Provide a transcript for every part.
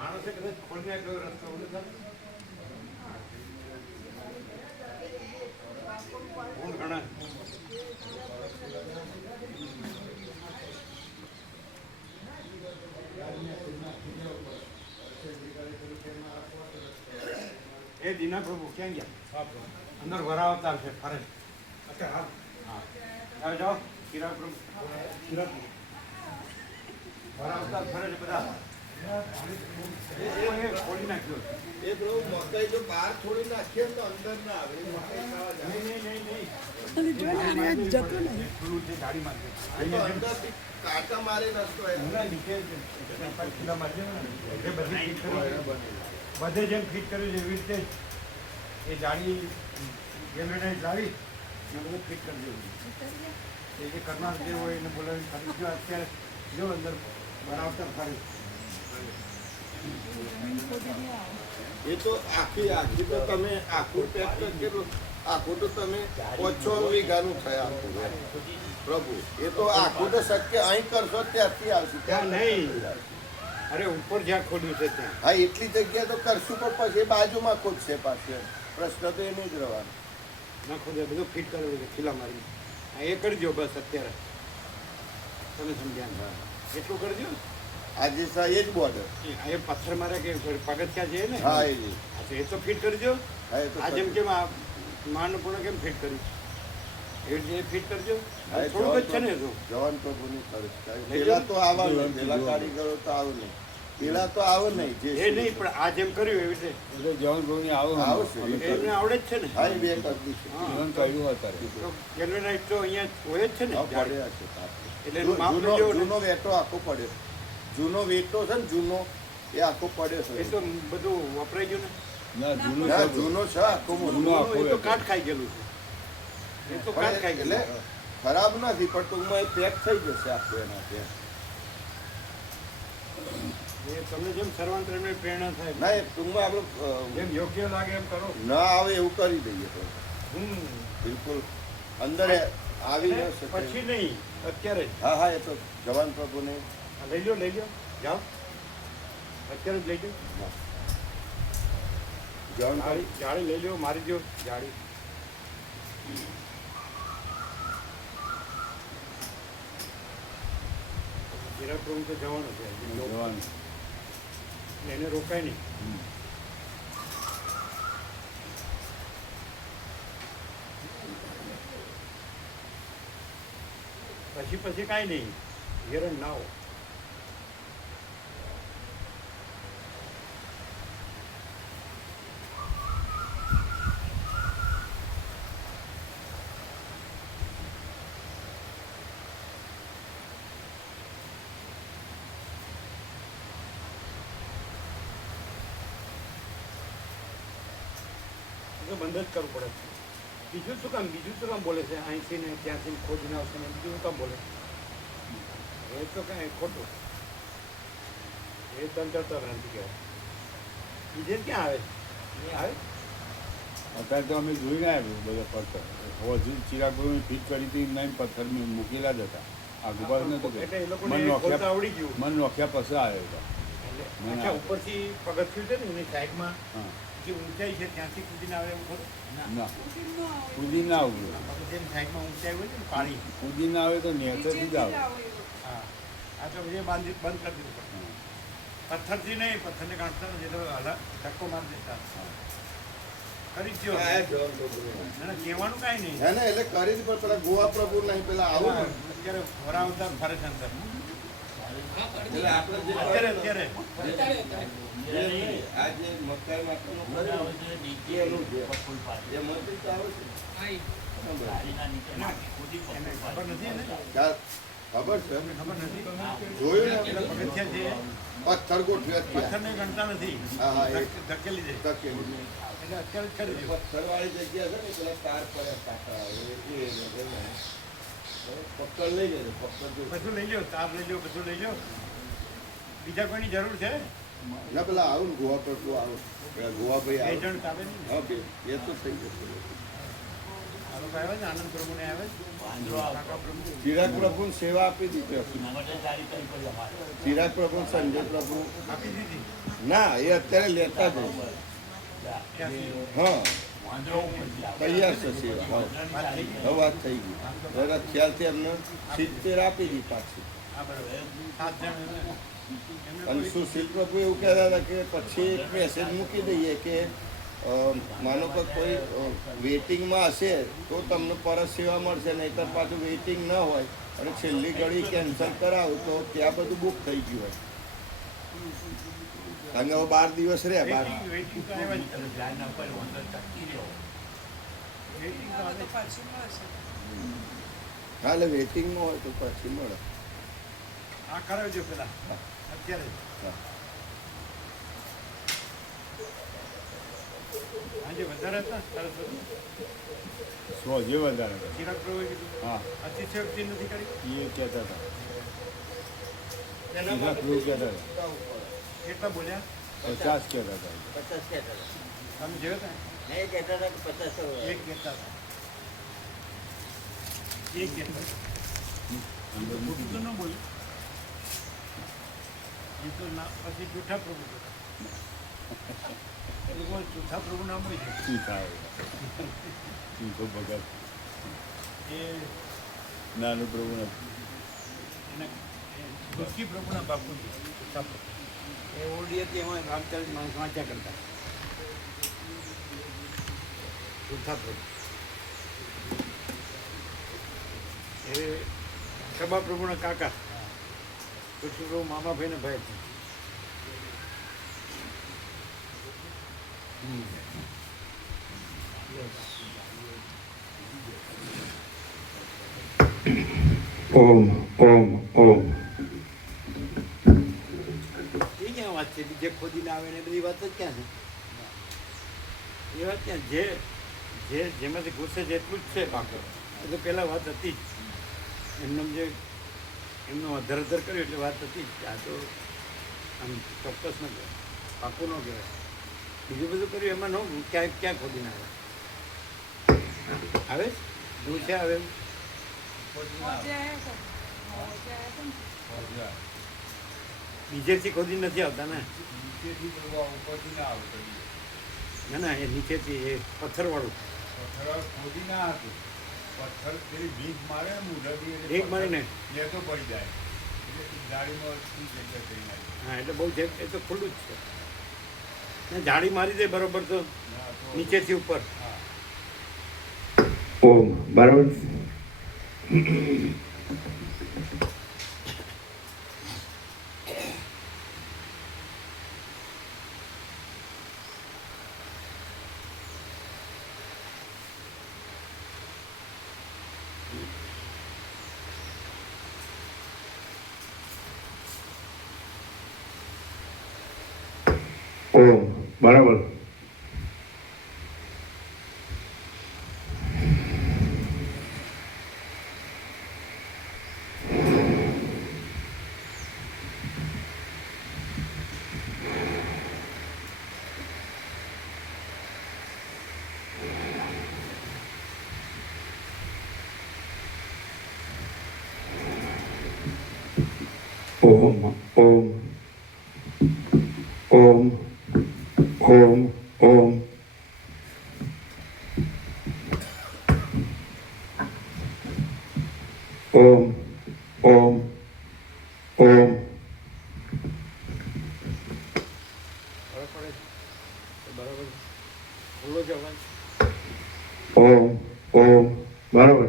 માણસે કદાચ ખોલને ગયો રસ્તો કોણ ઘણા એ દીના પ્રભુ ક્યાં ગયા? અંદર વરાવતા છે ફરે. હા જાઓ કિરા પ્રભુ વરાવતા ફરે છે બધા. ખોલી નાખ્યો એ પ્રભુ મકાઈ જો બહાર થોડી નાખીએ તો અંદર ના આવે. મકાઈ ખાવા જાય નહીં ખુલ્લું છે ગાડીમાં અંદરથી કાંટા મારે રસ્તો બધે જેમ ફિટ કર્યું છે એવી રીતે એ જાળી ગેલેટાઈઝ લાવી ને બધું ફિટ કરી દેવું. એ જે કરનાર જે હોય એને બોલાવી ખરીદ્યો અત્યારે જો અંદર બનાવતા ફરી. એ તો આખી તો તમે આખું ટ્રેક્ટર કેટલું આખું તો તમે 5-6 વીઘાનું થયા પ્રભુ. એ તો આખું તો શક્ય અહીં કરશો ત્યાંથી આવશે ત્યાં નહીં. અરે ઉપર જ્યાં ખોલ્યું છે ત્યાં. હા એટલી જગ્યા તો કરશું પણ પછી બાજુમાં ખોદશે પાછળ. પ્રશ્ન તો એ નહીં જ રહેવાનો. ના ખોદે બધું ફિટ કરેલું છે ખીલા મારી. એ કરજો બસ અત્યારે તમે સમજ્યા. એટલું કરજો. આજે એ જ બોર્ડર એ પથ્થર મારે કે પગથિયા છે ને. હા એ તો ફિટ કરજો. હા આ જેમ કેમ આ માનપૂર્ણ કેમ ફિટ કર્યું એ રીતે ફિટ કરજો. થોડુંક જ છે ને તો જવાન પ્રભુની ખર્ચ પેલા તો આવવાનું. પેલા કારીગરો તો આવું નહીં. પેલા તો આવો નહીં જે એ નહીં પણ આ જેમ કર્યું એવી રીતે જવાન પ્રભુની આવશે. એમને આવડે જ છે ને. હા એ બે કરી છે. જીવન કર્યું અત્યારે ગેલ્વેનાઇઝ તો અહીંયા હોય જ છે ને. પડ્યા છે એટલે માપ લેજો ને. જૂનો વેટો આખો પડ્યો. જૂનો વેટો છે ને જૂનો એ આખો પડ્યો છે. એ તો બધું વપરાઈ ગયું ને. ના જૂનો છે આખો એ તો કાટ ખાઈ ગયેલું છે. એ તો કાટ ખાઈ એટલે ગયેલું. ખરાબ નથી પણ ટૂંકમાં એ પેક થઈ જશે આખું એના ત્યાં. એ તમને જેમ સર્વાંતરને પ્રેરણા થાય ના એ ટૂંકમાં આપણે જેમ યોગ્ય લાગે એમ કરો. ના આવે એવું કરી દઈએ તો હમ બિલકુલ અંદર આવી ન શકે. પછી નહીં અત્યારે જ. હા હા એ તો જવાન પ્રભુને લઈ લો જાઓ અત્યારે જ લઈ લો. જવાન જાળી લઈ લો મારી દો જાળી. હીરાપ્રભુ તો જવાનું છે જવાનું એને રોકાય નહીં. પછી કાંઈ નહીં. હેરણ ના હો. બંધ જ કરવું પડે છે. બીજું શું કામ બોલે છે? અહીંથી ને ત્યાંથી ખોજીને આવશે ને બીજું શું કામ બોલે? એ તો કાંઈ ખોટું. એ તંત્ર નથી કહેવાય. બીજે ક્યાં આવે એ આવે. અત્યારે તો અમે જોઈને આવ્યું બધા પથ્થર હજુ ચિરાગુરુની ફીટ કરી હતી નહીં પથ્થર મૂકેલા જ હતા. આ ગુબાર નતું એટલે એ લોકોને ખોલતા આવડી ગયું. મન નોખ્યા પછી આવ્યો હતો. એટલે ઉપરથી પગથિયું છે ને એની સાઈડમાં જે ઊંચાઈ છે ત્યાંથી કૂદીને આવે એવું ખરું? ના કૂદી ના આવ્યું. જેમ સાઈડમાં ઊંચાઈ હોય ને પાણી કૂદી ના આવે તો નેચરથી જ આવે. હા આ તો એ બંધ કરી દીધું. પથ્થરથી નહીં, પથ્થરને કાઢતા નથી તો ધક્કો મારી દેતા. કરી જ કહેવાનું કાંઈ નહીં. હે ને એટલે કરી જ પણ પેલા ગોવા પ્રભુ નહીં પેલા આવો અત્યારે વરાવતા ફરે છે અંદર. એટલે આપણે અત્યારે આજે મકાઈ માટેનું નીચેનું છે એ મંત્રી તો આવે છે. ખબર નથી ને. ખબર છે ખબર નથી. જોયું ને પગથિયા છે પથ્થર ગોઠવ્યા પથ્થરને ગણતા નથી. હા હા એ ધકેલી દે ધકેલી. એટલે અત્યારે જ કરી દે. પથ્થર વાળી જગ્યા છે ને પેલા તાર પડ્યા કાંટા પક્કડ લઈ લેજો, પક્કડ જો. બધું લઈ લો, તાપ લઈ લો, બધું લઈ લો. બીજા કોઈની જરૂર છે? ના પેલા આવું ને ગોવા પર તું આવો પેલા ગોવાભાઈ બે આવે. જણ તાપે નહીં ને? હા બે એ તો થઈ જશે. આ લોકો આવે છે, આનંદ પ્રભુને આવે છે. કાકા પ્રભુ. ચિરાગ પ્રભુને સેવા આપી દીધી હતી. ચિરાગ પ્રભુ, સંજય પ્રભુ આપી દીધી. ના એ અત્યારે લેતા જ હોય. ક્યાંથી? હા તૈયાર છે સેવા. હા વાત થઈ ગઈ. હવે વાત થઈ ગઈ. જરા ખ્યાલથી એમને 70 આપી દી પાછી. હા, બરાબર. 7 જણ એમને અને કોઈ- સુશીલ પ્રભુ એવું કહેતા હતા કે પછી એક મેસેજ મૂકી દઈએ કે માનો કે કોઈ વેઇટિંગમાં હશે તો તમને પરત સેવા મળશે, નહીંતર પાછું વેઇટિંગ ન હોય અને છેલ્લી ઘડી કેન્સલ કરાવો તો ત્યાં બધું બુક થઈ ગયું હોય. કારણ કે હવે 12 દિવસ રહ્યા. વેઇટિંગ તો આવ્યા જ કરે. વેઇટિંગ તો આવે જ. હા એટલે વેઇટિંગમાં હોય તો પછી મળે. આ કરાવજો પેલા અત્યારે જ. હા. આજે વધારે હતા સરસ્વતી. સો જે વધારે કરે. ચિરાગ પ્રભુએ કીધું હા અતિશયોક્તિ નથી કરી. એ કહેતા હતા. એના ચિરાગ પ્રભુ કહેતા હતા કેટલા બોલ્યા? 50 કહેતા હતા. 50 કહેતા હતા. તમે જોયો હતા? નહીં કહેતા હતા કે 50 એક કહેતા હતા. એક કહેતા હતા. અંદર મૂકી ખોટું તો ન બોલ્યું. એ તો ના પછી જૂઠા પ્રભુ હતા. એ લોકો જૂઠા પ્રભુ નામ હોય છે. શું થાય શું તો ભગત એ નાનું પ્રભુ નથી. એના દુઃખી પ્રભુના બાપુ છે. જૂઠા પ્રભુ. એ ઓરડી હતી એમાં રામચરિત માણસ વાંચ્યા કરતા. જૂઠા પ્રભુ. એ સભા પ્રભુના કાકા. કૃષ્ણ પ્રભુ મામાભાઈને ભાઈ છે. ઓમ ઓમ ઓમ એ ક્યાં વાત છે? જે ખોદીને આવે ને એ બધી વાત જ ક્યાં છે? એ વાત ક્યાં? જેમાંથી ઘૂસે છે એટલું જ છે બાકી. એ તો પહેલાં વાત હતી જ. એમને જે એમનું અધર કર્યું એટલે વાત હતી જ. આ તો આમ ચોક્કસ ન કહેવાય, પાકું ન કહેવાય. બીજું બધું કર્યું એમાં ન ક્યાં ખોદીને આવે? આવે ઘૂસે આવે એવું? નીચેથી ખોદી નથી આવતા ને? નીચેથી તો ઉપરથી ના આવે કદી. ના ના, એ નીચેથી એ પથ્થરવાળું. પથ્થર ખોદી ના હતું. પથ્થર પેલી ભીખ મારે ને મુઢાથી એટલે ભીખ મારીને? લેતો પડી જાય એટલે ગાડીમાં શું જગ્યા કરી નાખી. હા, એટલે બહુ છે. એ તો ખુલ્લું જ છે ને. જાળી મારી દે બરોબર તો ના તો નીચેથી ઉપર. હા ઓમ બરાબર. ઓમ બરાબર. ઓમ ઓમ ઓમ ઓમ ઓમ ઓમ ઓમ ઓમ ફરક પડે છે તો બરાબર ખુલ્લો જ અવાજ. ઓમ ઓમ બરાબર.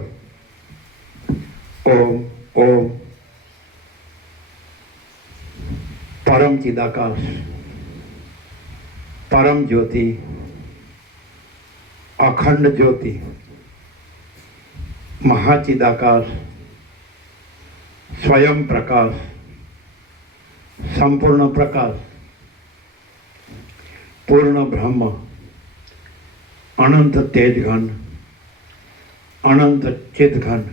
ઓમ ઓમ પરમ ચિદાકાશ પરમ જ્યોતિ અખંડ જ્યોતિ મહાચિદાકાશ સ્વયં પ્રકાશ સંપૂર્ણ પ્રકાશ પૂર્ણ બ્રહ્મ અનંત તેજઘન અનંત ચિદઘન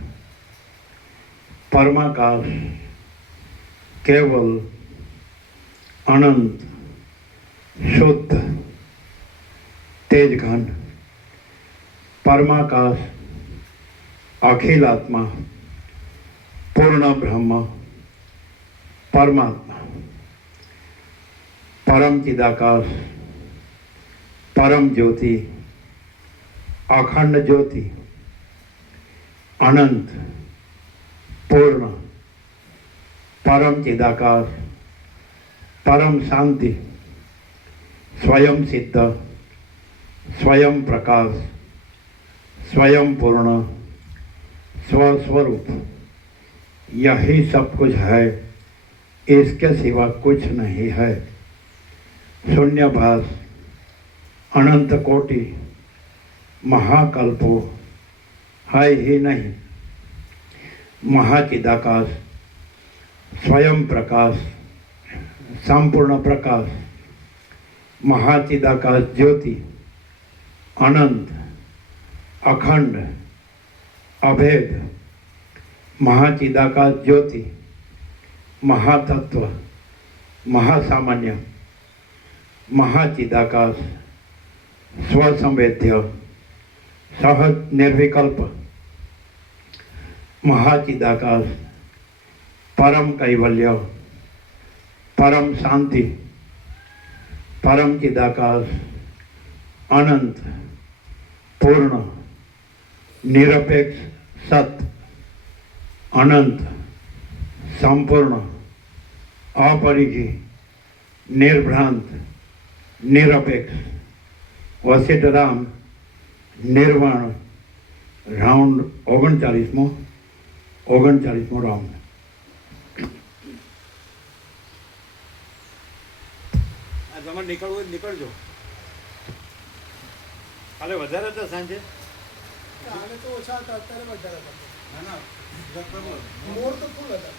परमाकाश केवल अनंत शुद्ध तेज घन परमाकाश अखिल आत्मा पूर्ण ब्रह्म परमात्मा परम चिदाकाश परम ज्योति अखंड ज्योति अनंत पूर्ण परम चिदाकाश परम शांति स्वयं सिद्ध स्वयं प्रकाश स्वयं पूर्ण स्वस्वरूप यही सब कुछ है, इसके सिवा कुछ नहीं है। शून्यभास अनंत कोटि महाकल्पो है ही नहीं। महाचिदाकाश स्वयं प्रकाश संपूर्ण प्रकाश महाचिदाकाश ज्योति अनंत अखंड अभेद महाचिदाकाश ज्योति महातत्व महासामान्य महाचिदाकाश स्वसंवेद्य सहज निर्विकल्प महाचिदाकाश परम कैवल्य परम शांति परम चिदाकाश अनंत पूर्ण निरपेक्ष सत्य अनंत संपूर्ण अपरिचि निर्भ्रांत निरपेक्ष वसिष्ठराम निर्वाण राउंड 39મો રાઉન્ડ। આ તમારે નીકળવું હોય તો નીકળજો, કાલે વધારે હતા સાંજે? આને તો ઓછા હતા, અત્યારે વધારે હતા. ના ના મોર તો ફૂલ હતા,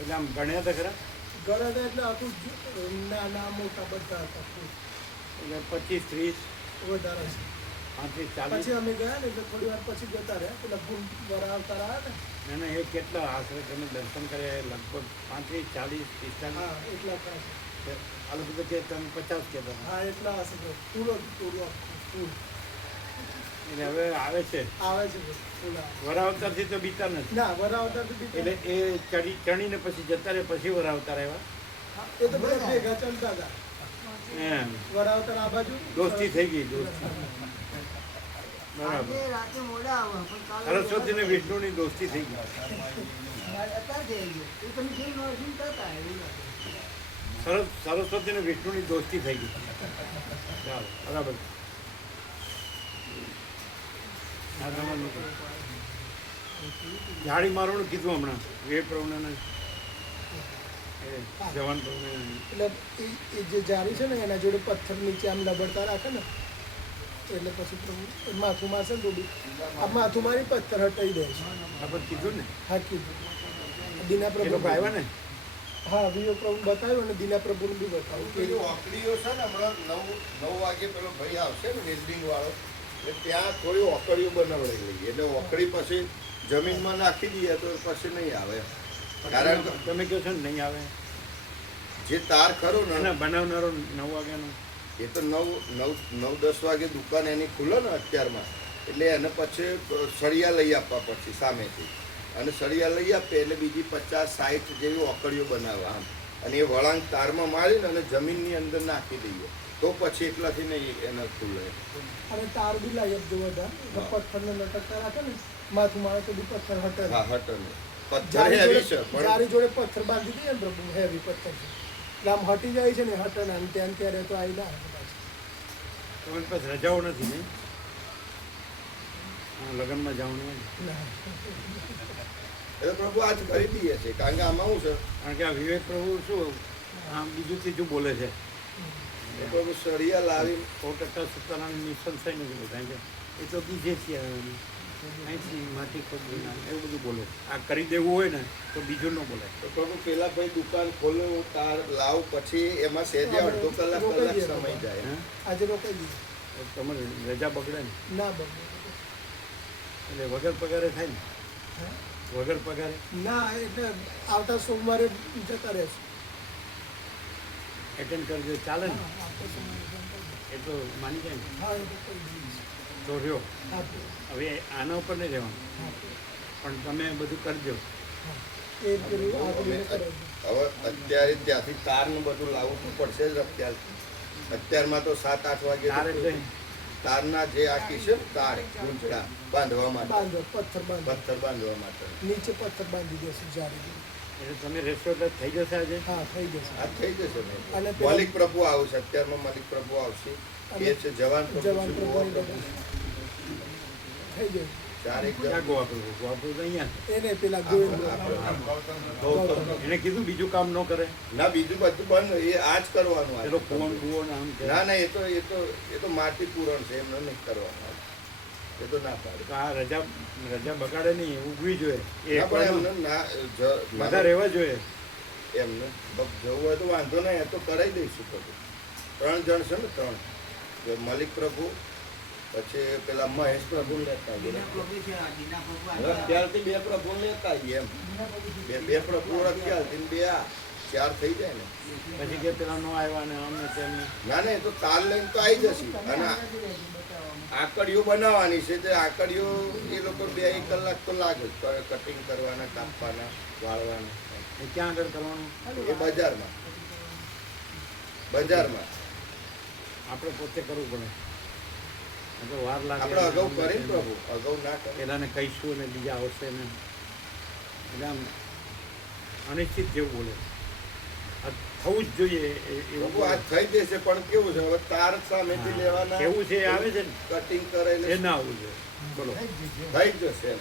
એટલે આમ ગણ્યા હતા ખરા? ગળા હતા એટલે આખું નાના મોટા બધા હતા ફૂલ, એટલે 25, 30, વધારે છે. 35, 40. પછી અમે ગયા ને એટલે થોડી વાર પછી જતા રહ્યા, પેલા ફૂલ વરાવતા રહ્યા ને. ના ના એ કેટલા આશરે તમે દર્શન કર્યા? લગભગ 35, 40, 45. હા એટલા થાય છે. આ લોકો તો કે તમે 50 કહેતા હતા. હા એટલા હશે ફૂલ જ ફૂલ ફૂલ એટલે હવે આવે છે આવે છે ફૂલ આવે. વરાવતારથી તો બીતા નથી, ના વરાવતા તો બી એટલે એ ચણીને પછી જતા રહે, પછી વરાવતા રહેવા. એ તો બધા ભેગા ચાલતા હતા. એમ વરાવતા આ બાજુ દોસ્તી થઈ ગઈ, દોસ્તી. બરાબર. રાતે મોડા આવો પણ કાલે સરસ્વતી ને વિષ્ણુની દોસ્તી થઈ ગઈ. અત્યારે થઈ ગયું એ તમે જેમ નોર્સિંગ કરતા એવું લાગે. સરસ્વતી ને વિષ્ણુની દોસ્તી થઈ ગઈ. ચાલો બરાબર. હા, તમારે નીકળો. જાળી મારવાનું કીધું હમણાં વે પ્રવૃત્તિને જવાન પ્રવૃત્તિ. એટલે એ જે જારી છે ને એના જોડે પથ્થર નીચે આમ લબડતા રાખે ને એટલે પછી પ્રભુ માથું મારશે ને ડૂબી આ માથું મારી પથ્થર હટાઈ દે છે. આપણે કીધું ને હા કીધું દીના એ લોકો પ્રભુ આવ્યા ને. હા વિયો પ્રભુ બતાવ્યું અને દીના પ્રભુનું બી બતાવ્યું પેલી કે ઓકડીઓ છે ને હમણાં 9 વાગે પેલો ભાઈ આવશે ને વેલ્ડિંગ વાળો, એટલે ત્યાં થોડી ઓકડીઓ બનાવડાવી લઈએ, એટલે ઓકડી પછી જમીનમાં નાખી દઈએ તો પછી નહીં આવે. કારણ કે તમે કહો છો ને નહીં આવે, જે તાર ખરો ને ના બનાવનારો 9 વાગ્યાનો. એ તો 9-10 વાગે દુકાન એની ખુલે ને અત્યારમાં, એટલે એને પછી સળિયા લઈ આપવા પછી સામેથી, અને સળિયા લઈ આપે એટલે બીજી 50-60 જેવી ઓકડીઓ બનાવવા, અને એ વળાંક તારમાં મારીને અને જમીનની અંદર નાખી દઈએ તો પછી એટલાથી નહીં એને ખુલે. અને તાર બી લાવી આપજો બધા હા. પથ્થરને લટકતા રાખે ને માથું મારે તો બી પથ્થર હટે હા હટન પથ્થર જારી હેવી છે જોડે પણ જારી જોડે પથ્થર બાંધી દઈએ ને પ્રભુ હેવી પથ્થર છે એટલે આમ હટી જાય છે ને હટે ને આમ ત્યાં ત્યારે તો આવી ના આવે પાછું. તમારી પાસે રજાઓ નથી નહીં? હા, લગ્નમાં જવાનું હોય ને. ના. એટલે પ્રભુ આજ કરી દઈએ છે, કારણ કે આમાં શું છે કારણ કે આ વિવેક પ્રભુ શું આમ બીજું ત્રીજું બોલે છે. એ પ્રભુ સળિયા લાવી 100% સત્તારાની નિસંશય નથી બોલતા. કારણ કે એ તો બીજે છે અહીંથી માટી ખોદવી ના એવું બધું બોલે. આ કરી દેવું હોય ને તો બીજું ન બોલાય. તો પ્રભુ પેલા ભાઈ દુકાન ખોલે હું તાર લાવું પછી એમાં સહેજે અડધો કલાક સમય જાય. હા, આજે રોકાઈ દઈએ તમારે રજા બગડે ને ના બગડે એટલે વગર પગારે થાય ને. વગર પગારે ના એટલે આવતા સોમવારે જતા રહેશું. એટેન્ડ કરજો ચાલે ને? આવતા સોમવારે જતા રહેશું. એ તો માની જાય ને હા એ તો કરી દઈશ. તો રહ્યો. હા હવે આના ઉપર નહીં રહેવાનું, હા પણ તમે બધું કરજો. એ પેલું આગળ કરે છે. હવે અત્યારે ત્યાંથી તારનું બધું લાવવું તો પડશે જ અત્યારમાં તો 7-8 વાગે તાર એટલે તારના જે આખી છે ને તાર ગૂંચડા બાંધવા માટે બાંધો પથ્થર બાંધો, પથ્થર બાંધવા માટે નીચે પથ્થર બાંધી દેશું જાળી. એટલે તમે રહેશો એટલે થઈ જશે આજે. હા થઈ જશે. આ થઈ જશે ને. અને પેલા- મલિક પ્રભુ આવશે અત્યારમાં મલિક પ્રભુ આવશે એ છે જવાન પ્રભુ જવાન છે, પ્રભુની ગોવા પ્રભુ બધા થઈ જશે. ચારેક ક્યાં જણ ગોવા પ્રભુ? ગોવા પ્રભુ તો અહીંયા એને પેલા ગોવિંદ ગૌતમ. છે. એને કીધું બીજું કામ ન કરે. ના બીજું બધું બંધ એ આ જ કરવાનું આ. પેલો કુવન કુવો ને આમ છે. ના ના એ તો માટી પૂરણ છે એમને નહીં કરવાનું એ તો ના પાડે તો આ રજા બગાડે નહીં, ઉગવી જોઈએ. એ ના પણ એકવાનું એમને ના બધા રહેવા જોઈએ. એમને જવું હોય તો વાંધો નહીં એ તો કરાવી દઈશું બધું. 3 જણ છે ને 3 જો મલિક પ્રભુ પછી પેલા મહેશ પ્રભુ લેતા આવીએ. દીના પ્રભુ છે, આ દીના પ્રભુ હવે અત્યારથી 2 પ્રભુ લેતા આવીએ એમ બે પ્રભુ અત્યારથી 2 આ 4 થઈ જાય ને. પછી કે પેલા નો આવ્યા ને અમને તેમને. ના ના એ તો તાર લઈને તો આવી જશે અને આકડીઓ બનાવવાની છે તે આકડીઓ એ લોકો 2 કલાક તો લાગે જ કટિંગ કરવાના, કાપવાના, વાળવાના. એ ક્યાં આગળ કરવાનું? એ બજારમાં આપણે પોતે કરવું પડે. આ તો વાર લાગે. આપણે અગાઉ કરીને પ્રભુ અગાઉ ના કરે પેલાને કહીશું ને બીજા આવશે ને એટલે આમ અનિશ્ચિત જેવું બોલે. આ થવું જ જોઈએ એવું પ્રભુ આ થઈ જશે પણ કેવું છે હવે તાર સામેથી લેવાના કેવું છે એ આવે છે ને કટિંગ એ કરેલું ના આવવું જોઈએ. બોલો થઈ જશે એમ.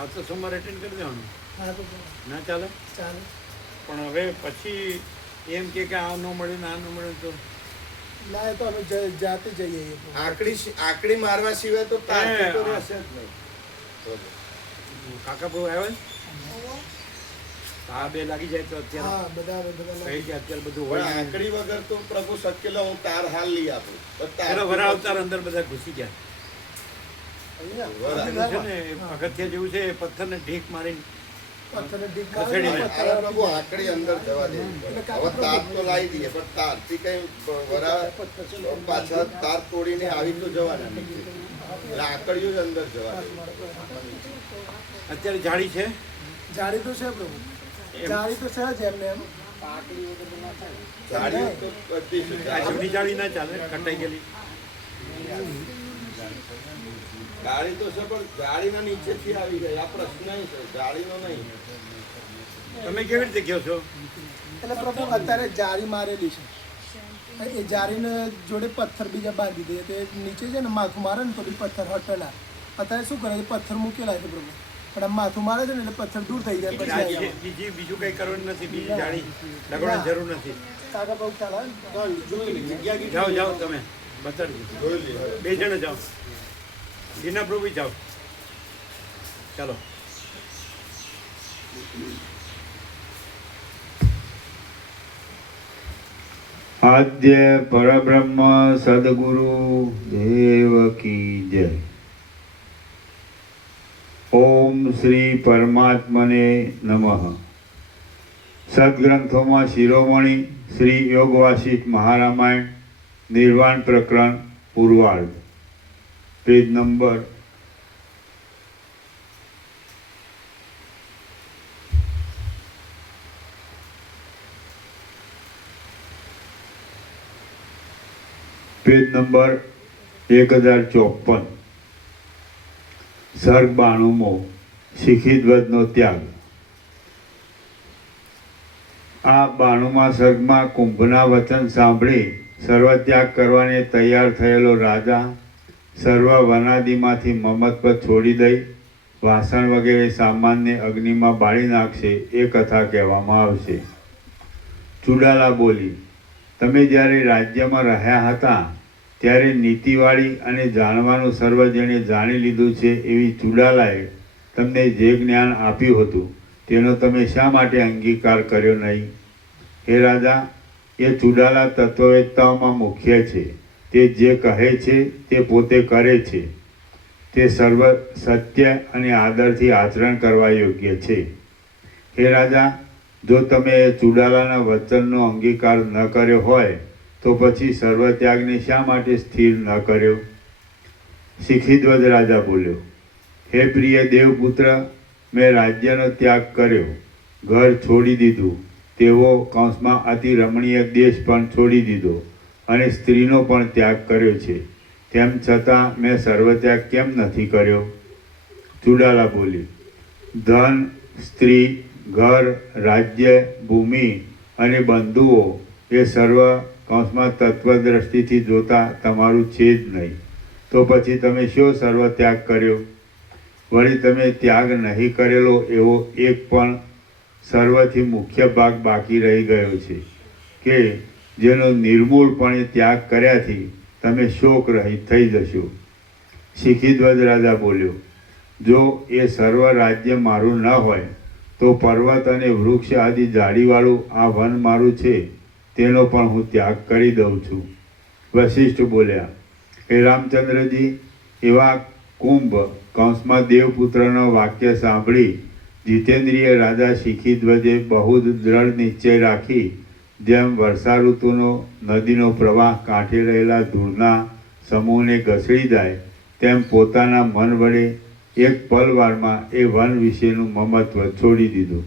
આવતો સોમવાર એટેન્ડ કરી દેવાનું. હા તો ના ચાલે? ચાલે. પણ હવે પછી એમ કે આ ન મળે ને આ ન મળે તો ના એ તો અમે જાતે જઈએ એ તો. આકડી મારવા સિવાય તો તાર તો રહેશે જ નહીં. કાકા બહુ આવે ને? આ બે લાગી જાય તો અત્યારે હા બધા કહી જાય અત્યારે બધું પણ હોય નહીં. આકડી વગર તો પ્રભુ શક્ય લે હું તાર હાલ લઈ આપું પણ તાર પેલો વરા અવતાર અંદર બધા ઘૂસી ગયા. વરા. પેલું છે ને એ પગથિયા જેવું છે એ પથ્થરને ઢીક મારીને પથ્થરને ડીક ખસેડી મારીને લે. પથ્થર અરે પ્રભુ આકડી અંદર જવા દેવી પડે. હવે તાર તો લાવી દઈએ પણ તારથી કઈ વરા પાછા તાર તોડીને આવી તો જવાના નથી. એટલે આકડીઓ જ અંદર જવા દેવી. અત્યારે જાળી છે જાળી તો છે પ્રભુ, જાળી તો છે જ એમને એમ. જાળીઓ તો બધી છે. આ જૂની જાળી ના ચાલે, કટાઈ ગયેલી. જાળી તો છે પણ જાળીના નીચેથી આવી ગઈ આ પ્રશ્ન છે જાળીનો નહીં. તમે કેવી રીતે કહો છો? એટલે પ્રભુ અત્યારે જાળી મારેલી છે, એ જાળીને જોડે પથ્થર બીજા બાંધી દે તો એ નીચે છે ને માથું મારે ને તો બી પથ્થર હટેલા. અત્યારે શું કરે છે પથ્થર મૂકેલા છે પ્રભુ, પણ આમ માથું મારે છે ને એટલે પથ્થર દૂર થઈ જાય. પછી આવી જાય. બીજું કઈ કરવાનું નથી, બીજી જાળી લગાડવાની જરૂર નથી. કાકા બહુ ખ્યાલ આવે ને? જાઓ જાઓ તમે બતાડજો. જોઈ લે હવે. 2 જણ જાઓ. દીના પ્રભુ જાઓ. ચાલો. આદ્ય પરબ્રહ્મ સદગુરુ દેવ કી જય. ઓમ શ્રી પરમાત્મને નમઃ. સદગ્રંથોમાં શિરોમણી શ્રી યોગ વાસિષ્ઠ મહારામાયણ નિર્વાણ પ્રકરણ પૂર્વાર્ધ, પેજ નંબર 1054. સર્ગ 92મો શીખી ધ્વજનો ત્યાગ. આ 92મા સર્ગમાં કુંભના વચન સાંભળી સર્વત્યાગ કરવાને તૈયાર થયેલો રાજા સર્વ વનાદિમાંથી મમત્વ છોડી દઈ વાસણ વગેરે સામાનને અગ્નિમાં બાળી નાખશે એ કથા કહેવામાં આવશે. ચુડાલા બોલી, તમે જ્યારે રાજ્યમાં રહ્યા હતા ત્યારે નીતિવાળી અને જાણવાનું સર્વ જેણે જાણી લીધું છે એવી ચુડાલાએ તમને જે જ્ઞાન આપ્યું હતું તેનો તમે શા માટે અંગીકાર કર્યો નહીં? હે રાજા, એ ચુડાલા તત્વવેત્તાઓમાં મુખ્ય છે. તે જે કહે છે તે પોતે કરે છે. તે સર્વ સત્ય અને આદરથી આચરણ કરવા યોગ્ય છે. હે રાજા, જો તમે ચુડાલાના વચનનો અંગીકાર ન કર્યો હોય તો પછી સર્વત્યાગને શા માટે સ્થિર ન કર્યો? શિખીધ્વજ રાજા બોલ્યો, હે પ્રિય દેવપુત્ર, મેં રાજ્યનો ત્યાગ કર્યો, ઘર છોડી દીધું, તેવો કૌંસમાં અતિ રમણીય દેશ પણ છોડી દીધો અને સ્ત્રીનો પણ ત્યાગ કર્યો છે. તેમ છતાં મેં સર્વત્યાગ કેમ નથી કર્યો? ચુડાલા બોલી, ધન, સ્ત્રી, ઘર, રાજ્ય, ભૂમિ અને બંધુઓ એ સર્વ કૌંસમાં તત્વદ્રષ્ટિથી જોતા તમારું છે જ નહીં, તો પછી તમે શો સર્વ ત્યાગ કર્યો? વળી તમે ત્યાગ નહીં કરેલો એવો એક પણ સર્વથી મુખ્ય ભાગ બાકી રહી ગયો છે કે જેનો નિર્મૂળપણે ત્યાગ કર્યાથી તમે શોક રહિત થઈ જશો. શિખીધ્વજ રાજા બોલ્યો, જો એ સર્વ રાજ્ય મારું ન હોય તો પર્વત અને વૃક્ષ આદિ ઝાડીવાળું આ વન મારું છે, તેનો પણ હું ત્યાગ કરી દઉં છું. વશિષ્ઠ બોલ્યા, હે રામચંદ્રજી, એવા કુંભ કૌંસમાં દેવપુત્રનો વાક્ય સાંભળી જીતેન્દ્રિય રાજા શિખીધ્વજે બહુ જ દ્રઢ નિશ્ચય રાખી જેમ વર્ષા ઋતુનો નદીનો પ્રવાહ કાંઠે રહેલા ધૂળના સમૂહને ઘસડી જાય તેમ પોતાના મન વડે એક પલવારમાં એ વન વિશેનું મમત્વ છોડી દીધું.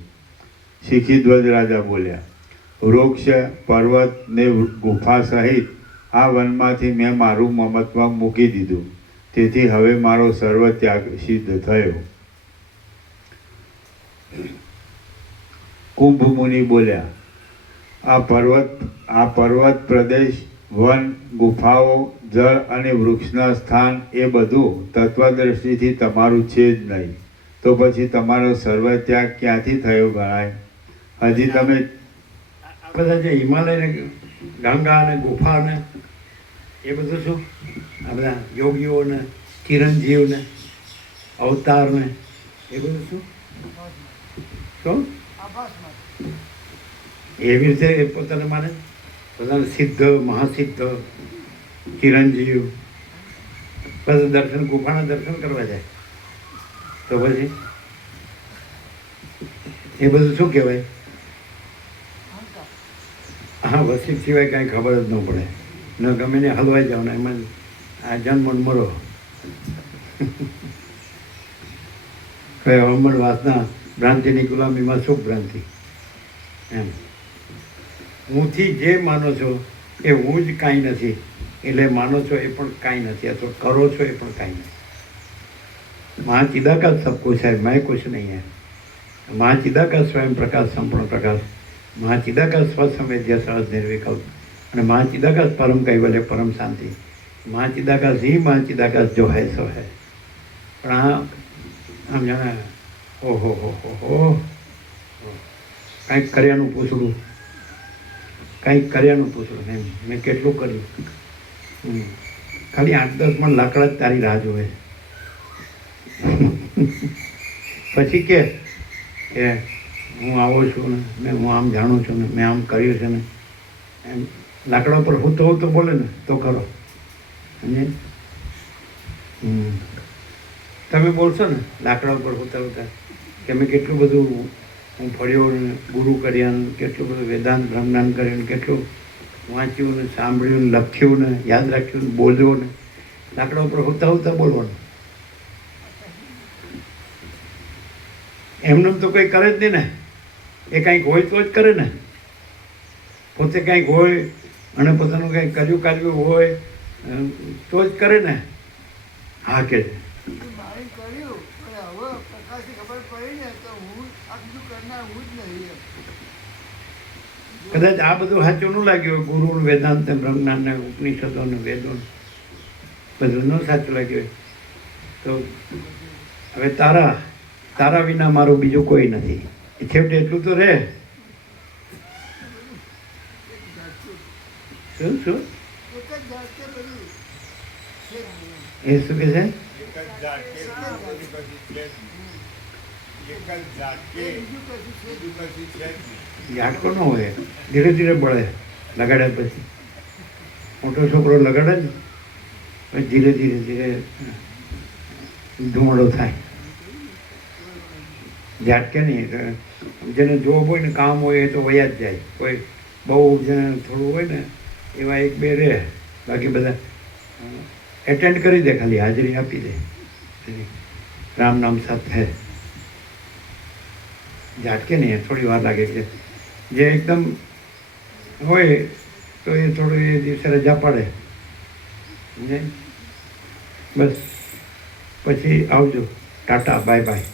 શિખીધ્વજ રાજા બોલ્યા, વૃક્ષ, પર્વત ને ગુફા સહિત આ વનમાંથી મેં મારું મમત્વ મૂકી દીધું, તેથી હવે મારો સર્વ ત્યાગ સિદ્ધ થયો. કુંભ મુનિ બોલ્યા, આ પર્વત પ્રદેશ, વન, ગુફાઓ, જળ અને વૃક્ષના સ્થાન એ બધું તત્વદ્રષ્ટિથી તમારું છે જ નહીં, તો પછી તમારો સર્વ ત્યાગ ક્યાંથી થયો ગણાય? હજી તમે બધા જે હિમાલય ને ગંગા અને ગુફા ને એ બધું શું આ બધા યોગીઓ ને ચિરંજીવ ને અવતાર ને એ બધું શું એવી રીતે એ પોતાને માને, પોતાને સિદ્ધ, મહાસિદ્ધ, ચિરંજીવ, પછી દર્શન, ગુફાના દર્શન કરવા જાય, તો પછી એ બધું શું કહેવાય? હા, વસિત સિવાય કાંઈ ખબર જ ન પડે, ન ગમે ને હલવાઈ જાવ ને એમાં આ જન્મ મરો કઈ અમર વાસના ભ્રાંતિની ગુલામીમાં સુખ ભ્રાંતિ. એમ હુંથી જે માનો છો એ હું જ કાંઈ નથી, એટલે માનો છો એ પણ કાંઈ નથી, અથવા કરો છો એ પણ કાંઈ નથી. महाचिदाकाश सब कुछ है, मैं कुछ नहीं है. महाचिदाकाश स्वयं प्रकाश, संपूर्ण प्रकाश. महाचिदाकाश स्वसंवेद्य, सहज निर्विकल्प. અને महाचिदाकाश परम कैवल्य, परम शांति. महाचिदाकाश ही महाचिदाकाश जो है सो है. પણ આમ જાણે ઓહો કંઈક કર્યાનું પૂછડું, કંઈક કર્યાનું પૂછડું એમ. મેં કેટલું કર્યું, ખાલી 8-10 મણ લાકડા જ તારી રાહ જોવે. પછી કે હું આવો છું ને હું આમ જાણું છું ને મેં આમ કર્યું છે ને એમ લાકડા ઉપર હું તો બોલે ને તો કરો. અને તમે બોલશો ને લાકડા ઉપર હોતા કે મેં કેટલું બધું હું ફળ્યો ને ગુરુ કર્યા ને કેટલું બધું વેદાંત બ્રહ્મજ્ઞાન કર્યું ને કેટલું વાંચ્યું ને સાંભળ્યું ને લખ્યું ને યાદ રાખ્યું ને બોલ્યો ને લાકડા ઉપર હોતા બોલવાનું. એમને તો કંઈ કરે જ નહીં ને, એ કાંઈક હોય તો જ કરે ને. પોતે કાંઈક હોય અને પોતાનું કંઈક કર્યું હોય તો જ કરે ને. હા કે મારી કર્યું પણ હવે પ્રકાશની ખબર પડી ને તો હું આ બધું કરનાર હું જ નહીં એમ. કદાચ આ બધું સાચું ન લાગ્યું હોય, ગુરુ વેદાંત ને બ્રહ્મજ્ઞાન ને ઉપનિષદો ને વેદો બધું ન સાચું લાગ્યું હોય તો હવે તારા વિના મારું બીજું કોઈ નથી. એ છેવટે એટલું તો રહે. શું એક જ જાતે બધું છે જ નહીં. એ શું કે છે? ઝાટકો ન હોય, ધીરે ધીરે બળે. લગાડ્યા પછી મોટો છોકરો લગાડે ને પછી ધીરે ધીરે ધુમાડો થાય. ઝાટકે નહીં તો જેને જોબ હોય ને કામ હોય એ તો વયા જ જાય. કોઈ બહુ જેને થોડું હોય ને એવા એક બે રહે, બાકી બધા એટેન્ડ કરી દે, ખાલી હાજરી આપી દે. રામ નામ સાથે ઝાટકે નહીં, થોડી વાર લાગે છે. જે એકદમ હોય તો એ થોડું એ દિવસે રજા પડે. સમજાય? બસ પછી આવજો, ટાટા, બાય બાય.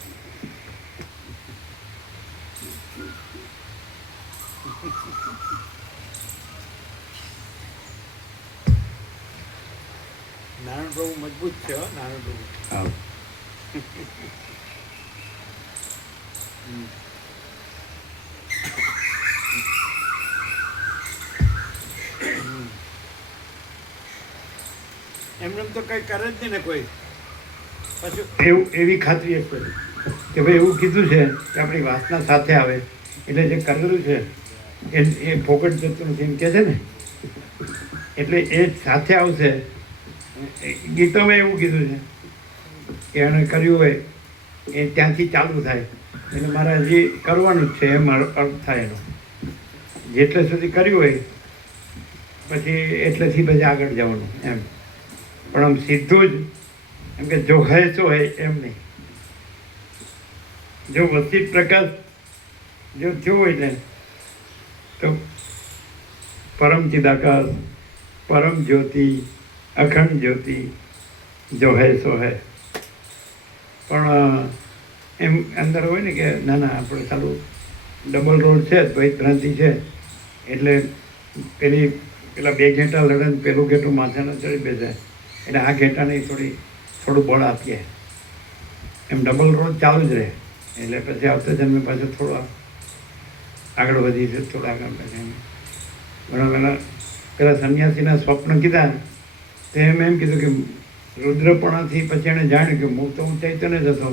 નારાયણ પ્રભુ મજબૂત છે હો, નારાયણ પ્રભુ. આવ. એમને તો કઈ કરે જ નહીં ને કોઈ. પછી એવું એવી ખાતરી એ કરી કે ભાઈ એવું કીધું છે કે આપણી વાસના સાથે આવે એટલે જે કરેલું છે એ ફોકટ જતું નથી એમ કહે છે ને, એટલે એ સાથે આવશે. ગીતોમાં એવું કીધું છે કે એણે કર્યું હોય એ ત્યાંથી ચાલુ થાય, એટલે મારે હજી કરવાનું જ છે એમ અર્થ થાય એનો. જેટલે સુધી કર્યું હોય પછી એટલેથી પછી આગળ જવાનું એમ. પણ આમ સીધું જ એમ કે જો હે તો હે એમ નહીં. જો વસ્તી પ્રકાશ જો થયો હોય ને તો પરમ ચિદાકાશ, પરમ જ્યોતિ, અખંડ જ્યોતિ, જો હે સો હે. પણ એમ અંદર હોય ને કે ના ના આપણે સારું ડબલ રોડ છે, દ્વૈત ભ્રાંતિ છે, એટલે પેલા બે ઘેટા લડે ને પેલું ઘેટું માથાને ચડી બેસે, એટલે આ ઘેટાને થોડું બળ આપીએ, એમ ડબલ રોડ ચાલુ જ રહે. એટલે પછી આવતા જન્મે પાછું થોડું આગળ વધી છે, થોડા આગળ પછી ઘણા પેલા સંન્યાસીના સ્વપ્ન કીધા તો એમ કીધું કે રુદ્રપણાથી પછી એણે જાણ્યું કે હું તો ઊંચાઈ તો ને જતો,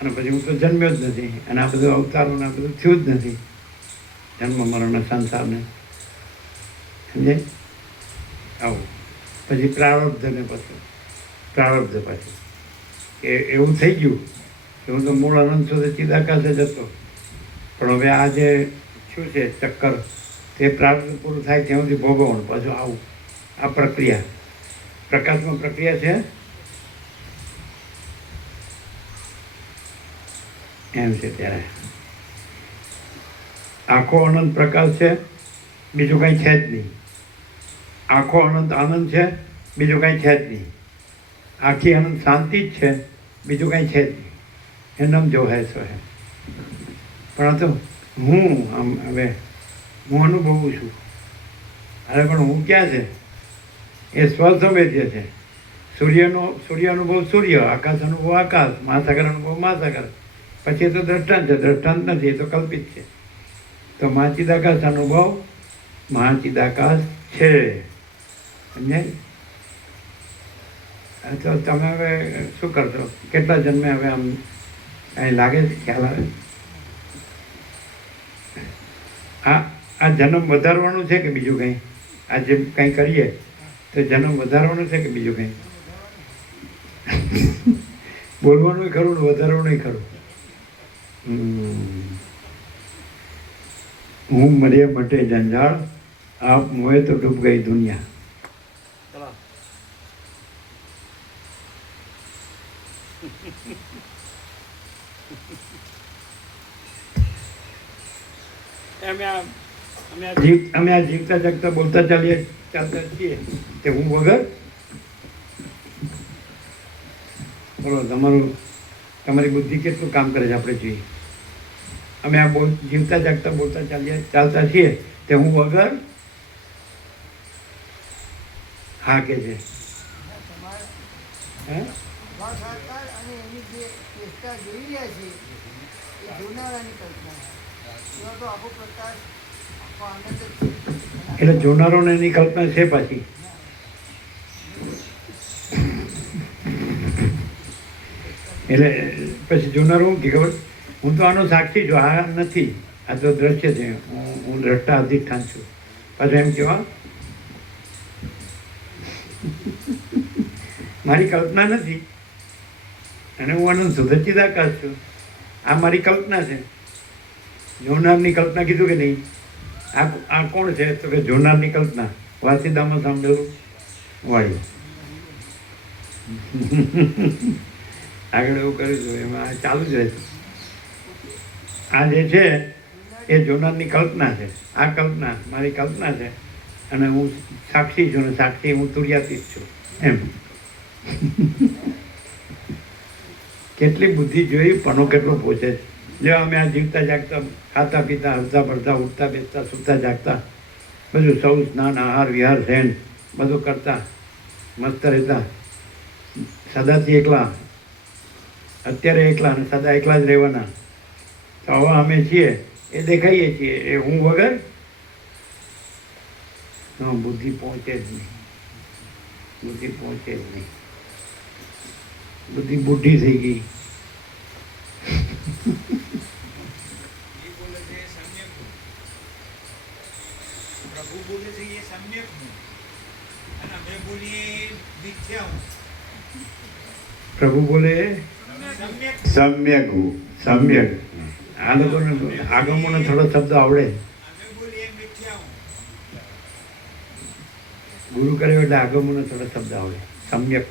અને પછી હું તો જન્મ્યો જ નથી, અને આ બધું અવતારોને આ બધું થયું જ નથી, જન્મ મરણ સંસારને. સમજાય? આવું પછી પ્રારબ્ધને પ્રારબ્ધ પાછું કે એવું થઈ ગયું કે હું તો મૂળ અનંત સુધી ચિદાકાશે જ હતો, પણ હવે આ જે શું છે ચક્કર, તે પ્રારબ્ધ પૂરું થાય ત્યાં સુધી ભોગવવાનું પાછું આવું. આ પ્રક્રિયા પ્રકાશમાં પ્રક્રિયા છે એમ છે. ત્યારે આખો અનંત પ્રકાશ છે, બીજું કંઈ છે જ નહીં. આખો અનંત આનંદ છે, બીજું કાંઈ છે જ નહીં. આખી અનંત શાંતિ જ છે, બીજું કાંઈ છે જ નહીં. એમ જો હે સો હે. પણ આ તો હું આમ હવે હું અનુભવું છું. અરે પણ હું ક્યાં છે? એ સ્વસંવેદ્ય છે. સૂર્ય અનુભવ સૂર્ય, આકાશ અનુભવ આકાશ, મહાસાગર અનુભવ મહાસાગર. પછી એ તો દ્રષ્ટાંત છે, દ્રષ્ટાંત નથી, એ તો કલ્પિત છે. તો મહાચિદાકાશ અનુભવ મહાચિદાકાશ છે. સમજાય? તો તમે હવે શું કરશો? કેટલા જન્મે હવે આમ કાંઈ લાગે છે, ખ્યાલ આવે? આ જન્મ વધારવાનું છે કે બીજું કંઈ? આ જે કંઈ કરીએ તો જન્મ વધારવાનું છે કે બીજું કંઈ? બોલવાનું ખરું ને વધારવાનું ખરું. હું મર્યા મટે જંજાળ, આપ મોએ તો ડૂબ ગઈ દુનિયા. ચલો. અમે આ જીવતા જાગતા બોલતા ચાલતા છીએ તે હું વગર. બોલો તમારી બુદ્ધિ કેટલું કામ કરે છે આપણે જોઈએ. અમે આ જીવતા જાગતા બોલતા ચાલતા છીએ તે હું વગર. હા કે છે હે? સાકાર અને એની જે ચેષ્ટા જોઈ રહ્યા છે એ જોનારાની કલ્પના એવા તો આખો પ્રકાશ આખો આનંદ જ છે. એટલે જોનારોને એની કલ્પના છે પાછી. એટલે પછી જોનારો શું કે ખબર, હું તો આનો સાક્ષી છું, આ નથી, આ તો દ્રશ્ય છે, હું દ્રષ્ટા અધિષ્ઠાન છું. પાછું એમ કહેવા મારી કલ્પના નથી, અને હું આનંદ શુદ્ધ ચિદાકાશ છું. આ મારી કલ્પના છે. જોનારની કલ્પના કીધું કે નહીં? આ કોણ છે? તો કે જોનારની કલ્પના. વાસીદામાં સાંભળેલું વાળી આગળ એવું કર્યું એમાં ચાલુ જ રહેશે. આ જે છે એ જોનારની કલ્પના છે. આ કલ્પના મારી કલ્પના છે અને હું સાક્ષી છું ને સાક્ષી હું તુર્યાતીત છું એમ. કેટલી બુદ્ધિ જોઈ, પનો કેટલો પહોંચે છે. જો અમે આ જીવતા જાગતા, ખાતા પીતા, હરતા ભરતા, ઉઠતા બેસતા, સૂતા જાગતા, બધું સૌ સ્નાન આહાર વિહાર શયન બધું કરતા, મસ્ત રહેતા, સદાથી એકલા, અત્યારે એકલા અને સદા એકલા જ રહેવાના. તો હવે અમે છીએ એ દેખાઈએ છીએ એ હું વગર બુદ્ધિ પહોંચે જ નહીં. બુદ્ધિ પહોંચે જ નહીં. બુદ્ધિ બુઢી થઈ ગઈ. પ્રભુ બોલે છે એ સમ્યક હું અને અમે બોલીએ મિથ્યા હું. પ્રભુ બોલે સમ્યક હું. સમ્યક. આ લોકોને આગમોનો થોડો શબ્દ આવડે. અમે બોલીએ મિથ્યા હું. ગુરુ કર્યો એટલે આગમોનો થોડો શબ્દ આવડે. સમ્યક.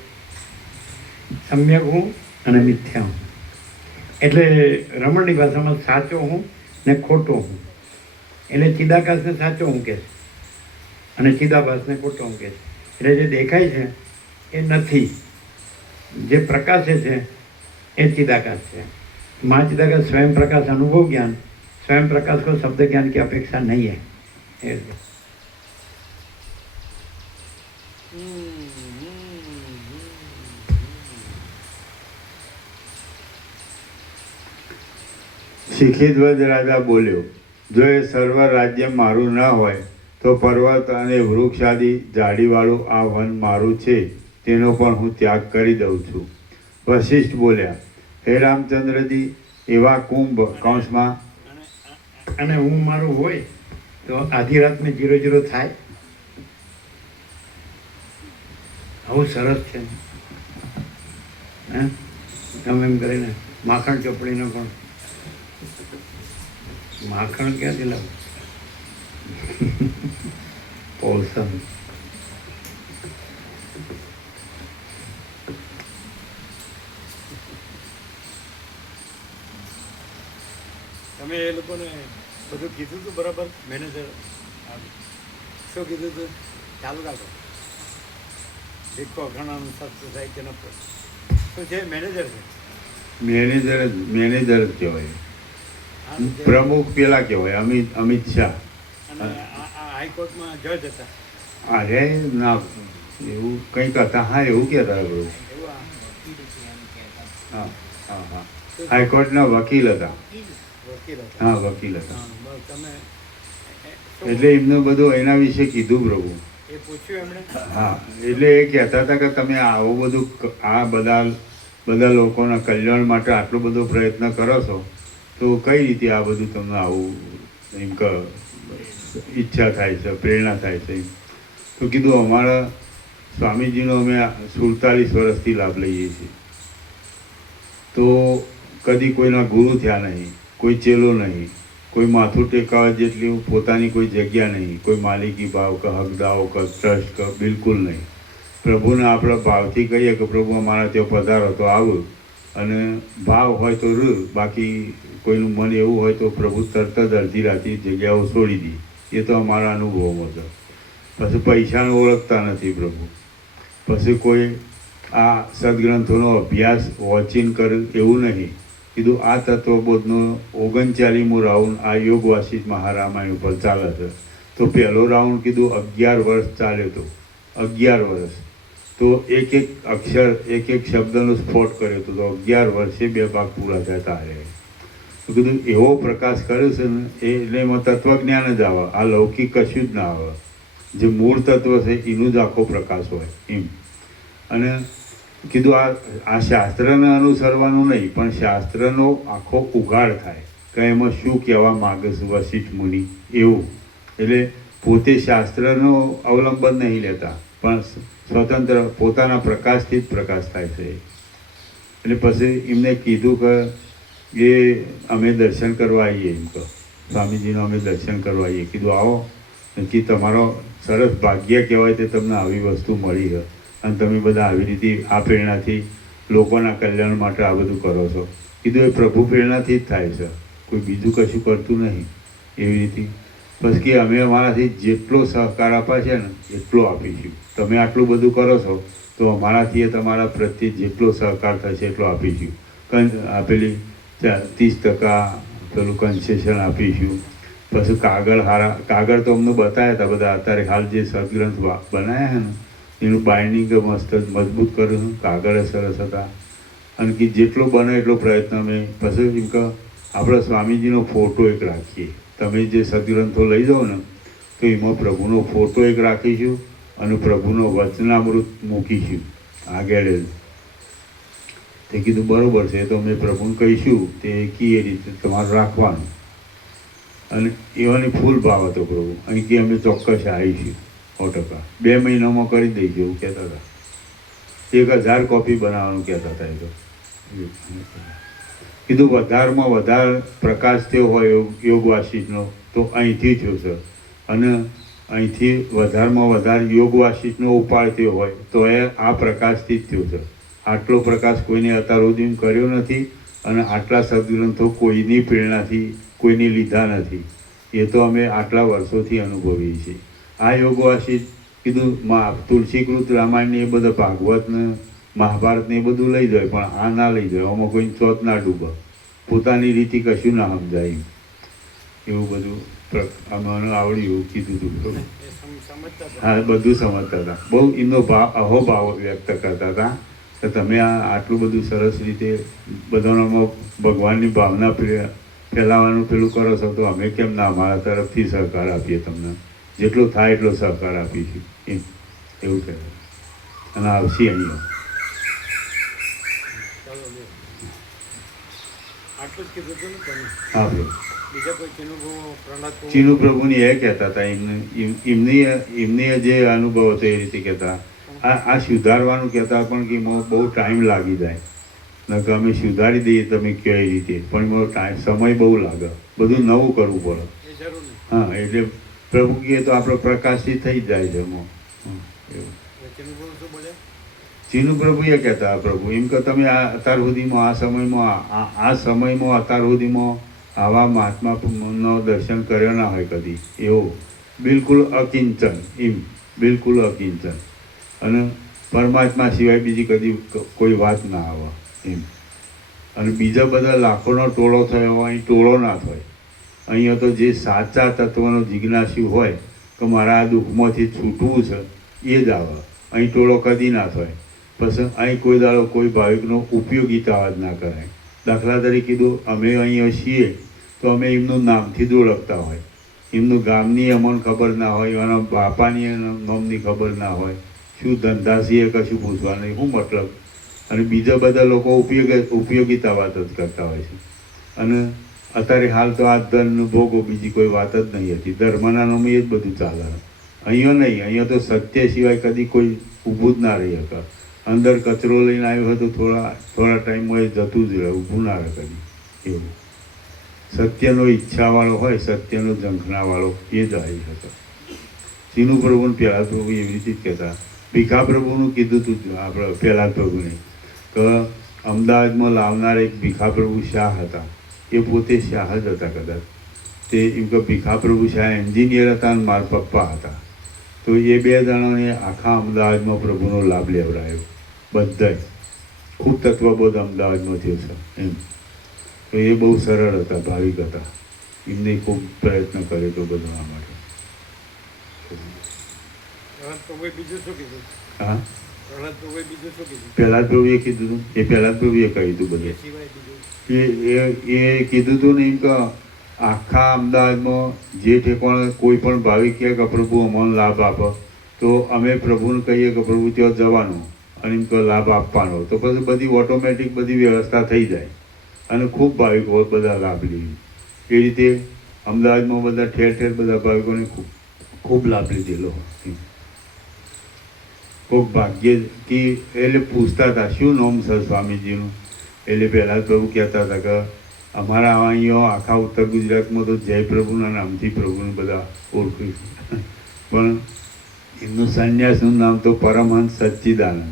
સમ્યક હું અને મિથ્યા હું. એટલે રમણની ભાષામાં સાચો હું ને ખોટો હું. એટલે ચિદાકાશને સાચો હું કહે છે અને ચિદાભાસને ખોટો હું કહે છે. એટલે જે દેખાય છે એ નથી, જે પ્રકાશે છે એ चिदाकाश है. माँ चिदाकाश स्वयं प्रकाश अनुभव ज्ञान, स्वयं प्रकाश को शब्द ज्ञान की अपेक्षा नहीं है. શિખીધ્વજ રાજા બોલ્યો, જો એ સર્વ રાજ્ય મારું ન હોય તો પર્વત અને વૃક્ષ આદિ ઝાડીવાળું આ વન મારું છે, તેનો પણ હું ત્યાગ કરી દઉં છું. વશિષ્ઠ બોલ્યા, હે રામચંદ્રજી, એવા કુંભ કૌંસમાં અને હું મારું હોય તો આધી રાત મેં 0-0 થાય. આવું સરસ છે. હે ગમે એમ કરીને માખણ ચોપડીનો પણ માખણ ક્યાંથી લાવું? પોલસમ. તમે એ લોકોને બધું કીધું હતું બરાબર? મેનેજર શું કીધું હતું? ચાલુ રાખો. એક ઘણાનું સત્ય સાહિત્યનો શું છે? મેનેજર છે. મેનેજર જ કહેવાય. પ્રમુખ પેલા કહેવાય અમિત શાહ. અને આ હાઈકોર્ટમાં જજ હતા. અરે ના, એવું કંઈક હતા. હા, એવું કહેતા બધું. એવું હા હા હા, હાઈકોર્ટના વકીલ હતા. વકીલ હતા. હા, વકીલ હતા. હા, તમે એટલે એમનું બધું એના વિશે કીધું પ્રભુ. એ પૂછ્યું એમણે? હા, એટલે એ કહેતા હતા કે તમે આવું બધું આ બધા લોકોના કલ્યાણ માટે આટલો બધો પ્રયત્ન કરો છો, તો કઈ રીતે આ બધું તમને આવું એમ કે ઈચ્છા થાય છે, પ્રેરણા થાય છે? તો કીધું અમારા સ્વામીજીનો અમે 47 વર્ષથી લાભ લઈએ છીએ, તો કદી કોઈના ગુરુ થયા નહીં, કોઈ ચેલો નહીં, કોઈ માથું ટેકાવા જેટલી પોતાની કોઈ જગ્યા નહીં, કોઈ માલિકી ભાવ કે હકદાઓ કે ટ્રસ્ટ કે બિલકુલ નહીં. પ્રભુને આપણે ભાવથી કહીએ કે પ્રભુ અમારા ત્યાં પધારો તો આવું, અને ભાવ હોય તો બાકી કોઈનું મન એવું હોય તો પ્રભુ તરત જ અડધી રાતી જગ્યાઓ છોડી દી. એ તો અમારા અનુભવમાં છે. પછી પૈસાને ઓળખતા નથી પ્રભુ. પછી કોઈ આ સદગ્રંથોનો અભ્યાસ વોચિંગ કર્યું એવું નહીં. કીધું આ તત્વબોધનો 39મો રાઉન્ડ આ યોગ વાસિષ્ઠ મહારામાયણ ઉપર ચાલે છે. તો પહેલો રાઉન્ડ કીધું 11 વર્ષ ચાલ્યો હતો. 11 વર્ષ તો એક અક્ષર એક શબ્દનો સ્ફોટ કર્યો હતો. તો 11 વર્ષે 2 ભાગ પૂરા થયા તારે. તો કીધું એવો પ્રકાશ કર્યો છે ને, એટલે એમાં તત્વજ્ઞાન જ આવે, આ લૌકિક કશું જ ના આવે. જે મૂળ તત્વ છે એનું જ આખો પ્રકાશ હોય એમ. અને કીધું આ શાસ્ત્રને અનુસરવાનું નહીં, પણ શાસ્ત્રનો આખો ઉઘાડ થાય કે એમાં શું કહેવા માગે છે વશિષ્ઠ મુનિ એવું. એટલે પોતે શાસ્ત્રનો અવલંબન નહીં લેતા, પણ સ્વતંત્ર પોતાના પ્રકાશથી જ પ્રકાશ થાય છે. એટલે પછી એમને કીધું કે એ અમે દર્શન કરવા આવીએ એમ કહો સ્વામીજીનો અમે દર્શન કરવા આવીએ કીધું આવો કે તમારો સરસ ભાગ્ય કહેવાય તે તમને આવી વસ્તુ મળી છે અને તમે બધા આવી રીતે આ પ્રેરણાથી લોકોના કલ્યાણ માટે આ બધું કરો છો કીધું એ પ્રભુ પ્રેરણાથી જ થાય છે કોઈ બીજું કશું કરતું નહીં એવી રીતે બસ કે અમે અમારાથી જેટલો સહકાર આપ્યા છે ને એટલો આપીશું તમે આટલું બધું કરો છો તો અમારાથી તમારા પ્રત્યે જેટલો સહકાર થશે એટલો આપીશું આપેલી 30% પેલું કન્સેશન આપીશું પછી કાગળ તો અમને બતાવ્યા હતા બધા અત્યારે હાલ જે સદગ્રંથ બનાવ્યા છે ને એનું બાઇન્ડિંગ મસ્ત મજબૂત કર્યું કાગળ સરસ હતા અને કે જેટલો બને એટલો પ્રયત્ન અમે પછી એમ કે આપણે સ્વામીજીનો ફોટો એક રાખીએ તમે જે સદગ્રંથો લઈ જાઓ ને તો એમાં પ્રભુનો ફોટો એક રાખીશું અને પ્રભુનો વચનામૃત મૂકીશું આગળ તે કીધું બરાબર છે તો અમે પ્રભુને કહીશું તે કીએ રીતે તમારું રાખવાનું અને એવાની ફૂલ ભાવ હતો પ્રભુ અહીં કે અમે ચોક્કસ આવીશું 100%. 2 મહિનામાં કરી દઈશું એવું કહેતા હતા 1000 કોપી બનાવવાનું કહેતા હતા એ તો કીધું વધારમાં વધારે પ્રકાશ થયો હોય યોગવાસિતનો તો અહીંથી થયો છે અને અહીંથી વધારમાં વધારે યોગવાસિતનો ઉપાડ થયો હોય તો એ આ પ્રકાશથી જ થયો છે આટલો પ્રકાશ કોઈને અત્યાર સુધી કર્યો નથી અને આટલા સદગ્રંથો કોઈની પ્રેરણાથી કોઈની લીધા નથી એ તો અમે આટલા વર્ષોથી અનુભવીએ છીએ આ યોગવાસિત કીધું તુલસીકૃત રામાયણને એ બધા ભાગવતને મહાભારતને એ બધું લઈ જાય પણ આ ના લઈ જાય આમાં કોઈ ચોથ ના ડૂબે પોતાની રીતે કશું ના સમજાય એવું બધું અમને આવડ્યું કીધું હતું હા બધું સમજતા હતા બહુ એમનો અહોભાવ વ્યક્ત કરતા હતા કે તમે આટલું બધું સરસ રીતે બધાનામાં ભગવાનની ભાવના ફેલાવાનું પેલું કરો છો તો અમે કેમ ના અમારા તરફથી સહકાર આપીએ તમને જેટલો થાય એટલો સહકાર આપીશું એમ એવું કહે અને આવશે અહીંયા હા ચીનુ પ્રભુની એ કહેતા હતા એમની જે અનુભવ હતો એ રીતે કહેતા આ સુધારવાનું કહેતા પણ કે એમાં બહુ ટાઈમ લાગી જાય નકર અમે સુધારી દઈએ તમે કહો એ રીતે પણ એમાં સમય બહુ લાગે બધું નવું કરવું પડે હા એટલે પ્રભુ કહે તો આપણો પ્રકાશિત થઈ જાય છે એમાં એવું ચીનુ પ્રભુ એ કહેતા પ્રભુ એમ કે તમે આ અત્યાર સુધીમાં આ સમયમાં અત્યાર સુધીમાં આવા મહાત્માનો દર્શન કર્યો ના હોય કદી એવો બિલકુલ અકિંચન એમ બિલકુલ અકિંચન અને પરમાત્મા સિવાય બીજી કદી કોઈ વાત ના આવે એમ અને બીજા બધા લાખોનો ટોળો થયો અહીં ટોળો ના થાય અહીંયા તો જે સાચા તત્વનો જિજ્ઞાસુ હોય કે મારા આ દુઃખમાંથી છૂટવું છે એ જ આવે અહીં ટોળો કદી ના થાય પછી અહીં કોઈ દાડો કોઈ ભાવિકનો ઉપયોગીતા જ ના કરાય દાખલા તરીકે કીધું અમે અહીંયા છીએ તો અમે એમનું નામથી જ ઓળખતા હોય એમનું ગામની અમને ખબર ના હોય એના બાપાની નામની ખબર ના હોય શું ધંધા છે એ કશું પૂછવાનું નહીં શું મતલબ અને બીજા બધા લોકો ઉપયોગીતા વાત જ કરતા હોય છે અને અત્યારે હાલ તો આ ધનનું ભોગો બીજી કોઈ વાત જ નહીં હતી ધર્મના નામે એ જ બધું ચાલે અહીંયા નહીં અહીંયા તો સત્ય સિવાય કદી કોઈ ઊભું જ ના રહી શકે અંદર કચરો લઈને આવ્યો હોય તો થોડા ટાઈમમાં એ જતું જ રહે ઊભું ના રહે કદી એવું સત્યનો ઈચ્છાવાળો હોય સત્યનો ઝંખનાવાળો એ જ આવી શકે ચીનુ પ્રભુને પહેલાં પ્રભુ એવી રીતે જ કહેતા ભીખા પ્રભુનું કીધું હતું આપણે પહેલાં પ્રભુને કે અમદાવાદમાં લાવનાર એક ભીખા પ્રભુ શાહ હતા એ પોતે શાહ જ હતા કદાચ તે એમ કે ભીખા પ્રભુ શાહ એન્જિનિયર હતા અને મારા પપ્પા હતા તો એ 2 જણાને આખા અમદાવાદમાં પ્રભુનો લાભ લેવડાયો બધાય ખૂબ તત્વબોધ અમદાવાદમાં થયો છે એમ તો એ બહુ સરળ હતા ભાવિક હતા એમને ખૂબ પ્રયત્ન કર્યો હતો બધા માટે હા પહેલાં પ્રભુએ કીધું હતું એ પહેલાં પ્રભુએ કહ્યું હતું બધે એ કીધું હતું ને એમ કે આખા અમદાવાદમાં જે ઠેકાણે કોઈ પણ ભાવિક કહે કે પ્રભુ અમને લાભ આપો તો અમે પ્રભુને કહીએ કે પ્રભુ ત્યાં જવાનું અને એમ કે લાભ આપવાનો તો પછી બધી ઓટોમેટિક બધી વ્યવસ્થા થઈ જાય અને ખૂબ ભાવિકો બધા લાભ લે એ રીતે અમદાવાદમાં બધા ઠેર ઠેર બધા ભાવિકોને ખૂબ લાભ લીધેલો ખૂબ ભાગ્ય કે એટલે પૂછતા હતા શું નામ છે સ્વામીજીનું એટલે પહેલાં પ્રભુ કહેતા હતા કે અમારા અહીંયા આખા ઉત્તર ગુજરાતમાં તો જય પ્રભુના નામથી પ્રભુને બધા ઓળખ્યું છે પણ એમનું સંન્યાસનું નામ તો પરમહંસ સચ્ચિદાનંદ.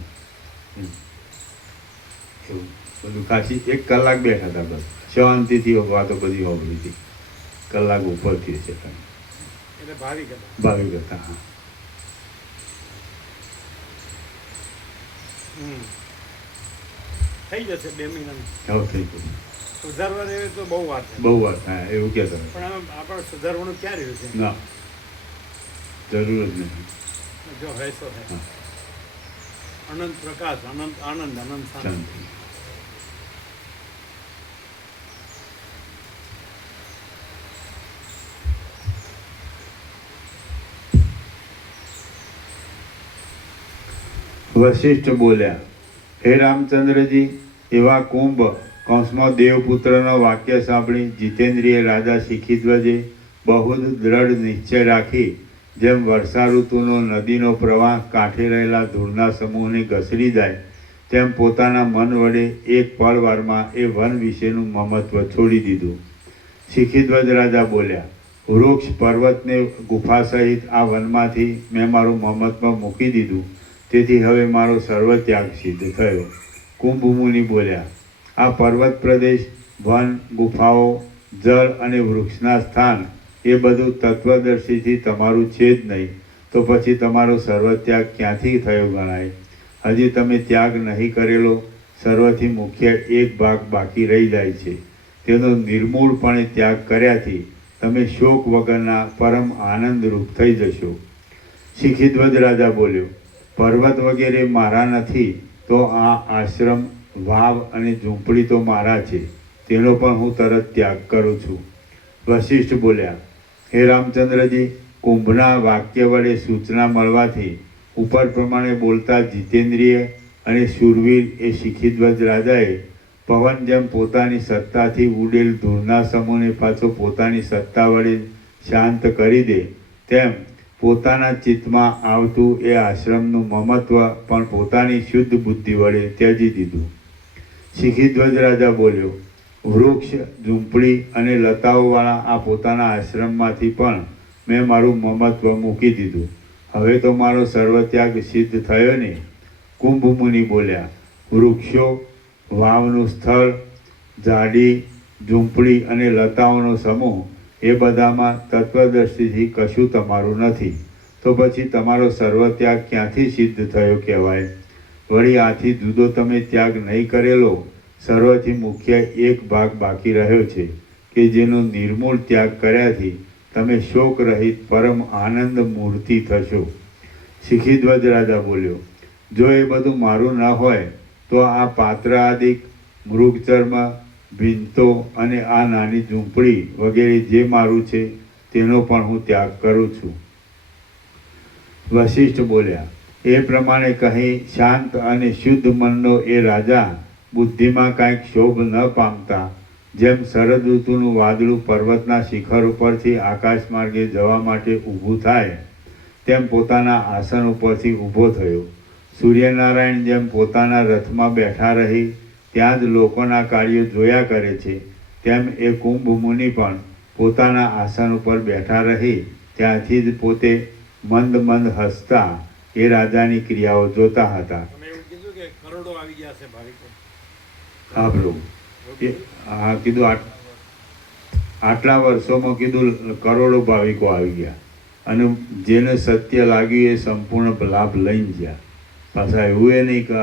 એવું બધું ખાસી 1 કલાક બેઠા હતા બસ, શાંતિથી વાતો બધી હોવી હતી, કલાક ઉપરથી છે. એટલે ભાવિક હતા. ભાવિક હતા. હા, થઈ જશે 2 મહિનામાં. હવે થઈ ગયું. સુધારવા દેવે તો બહુ વાર છે. બહુ વાત થાય એવું કહેતા હતા. પણ આમ આપણે સુધારવાનું ક્યાં રહ્યું છે? ના, જરૂર જ નથી. જો હે તો હે. હા. અનંત પ્રકાશ, અનંત આનંદ, અનંત શાંતિ. શાંતિ. વશિષ્ઠ બોલ્યા, હે રામચંદ્રજી, એવા કુંભ કૌંસમાં દેવપુત્રનો વાક્ય સાંભળી જીતેન્દ્રિય રાજા શિખીધ્વજે બહુ જ દ્રઢ નિશ્ચય રાખી જેમ વર્ષા ઋતુનો નદીનો પ્રવાહ કાંઠે રહેલા ધૂળના સમૂહને ઘસડી જાય તેમ પોતાના મન વડે એક પળવારમાં એ વન વિશેનું મમત્વ છોડી દીધું. શિખીધ્વજ રાજા બોલ્યા, વૃક્ષ પર્વતને ગુફા સહિત આ વનમાંથી મેં મારું મમત્વ મૂકી દીધું, તેથી હવે મારો સર્વ ત્યાગ સિદ્ધ થયો. કુંભ મુનિ બોલ્યા, આ પર્વત પ્રદેશ, વન, ગુફાઓ, જળ અને વૃક્ષના સ્થાન એ બધું તત્વદર્શીથી તમારું છે જ નહીં, તો પછી તમારો સર્વ ત્યાગ ક્યાંથી થયો ગણાય? હજી તમે ત્યાગ નહીં કરેલો સર્વથી મુખ્ય એક ભાગ બાકી રહી જાય છે. તેનો નિર્મૂળપણે ત્યાગ કર્યાથી તમે શોક વગરના પરમ આનંદરૂપ થઈ જશો. શિખીધ્વજ રાજા બોલ્યો, પર્વત વગેરે મારા નથી, તો આ આશ્રમ, વાવ અને ઝૂંપડી તો મારા છે, તેનો પણ હું તરત ત્યાગ કરું છું. વશિષ્ઠ બોલ્યા, હે રામચંદ્રજી, કુંભના વાક્ય વડે સૂચના મળવાથી ઉપર પ્રમાણે બોલતા જીતેન્દ્રિય અને શૂરવીર એ શિખીધ્વજ રાજાએ પવન જેમ પોતાની સત્તાથી ઉડેલ ધૂળના સમૂહને પાછો પોતાની સત્તા વડે શાંત કરી દે તેમ પોતાના ચિત્તમાં આવતું એ આશ્રમનું મમત્વ પણ પોતાની શુદ્ધ બુદ્ધિ વડે ત્યજી દીધું. શિખીધ્વજ રાજા બોલ્યો, વૃક્ષ, ઝૂંપડી અને લતાઓવાળા આ પોતાના આશ્રમમાંથી પણ મેં મારું મમત્વ મૂકી દીધું. હવે તો મારો સર્વત્યાગ સિદ્ધ થયો ને? કુંભ મુનિ બોલ્યા, વૃક્ષો, વાવનું સ્થળ, ઝાડી, ઝૂંપડી અને લતાઓનો સમૂહ એ બધામાં તત્વદર્શીથી કશું તમારું નથી, તો પછી તમારો સર્વત્યાગ ક્યાંથી સિદ્ધ થયો કહેવાય? વળી આથી જુદો તમે ત્યાગ નહીં કરેલો સર્વથી મુખ્ય એક ભાગ બાકી રહ્યો છે કે જેનો નિર્મૂળ ત્યાગ કર્યાથી તમે શોક રહિત પરમ આનંદ મૂર્તિ થશો. શિખીધ્વજ રાજા બોલ્યો, જો એ બધું મારું ન હોય તો આ પાત્ર આદિક, મૃગચર્મ, ભીંતો અને આ નાની ઝૂંપડી વગેરે જે મારું છે તેનો પણ હું ત્યાગ કરું છું. વશિષ્ઠ બોલ્યા, એ પ્રમાણે કહી શાંત અને શુદ્ધ મનનો એ રાજા બુદ્ધિમાં કાંઈક શોભ ન પામતા જેમ શરદ ઋતુનું વાદળું પર્વતના શિખર ઉપરથી આકાશ માર્ગે જવા માટે ઊભું થાય તેમ પોતાના આસન ઉપરથી ઊભો થયો. સૂર્યનારાયણ જેમ પોતાના રથમાં બેઠા રહી ત્યાં જ લોકોના કાર્યો જોયા કરે છે તેમ એ કુંભ મુનિ પણ પોતાના આસન ઉપર બેઠા રહી ત્યાંથી જ પોતે મંદ મંદ હસતા એ રાજાની ક્રિયાઓ જોતા હતા. તમે એવું કીધું કે કરોડો આવી ગયા છે ભાવિકો. હા પ્રભુ, હા કીધું આટલા વર્ષોમાં કીધું કરોડો ભાવિકો આવી ગયા અને જેને સત્ય લાગ્યું એ સંપૂર્ણ લાભ લઈને ગયા. પાછા એવું એ નહીં કે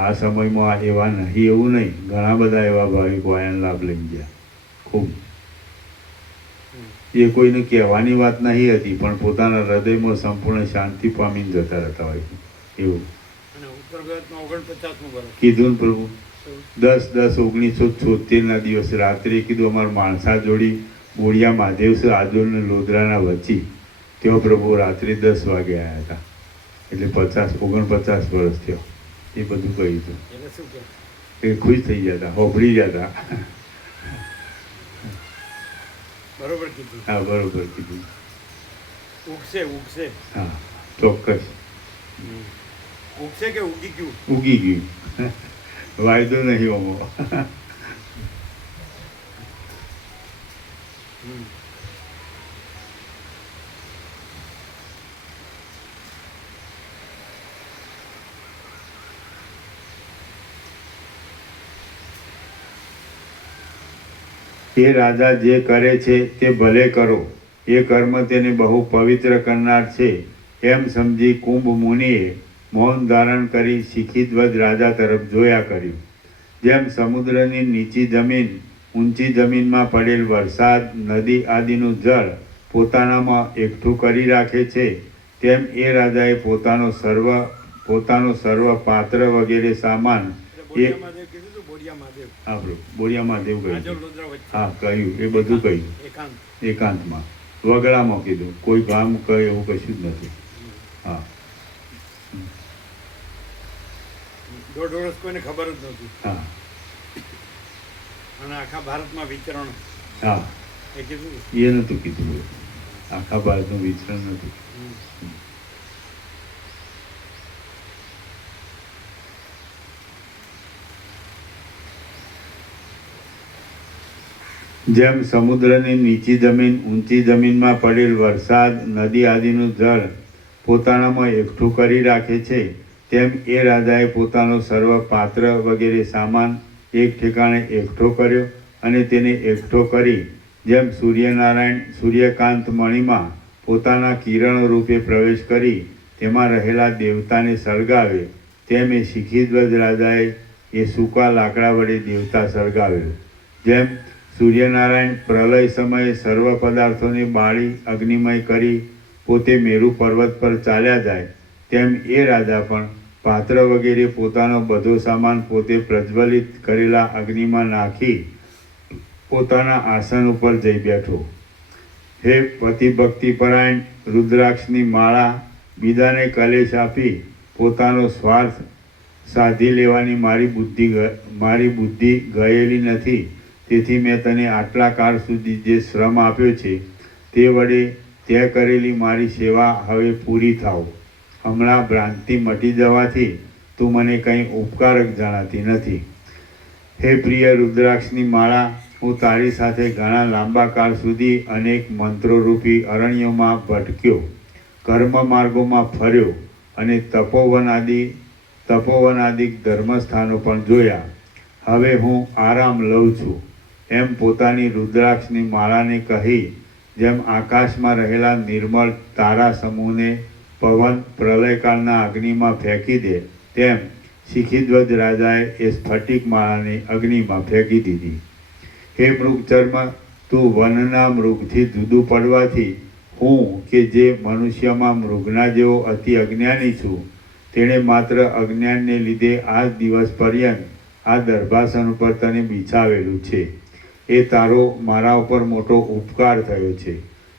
આ સમયમાં એવા નહીં, એવું નહીં, ઘણા બધા એવા ભાવિકો આયાને લાભ લઈને ગયા. ખૂબ એ કોઈને કહેવાની વાત નહીં હતી પણ પોતાના હૃદયમાં સંપૂર્ણ શાંતિ પામીને જતા રહેતા હોય એવું. અને ઉત્તર ગુજરાતમાં 49મું વર્ષ કીધું ને પ્રભુ, 10/10/1976 દિવસ રાત્રે કીધું અમારા માણસા જોડી બોડિયા મહાદેવ છે આજોલ ને લોધરાના વચ્ચે, તેઓ પ્રભુ રાત્રે 10 વાગે આવ્યા હતા, એટલે 49 વર્ષ થયો. એ બધું કહ્યું હતું. એટલે શું કે એ ખુશ થઈ જતા, હોભળી જતા. બરોબર કીધું. હા બરોબર કીધું. ઉગશે ઉગશે. હા ચોક્કસ ઉગશે કે ઉગી ગયું? ઉગી ગયું. વાયદો નહીં હોમો. એ રાજા જે કરે છે તે ભલે કરો, એ કર્મ તેને બહુ પવિત્ર કરનાર છે એમ સમજી કુંભ મુનિએ મૌન ધારણ કરી શિખીધ્વજ રાજા તરફ જોયા કર્યું. જેમ સમુદ્રની નીચી જમીન ઊંચી જમીનમાં પડેલ વરસાદ, નદી આદિનું જળ પોતાનામાં એકઠું કરી રાખે છે, તેમ એ રાજાએ પોતાનો સર્વ પાત્ર વગેરે સામાન એ આપણું બોરિયા મહાદેવ કહ્યું. હા કહ્યું, એ બધું કહ્યું એકાંતમાં, વગડામાં કીધું, કોઈ ગામ કહે એવું કશું જ નથી. હા, દોઢ વર્ષ કોઈને ખબર જ નહોતી. હા, અને આખા ભારતમાં વિચરણ હા, એ કીધું. એ નહોતું કીધું, આખા ભારતનું વિચરણ નથી. જેમ સમુદ્રની નીચી જમીન ઊંચી જમીનમાં પડેલ વરસાદ, નદી આદિનું જળ પોતાનામાં એકઠું કરી રાખે છે, તેમ એ રાજાએ પોતાનો સર્વ પાત્ર વગેરે સામાન એક ઠેકાણે એકઠો કર્યો અને તેને એકઠો કરી જેમ સૂર્યનારાયણ સૂર્યકાંત મણિમાં પોતાના કિરણ રૂપે પ્રવેશ કરી તેમાં રહેલા દેવતાને સળગાવે, તેમ એ શિખીધ્વજ રાજાએ એ સૂકા લાકડા વડે દેવતા સળગાવેલો. જેમ સૂર્યનારાયણ પ્રલય સમયે સર્વ પદાર્થોને બાળી અગ્નિમય કરી પોતે મેરુ પર્વત પર ચાલ્યા જાય, તેમ એ રાજા પણ પાત્ર વગેરે પોતાનો બધો સામાન પોતે પ્રજ્વલિત કરેલા અગ્નિમાં નાખી પોતાના આસન ઉપર જઈ બેઠો. હે પતિ ભક્તિપરાયણ, રુદ્રાક્ષની માળા બીજાને કલેશ આપી પોતાનો સ્વાર્થ સાધી લેવાની મારી બુદ્ધિ ગયેલી નથી, તેથી મેં તને આટલા કાળ સુધી જે શ્રમ આપ્યો છે તે વડે તે કરેલી મારી સેવા હવે પૂરી થાવ. હમણાં ભ્રાંતિ મટી જવાથી તું મને કંઈ ઉપકારક જણાતી નથી. હે પ્રિય રુદ્રાક્ષની માળા, હું તારી સાથે ઘણા લાંબા કાળ સુધી અનેક મંત્રોરૂપી અરણ્યોમાં ભટક્યો, કર્મ માર્ગોમાં ફર્યો અને તપોવનાદિક ધર્મસ્થાનો પણ જોયા. હવે હું આરામ લઉં છું એમ પોતાની રુદ્રાક્ષની માળાને કહી જેમ આકાશમાં રહેલા નિર્મળ તારા સમૂહને પવન પ્રલયકાળના અગ્નિમાં ફેંકી દે, તેમ શિખીધ્વજ રાજાએ એ સ્ફટિક માળાને અગ્નિમાં ફેંકી દીધી. હે મૃગચર્મ, તું વનના મૃગથી જુદું પડવાથી હું કે જે મનુષ્યમાં મૃગના જેવો અતિ અજ્ઞાની છું, તેણે માત્ર અજ્ઞાનને લીધે આ દિવસ પર્યંત આ દર્ભાસન ઉપર તને બિછાવેલું છે. એ તારો મારા ઉપર મોટો ઉપકાર થયો છે.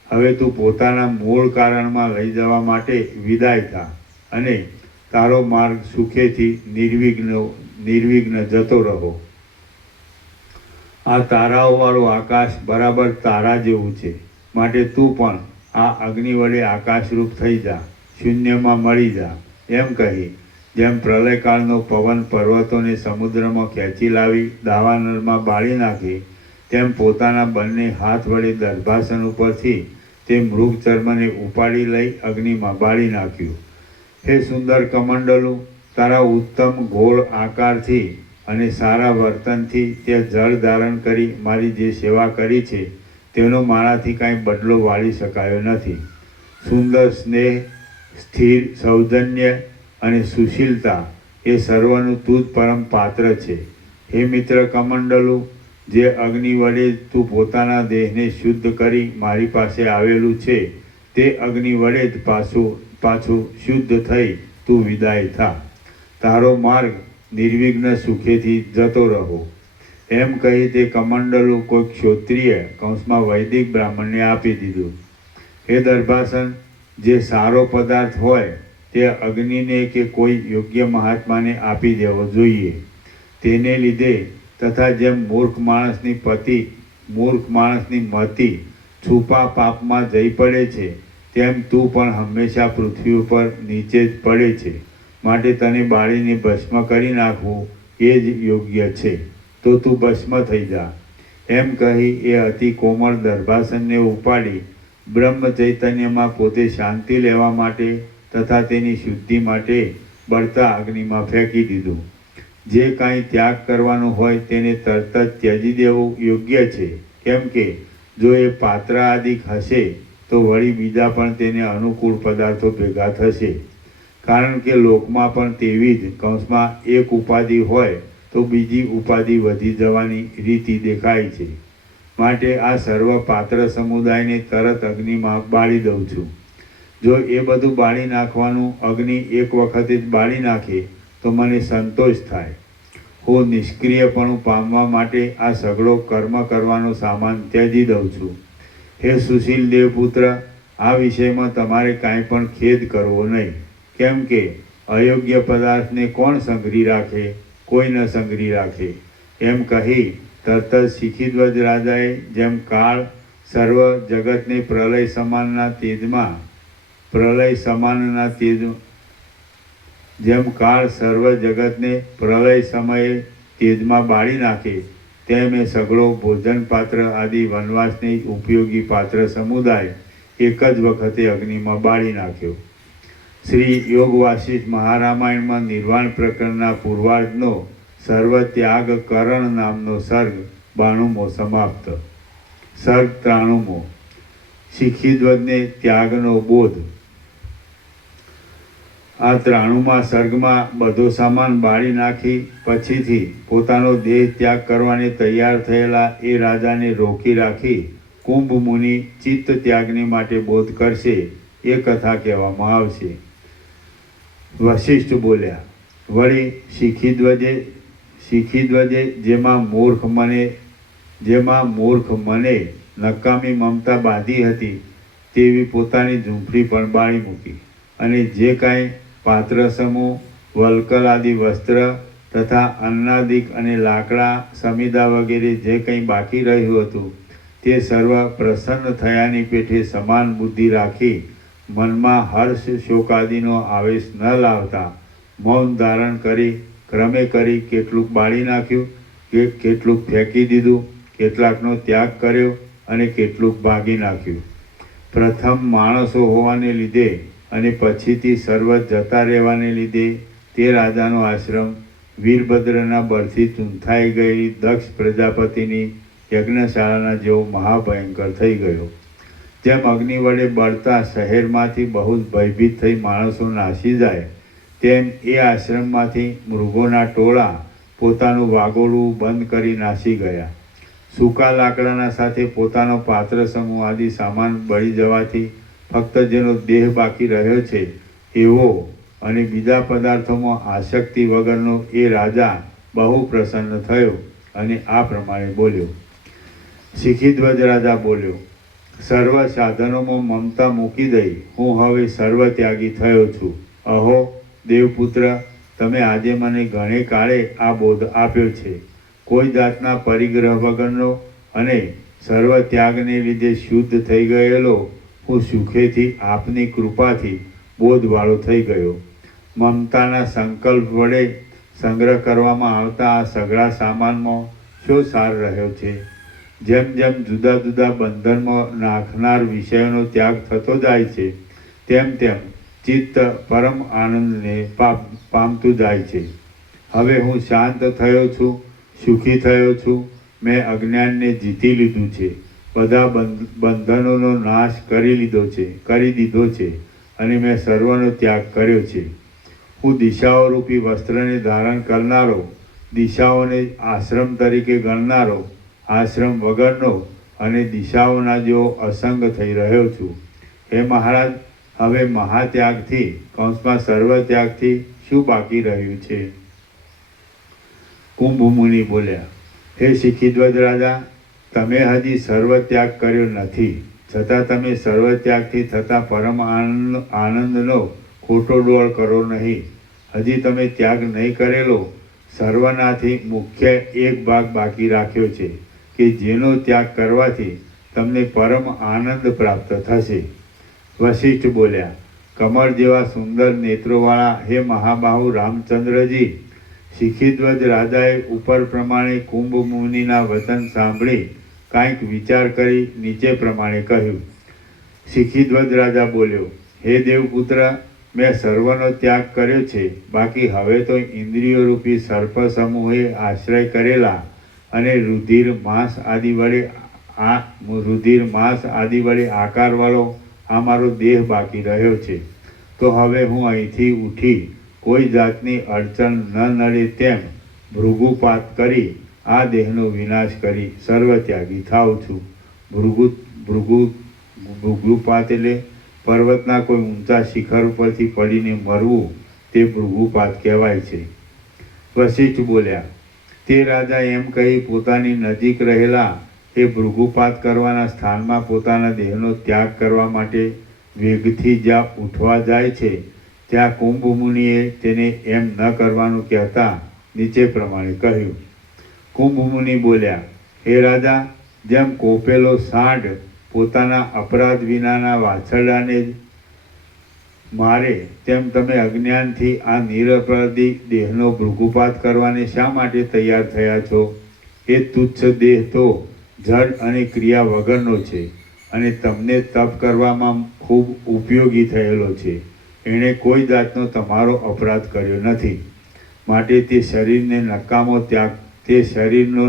હવે તું પોતાના મૂળ કારણમાં લઈ જવા માટે વિદાય થા અને તારો માર્ગ સુખેથી નિર્વિઘ્ન જતો રહો. આ તારાઓવાળું આકાશ બરાબર તારા જેવું છે, માટે તું પણ આ અગ્નિ વડે આકાશરૂપ થઈ જા, શૂન્યમાં મળી જા. એમ કહી જેમ પ્રલયકાળનો પવન પર્વતોને સમુદ્રમાં ખેંચી લાવી દાવાનળમાં બાળી નાખે, તેમ પોતાના બંને હાથ વડે દર્ભાસન ઉપરથી તે મૃગચર્મને ઉપાડી લઈ અગ્નિમાં બાળી નાખ્યું. હે સુંદર કમંડલું, તારા ઉત્તમ ગોળ આકારથી અને સારા વર્તનથી તે જળ ધારણ કરી મારી જે સેવા કરી છે તેનો મારાથી કાંઈ બદલો વાળી શકાયો નથી. સુંદર સ્નેહ, સ્થિર સૌજન્ય અને સુશીલતા એ સર્વનું તું જ પરમ પાત્ર છે. હે મિત્ર કમંડલું, જે અગ્નિ વડે તું પોતાના દેહને શુદ્ધ કરી મારી પાસે આવેલું છે, તે અગ્નિ વડે જ પાછું શુદ્ધ થઈ તું વિદાય થા. તારો માર્ગ નિર્વિઘ્ન સુખેથી જતો રહો. એમ કહી તે કમંડલું કોઈ ક્ષોત્રિય કૌંસમાં વૈદિક બ્રાહ્મણને આપી દીધું. હે દર્ભાસન, જે સારો પદાર્થ હોય તે અગ્નિને કે કોઈ યોગ્ય મહાત્માને આપી દેવો જોઈએ. તેને લીધે તથા જેમ મૂર્ખ માણસની મતિ છુપા પાપમાં જઈ પડે છે, તેમ તું પણ હંમેશા પૃથ્વી ઉપર નીચે જ પડે છે. માટે તને બાળીને ભસ્મ કરી નાખવું એ જ યોગ્ય છે, તો તું ભસ્મ થઈ જા. એમ કહી એ અતિ કોમળ દર્ભાસનને ઉપાડી બ્રહ્મ ચૈતન્યમાં પોતે શાંતિ લેવા માટે તથા તેની શુદ્ધિ માટે બળતા અગ્નિમાં ફેંકી દીધું. જે કાંઈ ત્યાગ કરવાનું હોય તેને તરત જ ત્યજી દેવું યોગ્ય છે, કેમ કે જો એ પાત્ર આદિક હશે તો વળી બીજા પણ તેને અનુકૂળ પદાર્થો ભેગા થશે. કારણ કે લોકમાં પણ તેવી જ કૌંસમાં એક ઉપાધિ હોય તો બીજી ઉપાધિ વધી જવાની રીતિ દેખાય છે. માટે આ સર્વ પાત્ર સમુદાયને તરત અગ્નિમાં બાળી દઉં છું. જો એ બધું બાળી નાખવાનું અગ્નિ એક વખતે જ બાળી નાખે તો મને સંતોષ થાય. હું નિષ્ક્રિયપણું પામવા માટે આ સઘળો કર્મ કરવાનો સામાન ત્યજી દઉં છું. હે સુશીલ દેવપુત્ર, આ વિષયમાં તમારે કાંઈ પણ ખેદ કરવો નહીં, કેમ કે અયોગ્ય પદાર્થને કોણ સંઘરી રાખે? કોઈ ન સંઘરી રાખે. એમ કહી તરત જ શિખીધ્વજ રાજાએ જેમ કાળ સર્વ જગતને પ્રલય સમાનના તેજ જેમ કાળ સર્વ જગતને પ્રલય સમયે તેજમાં બાળી નાખે તેમ એ સઘળો ભોજન પાત્ર આદિ વનવાસને ઉપયોગી પાત્ર સમુદાય એક જ વખતે અગ્નિમાં બાળી નાખ્યો. શ્રી યોગ વાસિષ્ઠ મહારામાયણમાં નિર્વાણ પ્રકરણના પૂર્વાર્ધનો સર્વ ત્યાગ કરણ નામનો સર્ગ 92મો સમાપ્ત. સર્ગ 93મો. શિખીધ્વજને ત્યાગનો બોધ. આ 93મા સર્ગમાં બધો સામાન બાળી નાખી પછીથી પોતાનો દેહ ત્યાગ કરવાને તૈયાર થયેલા એ રાજાને રોકી રાખી કુંભ મુનિ ચિત્ત ત્યાગને માટે બોધ કરશે એ કથા કહેવામાં આવશે. વશિષ્ઠ બોલ્યા, વળી શિખીધ્વજે જેમાં મૂર્ખ મને નકામી મમતા બાંધી હતી તેવી પોતાની ઝૂંપડી પણ બાળી મૂકી, અને જે કાંઈ પાત્ર સમૂહ વલ્કલ આદિ વસ્ત્ર તથા અન્નાદિક અને લાકડા સમિદા વગેરે જે કંઈ બાકી રહ્યું હતું તે સર્વ પ્રસન્ન થયાની પેઠે સમાન બુદ્ધિ રાખી મનમાં હર્ષ શોકાદિનો આવેશ ન લાવતા મૌન ધારણ કરી ક્રમે કરી કેટલુંક બાળી નાખ્યું, કેટલુંક ફેંકી દીધું, કેટલાકનો ત્યાગ કર્યો અને કેટલુંક ભાગી નાખ્યું. પ્રથમ માણસો હોવાને લીધે અને પછીથી સર્વ જતા રહેવાને લીધે તે રાજાનો આશ્રમ વીરભદ્રના બળથી ચૂંથાઈ ગયેલી દક્ષ પ્રજાપતિની યજ્ઞશાળાના જેવો મહાભયંકર થઈ ગયો. જેમ અગ્નિ વડે બળતા શહેરમાંથી બહુ જ ભયભીત થઈ માણસો નાસી જાય તેમ એ આશ્રમમાંથી મૃગોના ટોળા પોતાનું વાગોળું બંધ કરી નાસી ગયા. સૂકા લાકડાના સાથે પોતાનો પાત્ર સમૂહ આદિ સામાન બળી જવાથી ફક્ત જેનો દેહ બાકી રહ્યો છે એવો અને બીજા પદાર્થોમાં આસક્તિ વગરનો એ રાજા બહુ પ્રસન્ન થયો અને આ પ્રમાણે બોલ્યો. શિખીધ્વજ રાજા બોલ્યો, સર્વ સાધનોમાં મમતા મૂકી દઈ હું હવે સર્વ ત્યાગી થયો છું. અહો દેવપુત્ર, તમે આજે મને ઘણે કાળે આ બોધ આપ્યો છે. કોઈ જાતના પરિગ્રહ વગરનો અને સર્વ ત્યાગને લીધે શુદ્ધ થઈ ગયેલો હું સુખેથી આપની કૃપાથી બોધવાળો થઈ ગયો. મમતાના સંકલ્પ વડે સંગ્રહ કરવામાં આવતા આ સઘળા સામાનમાં શું સાર રહ્યો છે? જેમ જેમ જુદા જુદા બંધનમાં નાખનાર વિષયોનો ત્યાગ થતો જાય છે તેમ તેમ ચિત્ત પરમ આનંદને પામતું જાય છે. હવે હું શાંત થયો છું, સુખી થયો છું. મેં અજ્ઞાનને જીતી લીધું છે, બધા બંધનોનો નાશ કરી દીધો છે અને મેં સર્વનો ત્યાગ કર્યો છે. હું દિશાઓ રૂપી વસ્ત્રને ધારણ કરનારો, દિશાઓને આશ્રમ તરીકે ગણનારો, આશ્રમ વગરનો અને દિશાઓના જેવો અસંગ થઈ રહ્યો છું. હે મહારાજ, હવે મહાત્યાગથી કૌંસમાં સર્વ ત્યાગથી શું બાકી રહ્યું છે? કુંભ મુનિ બોલ્યા, હે શિખીધ્વજ રાજા, તમે હજી સર્વ ત્યાગ કર્યો નથી, છતાં તમે સર્વ ત્યાગથી થતા પરમ આનંદનો ખોટો ડોળ કરો નહીં. હજી તમે ત્યાગ નહીં કરેલો સર્વનાથી મુખ્ય એક ભાગ બાકી રાખ્યો છે કે જેનો ત્યાગ કરવાથી તમને પરમ આનંદ પ્રાપ્ત થશે. વશિષ્ઠ બોલ્યા, કમળ જેવા સુંદર નેત્રોવાળા હે મહાબાહુ રામચંદ્રજી, શિખીધ્વજ રાજાએ ઉપર પ્રમાણે કુંભ મુનિના વચન સાંભળી કાંઈક વિચાર કરી નીચે પ્રમાણે કહ્યું. શિખીધ્વજ રાજા બોલ્યો, હે દેવપુત્ર, મેં સર્વનો ત્યાગ કર્યો છે, બાકી હવે તો ઇન્દ્રિયો રૂપી સર્પ સમૂહે આશ્રય કરેલા અને રુધિર માંસ આદિ વડે આકારવાળો આ મારો દેહ બાકી રહ્યો છે. તો હવે હું અહીંથી ઉઠી કોઈ જાતની અડચણ ન નડે તેમ ભૃગુપાત કરી આ દેહનો વિનાશ કરી સર્વત્યાગી થાઉં છું. ભૃગુપાત એટલે પર્વતના કોઈ ઊંચા શિખર ઉપરથી પડીને મરવું, તે ભૃગુપાત કહેવાય છે. વશિષ્ઠ બોલ્યા, તે રાજા એમ કહી પોતાની નજીક રહેલા એ ભૃગુપાત કરવાના સ્થાનમાં પોતાના દેહનો ત્યાગ કરવા માટે વેગથી જ્યાં ઉઠવા જાય છે ત્યાં કુંભ મુનિએ તેને એમ ન કરવાનું કહેતા નીચે પ્રમાણે કહ્યું. કુંભ મુનિ બોલ્યા, હે રાજા, જેમ કોપેલો સાંઢ પોતાના અપરાધ વિનાના વાછરડાને જ મારે, તેમ તમે અજ્ઞાનથી આ નિરપરાધી દેહનો ભૃગુપાત કરવાને શા માટે તૈયાર થયા છો? એ તુચ્છ દેહ તો જડ અને ક્રિયા વગરનો છે અને તમને તપ કરવામાં ખૂબ ઉપયોગી થયેલો છે. એણે કોઈ જાતનો તમારો અપરાધ કર્યો નથી, માટે તે શરીરનો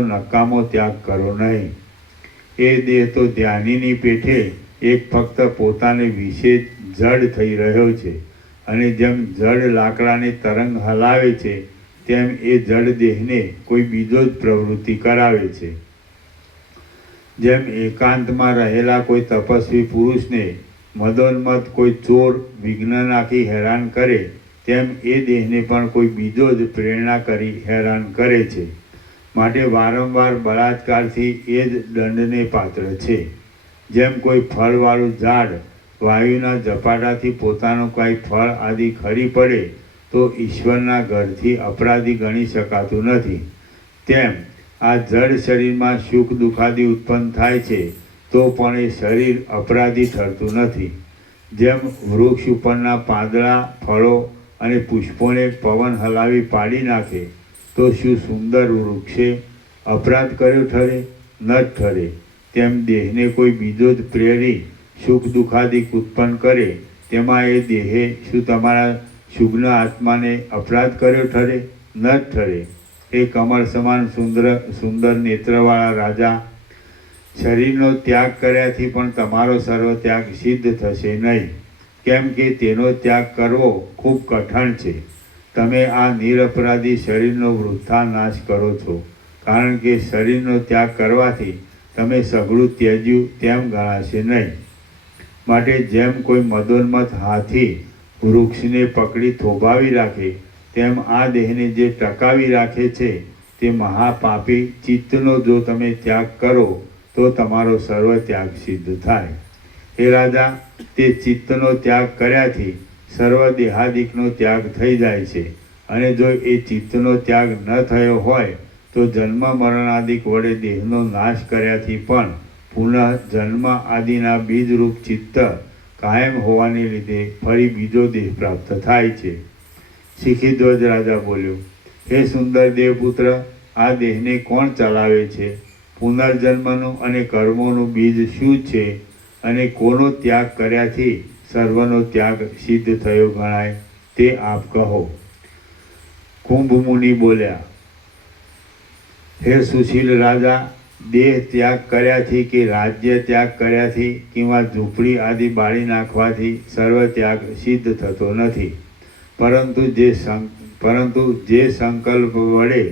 નકામો ત્યાગ કરો નહીં. એ દેહ તો ધ્યાનીની પેઠે એક ફક્ત પોતાને વિશે જડ થઈ રહ્યો છે અને જેમ જડ લાકડાને તરંગ હલાવે છે તેમ એ જડ દેહને કોઈ બીજો જ પ્રવૃત્તિ કરાવે છે. જેમ એકાંતમાં રહેલા કોઈ તપસ્વી પુરુષને મદોન્મત કોઈ ચોર વિઘ્ન નાખી હેરાન કરે, તેમ એ દેહને પણ કોઈ બીજો જ પ્રેરણા કરી હેરાન કરે છે. માટે વારંવાર બળાત્કારથી એ જ દંડને પાત્ર છે. જેમ કોઈ ફળવાળું ઝાડ વાયુના ઝપાટાથી પોતાનું કાંઈ ફળ આદિ ખરી પડે તો ઈશ્વરના ઘરથી અપરાધી ગણી શકાતું નથી, તેમ આ જડ શરીરમાં સુખ દુઃખાદી ઉત્પન્ન થાય છે તો પણ એ શરીર અપરાધી ઠરતું નથી. જેમ વૃક્ષ ઉપરના પાંદડા, ફળો અને પુષ્પોને પવન હલાવી પાડી નાખે તો શું સુંદર વૃક્ષે અપરાધ કર્યો ઠરે? ન જ ઠરે. તેમ દેહને કોઈ બીજો જ પ્રેરી સુખ દુઃખાદિક ઉત્પન્ન કરે, તેમાં એ દેહે શું તમારા શુગ્ન આત્માને અપરાધ કર્યો ઠરે? ન જ ઠરે. એ કમળ સમાન સુંદર નેત્રવાળા રાજા, શરીરનો ત્યાગ કર્યાથી પણ તમારો સર્વ ત્યાગ સિદ્ધ થશે નહીં, કેમ કે તેનો ત્યાગ કરવો ખૂબ કઠણ છે. તમે આ નિરપરાધી શરીરનો વૃથા નાશ કરો છો, કારણ કે શરીરનો ત્યાગ કરવાથી તમે સઘળું ત્યજ્યું તેમ ગણાશે નહીં. માટે જેમ કોઈ મદોન્મત હાથી વૃક્ષને પકડી થોભાવી રાખે, તેમ આ દેહને જે ટકાવી રાખે છે તે મહાપાપી ચિત્તનો જો તમે ત્યાગ કરો તો તમારો સર્વ ત્યાગ સિદ્ધ થાય. હે રાજા, તે ચિત્તનો ત્યાગ કર્યાથી સર્વ દેહાદિકનો ત્યાગ થઈ જાય છે, અને જો એ ચિત્તનો ત્યાગ ન થયો હોય તો જન્મ મરણાદિક વડે દેહનો નાશ કર્યાથી પણ પુનઃ જન્મ આદિના બીજરૂપ ચિત્ત કાયમ હોવાને લીધે ફરી બીજો દેહ પ્રાપ્ત થાય છે. શિખીધ્વજ રાજા બોલ્યો, હે સુંદર દેવપુત્ર, આ દેહને કોણ ચલાવે છે? પુનર્જન્મનું અને કર્મોનું બીજ શું છે અને કોનો ત્યાગ કર્યાથી સર્વનો ત્યાગ સિદ્ધ થયો ગણાય તે આપ કહો. કુંભ મુનિ બોલ્યા, હે સુશીલ રાજા, દેહ ત્યાગ કર્યાથી કે રાજ્ય ત્યાગ કર્યાથી કિંવા ઝૂંપડી આદિ બાળી નાખવાથી સર્વ ત્યાગ સિદ્ધ થતો નથી, પરંતુ જે સંકલ્પ વડે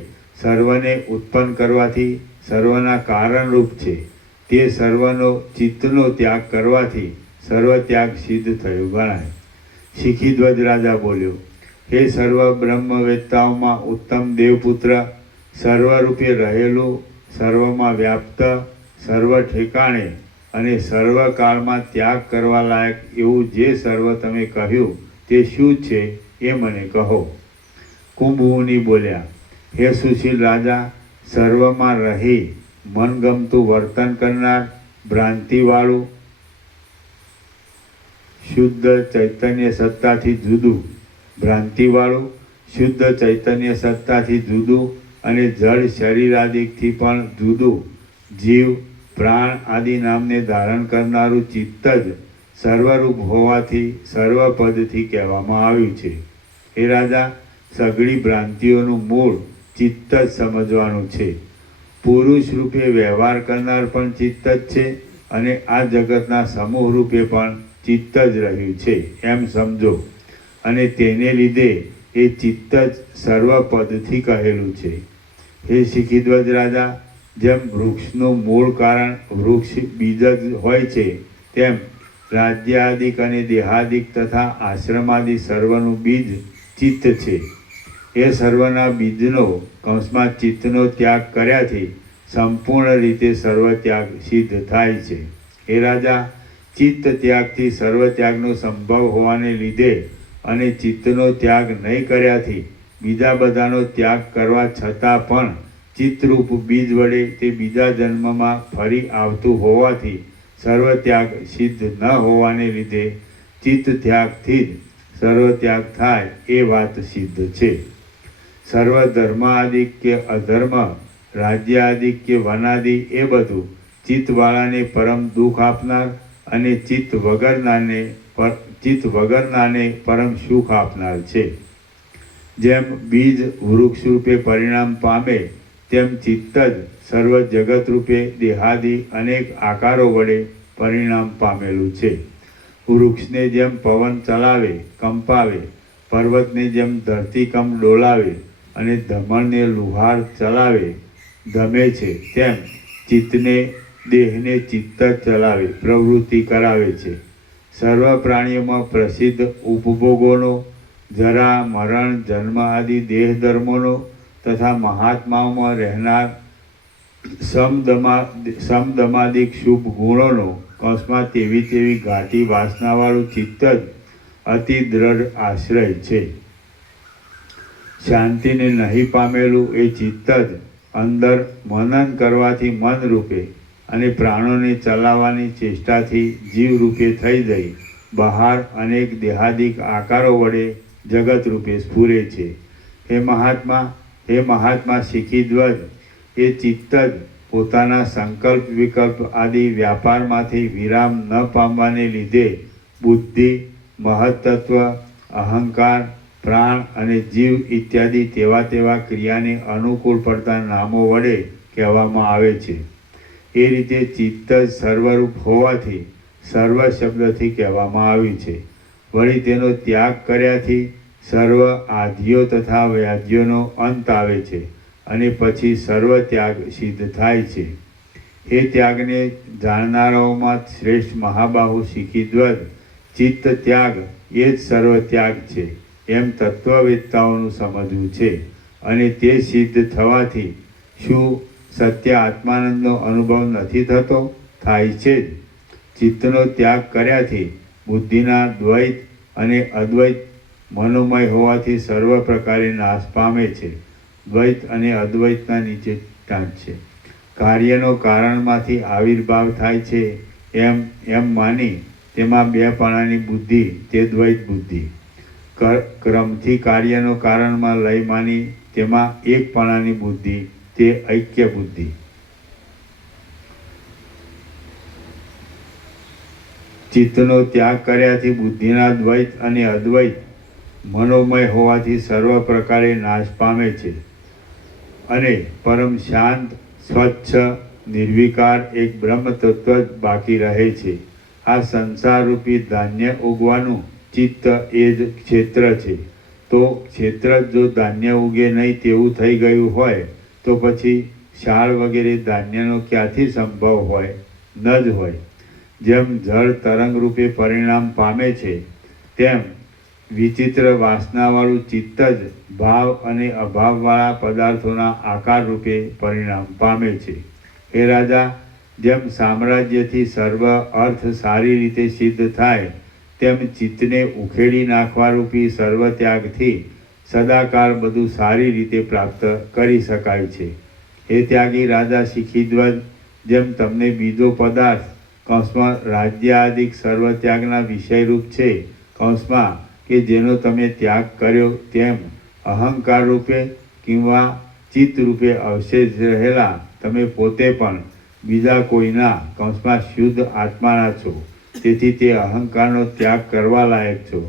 સર્વને ઉત્પન્ન કરવાથી સર્વના કારણરૂપ છે, તે સર્વનો ચિત્તનો ત્યાગ કરવાથી સર્વ ત્યાગ સિદ્ધ થયું ગણાય. શિખીધ્વજ રાજા બોલ્યો, હે સર્વ બ્રહ્મવેત્તાઓમાં ઉત્તમ દેવપુત્ર, સર્વરૂપે રહેલું, સર્વમાં વ્યાપ્ત, સર્વ ઠેકાણે અને સર્વકાળમાં ત્યાગ કરવા લાયક એવું જે સર્વ તમે કહ્યું તે શું છે એ મને કહો. કુંભ મુનિ બોલ્યા, હે સુશીલ રાજા, સર્વમાં રહી મનગમતું વર્તન કરનાર, ભ્રાંતિવાળું, શુદ્ધ ચૈતન્ય સત્તાથી જુદું, ભ્રાંતિવાળું, શુદ્ધ ચૈતન્ય સત્તાથી જુદું અને જળ શરીરાદિથી પણ જુદું જીવ પ્રાણ આદિ નામને ધારણ કરનારું ચિત્ત જ સર્વરૂપ હોવાથી સર્વપદથી કહેવામાં આવ્યું છે. હે રાજા, સઘળી ભ્રાંતિઓનું મૂળ ચિત્ત જ સમજવાનું છે. પુરુષ રૂપે વ્યવહાર કરનાર પણ ચિત્ત જ છે અને આ જગતના સમૂહ રૂપે પણ ચિત્ત જ રહ્યું છે એમ સમજો. અને તેને લીધે એ ચિત્ત જ સર્વપદથી કહેલું છે. હે શિખીધ્વજ રાજા, જેમ વૃક્ષનું મૂળ કારણ વૃક્ષ બીજ જ હોય છે, તેમ રાજ્યાદિક અને દેહાદિક તથા આશ્રમાદિ સર્વનું બીજ ચિત્ત છે. એ સર્વના બીજનો કૌંસમાં ચિત્તનો ત્યાગ કર્યાથી સંપૂર્ણ રીતે સર્વ ત્યાગ સિદ્ધ થાય છે. હે રાજા, ચિત્ત ત્યાગથી સર્વ ત્યાગનો સંભવ હોવાને લીધે અને ચિત્તનો ત્યાગ નહીં કર્યાથી બીજા બધાનો ત્યાગ કરવા છતાં પણ ચિત્તરૂપ બીજ વડે તે બીજા જન્મમાં ફરી આવતું હોવાથી સર્વ ત્યાગ સિદ્ધ ન હોવાને લીધે ચિત્ત ત્યાગથી જ સર્વ ત્યાગ થાય એ વાત સિદ્ધ છે. સર્વ ધર્માદિક કે અધર્મ, રાજ્યાદિક કે વનાદિ એ બધું ચિત્તવાળાને પરમ દુઃખ આપનાર અને ચિત્ત વગરનાને પરમ સુખ આપનાર છે. જેમ બીજ વૃક્ષ રૂપે પરિણામ પામે તેમ ચિત્ત જ સર્વ જગત રૂપે દેહાદિ અનેક આકારો વડે પરિણામ પામેલું છે. વૃક્ષને જેમ પવન ચલાવે કંપાવે, પર્વતને જેમ ધરતીકંપ ડોલાવે અને ધમણને લુહાર ચલાવે ધમે છે, તેમ ચિત્તને દેહને ચિત્ત ચલાવે પ્રવૃત્તિ કરાવે છે. સર્વ પ્રાણીઓમાં પ્રસિદ્ધ ઉપભોગોનો, જરા મરણ જન્મ આદિ દેહ ધર્મોનો તથા મહાત્માઓમાં રહેનાર સમદમાદિક શુભ ગુણોનો કૌંસમાં તેવી ઘાટી વાસનાવાળું ચિત્ત જ અતિ દ્રઢ આશ્રય છે. શાંતિને નહીં પામેલું એ ચિત્ત જ અંદર મનન કરવાથી મન રૂપે અને પ્રાણોને ચલાવવાની ચેષ્ટાથી જીવ રૂપે થઈ જઈ બહાર અનેક દેહાદિક આકારો વડે જગત રૂપે સ્ફુરે છે. હે મહાત્મા શિખીધ્વજ, એ ચિત્ત જ પોતાના સંકલ્પ વિકલ્પ આદિ વ્યાપારમાંથી વિરામ ન પામવાને લીધે બુદ્ધિ, મહત્તત્વ, અહંકાર, પ્રાણ અને જીવ ઇત્યાદિ તેવા ક્રિયાને અનુકૂળ પડતા નામો વડે કહેવામાં આવે છે. એ રીતે ચિત્ત જ સર્વરૂપ હોવાથી સર્વ શબ્દથી કહેવામાં આવ્યું છે. વળી તેનો ત્યાગ કર્યાથી સર્વ આધિઓ તથા વ્યાધિઓનો અંત આવે છે અને પછી સર્વ ત્યાગ સિદ્ધ થાય છે. એ ત્યાગને જાણનારાઓમાં શ્રેષ્ઠ મહાબાહુ શિખીધ્વજ, ચિત્ત ત્યાગ એ જ સર્વ ત્યાગ છે એમ તત્વવેત્તાઓનું સમજવું છે. અને તે સિદ્ધ થવાથી શું સત્ય આત્માનંદનો અનુભવ નથી થતો? થાય છે જ. ચિત્તનો ત્યાગ કર્યાથી બુદ્ધિના દ્વૈત અને અદ્વૈત મનોમય હોવાથી સર્વ પ્રકારે નાશ પામે છે. દ્વૈત અને અદ્વૈતના નીચે ટાંચ છે. કાર્યનો કારણમાંથી આવિર્ભાવ થાય છે એમ માની તેમાં બે પણાની બુદ્ધિ તે દ્વૈત બુદ્ધિ, ક્રમથી કાર્યનો કારણમાં લય માની તેમાં એક પણાની બુદ્ધિ તે ઐક્ય બુદ્ધિ. ચિત્તનો ત્યાગ કર્યાથી બુદ્ધિના દ્વૈત અને અદ્વૈત મનોમય હોવાથી સર્વ પ્રકારે નાશ પામે છે અને પરમ શાંત, સ્વચ્છ, નિર્વિકાર એક બ્રહ્મ તત્વ જ બાકી રહે છે. આ સંસારરૂપી ધાન્ય ઉગવાનું ચિત્ત એ જ ક્ષેત્ર છે. તો ક્ષેત્ર જો ધાન્ય ઉગે નહીં તેવું થઈ ગયું હોય તો પછી શાળ વગેરે ધાન્યનો ક્યાંથી સંભવ હોય? ન જ હોય. જેમ જળ તરંગ રૂપે પરિણામ પામે છે તેમ વિચિત્ર વાસનાવાળું ચિત્ત જ ભાવ અને અભાવવાળા પદાર્થોના આકાર રૂપે પરિણામ પામે છે. હે રાજા, જેમ સામ્રાજ્યથી સર્વ અર્થ સારી રીતે સિદ્ધ થાય તેમ ચિત્તને ઉખેડી નાખવા રૂપી સર્વ ત્યાગથી સદાકાળ બધું સારી રીતે પ્રાપ્ત કરી શકાય છે. હે ત્યાગી રાજા શિખીધ્વજ, જેમ તમને બીજો પદાર્થ કૌંસમાં રાજ્યાદિક સર્વ ત્યાગના વિષયરૂપ છે કૌંસમાં કે જેનો તમે ત્યાગ કર્યો તેમ અહંકાર રૂપે કિંવા ચિત્ત રૂપે અવશેષ રહેલા તમે પોતે પણ બીજા કોઈના કૌંસમાં શુદ્ધ આત્માના છો. તેથી તે અહંકારનો ત્યાગ કરવા લાયક છો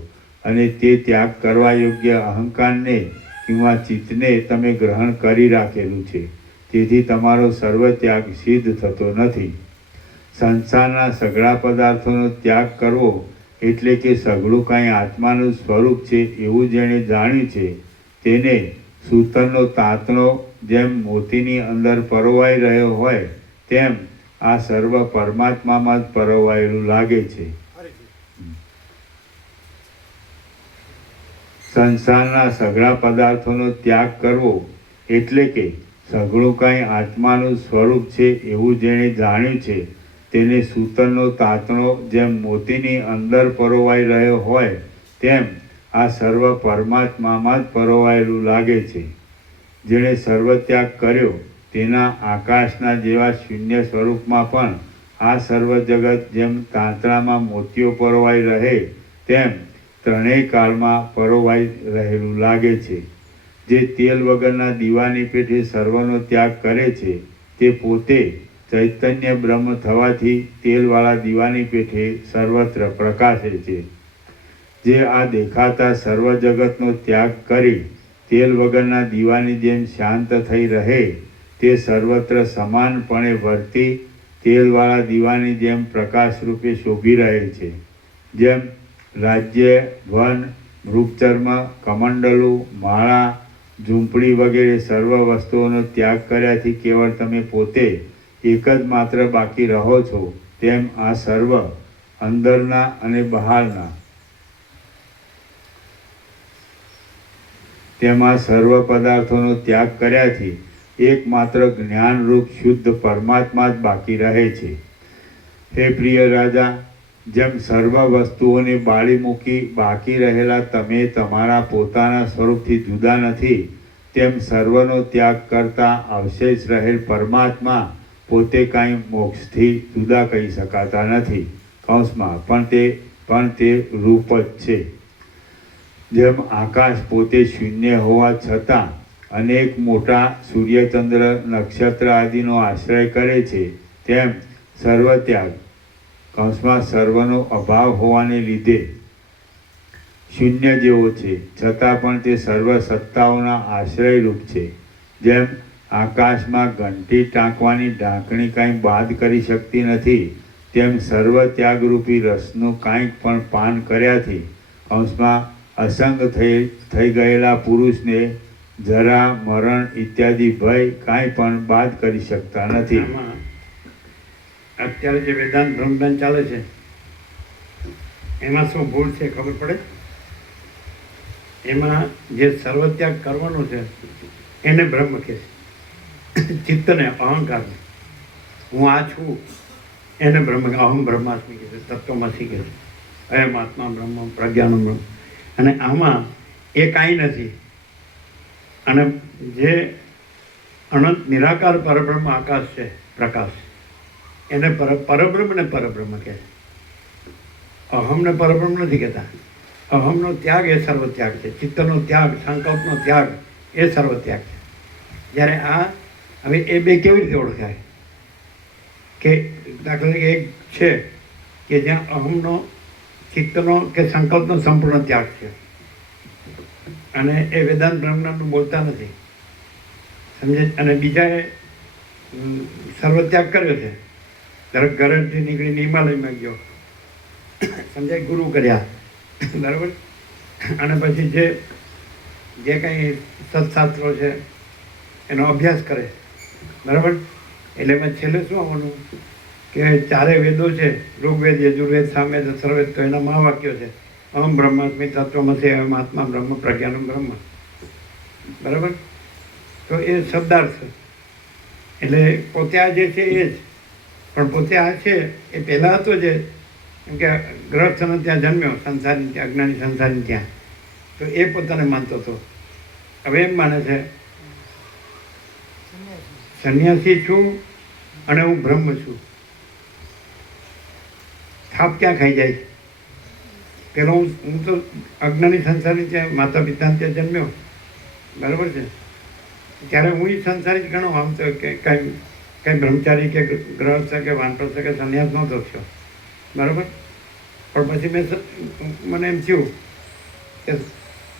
અને તે ત્યાગ કરવા યોગ્ય અહંકારને કિંવા ચિત્તને તમે ગ્રહણ કરી રાખેલું છે. તેથી તમારો સર્વ ત્યાગ સિદ્ધ થતો નથી. સંસારના સઘળા પદાર્થોનો ત્યાગ કરવો એટલે કે સઘળું કાંઈ આત્માનું સ્વરૂપ છે એવું જેણે જાણ્યું છે તેને સૂતરનો તાંતણો જેમ મોતીની અંદર પરોવાઈ રહ્યો હોય તેમ આ સર્વ પરમાત્મામાં જ પરોવાયેલું લાગે છે. સંસારના સઘળા પદાર્થોનો ત્યાગ કરવો એટલે કે સઘળું કાંઈ આત્માનું સ્વરૂપ છે એવું જેણે જાણ્યું છે તેને સૂતરનો તાંતણો જેમ મોતીની અંદર પરોવાઈ રહ્યો હોય તેમ આ સર્વ પરમાત્મામાં જ પરોવાયેલું લાગે છે. જેણે સર્વત્યાગ કર્યો તેના આકાશના જેવા શૂન્ય સ્વરૂપમાં પણ આ સર્વ જગત જેમ તાંતણામાં મોતીઓ પરોવાઈ રહે તેમ ત્રણેય કાળમાં પરોવાઈ રહેલું લાગે છે. જે તેલ વગરના દીવાની પેઠે સર્વનો ત્યાગ કરે છે તે પોતે ચૈતન્ય બ્રહ્મ થવાથી તેલવાળા દીવાની પેઠે સર્વત્ર પ્રકાશે છે. જે આ દેખાતા સર્વ જગતનો ત્યાગ કરી તેલ વગરના દીવાની જેમ શાંત થઈ રહે તે સર્વત્ર સમાનપણે વર્તી તેલવાળા દીવાની જેમ પ્રકાશ રૂપે શોભી રહે છે. જેમ રાજ્ય, વન, મૃગચર્મ, કમંડલું, માળા, ઝૂંપડી વગેરે સર્વ વસ્તુઓનો ત્યાગ કર્યાથી કેવળ તમે પોતે એક જ માત્ર બાકી રહો છો તેમ આ સર્વ અંદરના અને બહારના તેમાં સર્વ પદાર્થોનો ત્યાગ કર્યાથી એકમાત્ર જ્ઞાનરૂપ શુદ્ધ પરમાત્મા જ બાકી રહે છે. હે પ્રિય રાજા, જેમ સર્વ વસ્તુઓને બાળી મૂકી બાકી રહેલા તમે તમારા પોતાના સ્વરૂપથી જુદા નથી તેમ સર્વનો ત્યાગ કરતા અવશેષ રહેલ પરમાત્મા પોતે કાંઈ મોક્ષથી જુદા કહી શકાતા નથી. કૌંસમાં પણ તે રૂપ જ છે. જેમ આકાશ પોતે શૂન્ય હોવા છતાં અનેક મોટા સૂર્યચંદ્ર નક્ષત્ર આદિનો આશ્રય કરે છે તેમ સર્વત્યાગ કૌંસમાં સર્વનો અભાવ હોવાને લીધે શૂન્ય જેવો છે છતાં પણ તે સર્વ સત્તાઓના આશ્રયરૂપ છે. જેમ આકાશમાં ઘંટી ટાંકવાની ઢાંકણી કાંઈ બાદ કરી શકતી નથી તેમ સર્વ ત્યાગરૂપી રસનું કાંઈક પણ પાન કર્યાથી કૌંસમાં અસંગ થઈ ગયેલા પુરુષને જરા, મરણ ઇત્યાદિ ભય કાંઈ પણ બાદ કરી શકતા નથી. અત્યારે જે વેદાંત બ્રહ્મજ્ઞાન ચાલે છે એમાં શું ભૂલ છે ખબર પડે? એમાં જે સર્વત્યાગ કરવાનો છે એને બ્રહ્મ કહે છે. ચિત્તને, અહંકારને, હું આ છું એને બ્રહ્મ, અહમ બ્રહ્માસ્મિ કહે છે, તત્વમસી કહે છે, અયમ આત્મા બ્રહ્મ, પ્રજ્ઞાનમ બ્રહ્મ. અને આમાં એ કાંઈ નથી. અને જે અનંત નિરાકાર પરબ્રહ્મ આકાશ છે, પ્રકાશ, એને પરબ્રહ્મને પરબ્રહ્મ કહે છે. અહમને પરબ્રહ્મ નથી કહેતા. અહમનો ત્યાગ એ સર્વ ત્યાગ છે. ચિત્તનો ત્યાગ, સંકલ્પનો ત્યાગ એ સર્વ ત્યાગ છે. જ્યારે આ હવે એ બે કેવી રીતે ઓળખાય? કે દાખલા તરીકે એક છે કે જ્યાં અહમનો, ચિત્તનો કે સંકલ્પનો સંપૂર્ણ ત્યાગ છે અને એ વેદાંત બ્રહ્મજ્ઞાનનું બોલતા નથી, સમજે. અને બીજાએ સર્વત્યાગ કર્યો છે. ધારો ઘરેથી નીકળીને હિમાલયમાં ગયો, સમજાય, ગુરુ કર્યા, બરાબર. અને પછી જે કંઈ સત્શાસ્ત્રો છે એનો અભ્યાસ કરે, બરાબર. એટલે એમાં છેલ્લે શું આવવાનું કે ચારે વેદો છે, ઋગ્વેદ, યજુર્વેદ, સામવેદ, અથર્વવેદ, તો એના મહાવાક્યો છે. અહમ બ્રહ્માસ્મિ તત્વમસી અયમ આત્મા બ્રહ્મ પ્રજ્ઞાનમ બ્રહ્મ, બરાબર. તો એ શબ્દાર્થ છે. એટલે પોતે આ જે છે એ જ, પણ પોતે આ છે એ પહેલાં હતો જે, કેમ કે ગ્રહસ્થનો ત્યાં જન્મ્યો, સંસારની ત્યાં, અજ્ઞાની સંસારની ત્યાં, તો એ પોતાને માનતો હતો. હવે એમ માને છે સંન્યાસી છું અને હું બ્રહ્મ છું. થાપ ક્યાં ખાઈ જાય? પેલો હું તો અજ્ઞાની સંસારની ત્યાં માતા પિતાને ત્યાં જન્મ્યો, બરાબર છે. ત્યારે હું સંસારી જ ગણો, આમ તો કે કંઈ બ્રહ્મચારી કે ગ્રહસ્થ કે વાનપ્રસ્થ કે સંન્યાસ નહોતો થયો, બરાબર. પણ પછી મને એમ થયું કે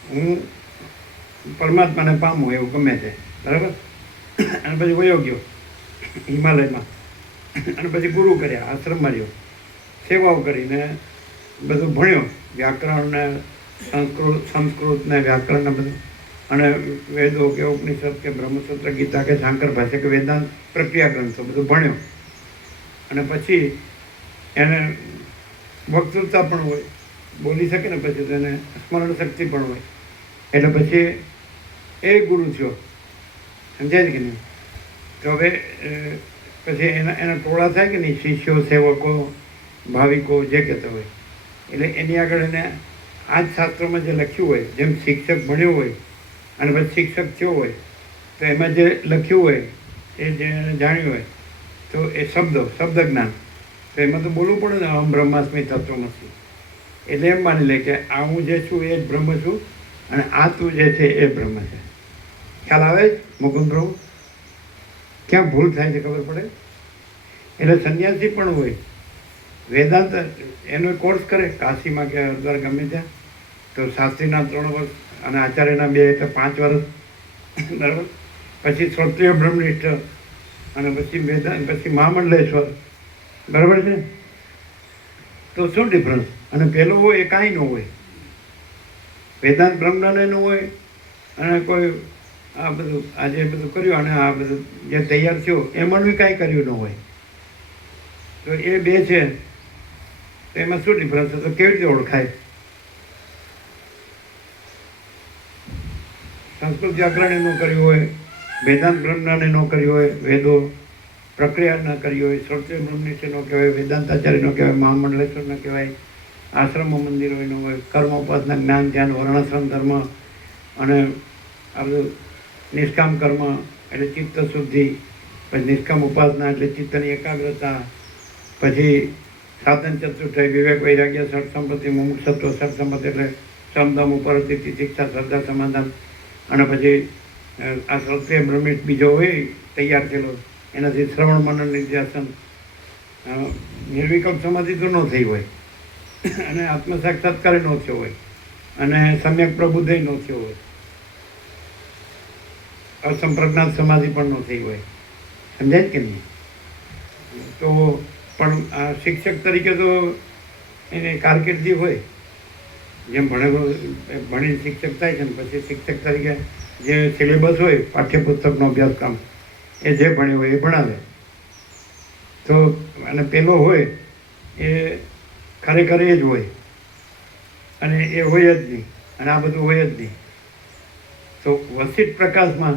હું પરમાત્માને પામું એવું ગમે છે, બરાબર. અને પછી વયો ગયો હિમાલયમાં, અને પછી ગુરુ કર્યા, આશ્રમમાં રહ્યો, સેવાઓ કરીને બધું ભણ્યો, વ્યાકરણ ને સંસ્કૃત ને વ્યાકરણ ને બધું, અને વેદો કે ઉપનિષદ કે બ્રહ્મસૂત્ર, ગીતા કે શાંકર ભાષ્ય કે વેદાંત પ્રક્રિયા ગ્રંથો બધું ભણ્યો. અને પછી એને વક્તૃતા પણ હોય, બોલી શકે ને, પછી તો એને સ્મરણ શક્તિ પણ હોય, એટલે પછી એ ગુરુ થયો, સમજાય છે કે નહીં. તો હવે પછી એના ટોળા થાય કે નહીં, શિષ્યો, સેવકો, ભાવિકો જે કહેતા હોય, એટલે એની આગળ એને આ જ શાસ્ત્રોમાં જે લખ્યું હોય, જેમ શિક્ષક ભણ્યો હોય અને પછી શિક્ષક થયો હોય, તો એમાં જે લખ્યું હોય એ જે જાણ્યું હોય, તો એ શબ્દ જ્ઞાન, તો એમાં તો બોલવું પડે ને, અહમ બ્રહ્માસ્મિ તત્વમસી. એટલે એમ માની લે કે આ હું જે છું એ જ બ્રહ્મ છું, અને આ તું જે છે એ બ્રહ્મ છે. ખ્યાલ આવે જ મુકુંદ પ્રભુ? ક્યાં ભૂલ થાય છે ખબર પડે? એટલે સંન્યાસી પણ હોય, વેદાંત એનો કોર્સ કરે કાશીમાં કે હરિદ્વાર ગમે ત્યાં, તો શાસ્ત્રીના 3 વર્ષ અને આચાર્યના 2 એટલે 5 વર્ષ, બરાબર. પછી શ્રોત્રિય બ્રહ્મનિષ્ઠ, અને પછી વેદાંત, પછી મહામંડલેશ્વર, બરાબર છે. તો શું ડિફરન્સ? અને પેલો હોય એ કાંઈ ન હોય, વેદાંત બ્રહ્મજ્ઞાન એનું હોય, અને કોઈ આ બધું આજે બધું કર્યું, અને આ બધું જે તૈયાર થયું એમાં બી કાંઈ કર્યું ન હોય. તો એ બે છે, એમાં શું ડિફરન્સ તો કેવી રીતે ઓળખાય? સંસ્કૃત વ્યાકરણ એનું કર્યું હોય, વેદાંત બ્રહ્મજ્ઞાન એનો કર્યું હોય, વેદો પ્રક્રિયા ન કરી હોય, શ્રોત્રિય બ્રહ્મનિષ્ઠ નો કહેવાય, વેદાંતાચાર્ય નો કહેવાય, મહામંડલેશ્વર નો કહેવાય, આશ્રમ મંદિરો એનો હોય, કર્મ ઉપાસના, જ્ઞાન ધ્યાન, વર્ણાશ્રમ ધર્મ, અને આ બધું નિષ્કામ કર્મ એટલે ચિત્ત શુદ્ધિ, પછી નિષ્કામ ઉપાસના એટલે ચિત્તની એકાગ્રતા, પછી સાધન ચતુર્થય, વિવેક વૈરાગ્ય, સત્સંપત્તિ, મુમુક્ષત્વ, સત્સંપત્તિ એટલે સમદમ ઉપરથી શિક્ષા, શ્રદ્ધા, સમાધાન, અને પછી આ શ્રોત્રિય બ્રહ્મિષ્ઠ બીજો હોય તૈયાર થયેલો, એનાથી શ્રવણ મનન નિધ્યાસન, નિર્વિકલ્પ સમાધિ તો ન થઈ હોય, અને આત્મ સાક્ષાત્કાર ન થયો હોય, અને સમ્યક પ્રબુદ્ધ ન થયો હોય, અસંપ્રજ્ઞાત સમાધિ પણ ન થઈ હોય, સમજાય કે નહીં? તો પણ શિક્ષક તરીકે તો એની કારકિર્દી હોય, જેમ ભણી શિક્ષક થાય છે ને, પછી શિક્ષક તરીકે જે સિલેબસ હોય, પાઠ્યપુસ્તકનો અભ્યાસક્રમ, એ જે ભણ્યું હોય એ ભણાવે. તો અને પેલો હોય એ ખરેખર એ જ હોય, અને એ હોય જ નહીં, અને આ બધું હોય જ નહીં. તો વસિત પ્રકાશમાં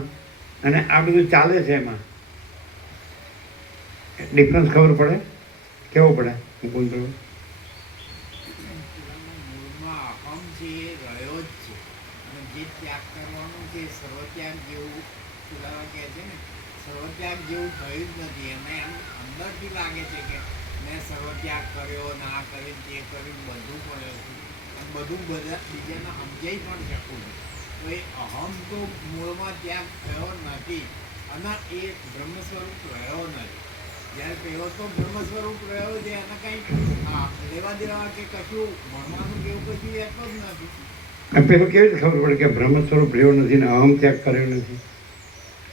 અને આ બધું ચાલે છે, એમાં ડિફરન્સ ખબર પડે? કેવો પડે? મુકુંદ પ્રભુ? મૂળમાં અહમ છે એ રહ્યો જ છે, અને જે ત્યાગ કરવાનું છે સર્વત્યાગ જેવું સુલાવા કહે છે ને, સર્વત્યાગ જેવું થયું જ નથી. એમને એમ અંદરથી લાગે છે કે મેં સર્વત્યાગ કર્યો, ના કર્યું, તે કર્યું, બધું કર્યું છું, અને બધું બધા બીજાને સમજાઈ પણ શકું છું. તો એ અહમ તો મૂળમાં ત્યાગ થયો નથી, અને એ બ્રહ્મ સ્વરૂપ રહ્યો નથી. જ્યારે પેલો તો બ્રહ્મ સ્વરૂપ રહ્યો છે, એને કંઈ લેવા દેવા કે કશું ભણવાનું કે એવું કશું એટલો જ નથી. પેલું કેવી રીતે ખબર પડે કે બ્રહ્મ સ્વરૂપ રહ્યો નથી ને અહમ ત્યાગ કર્યો નથી?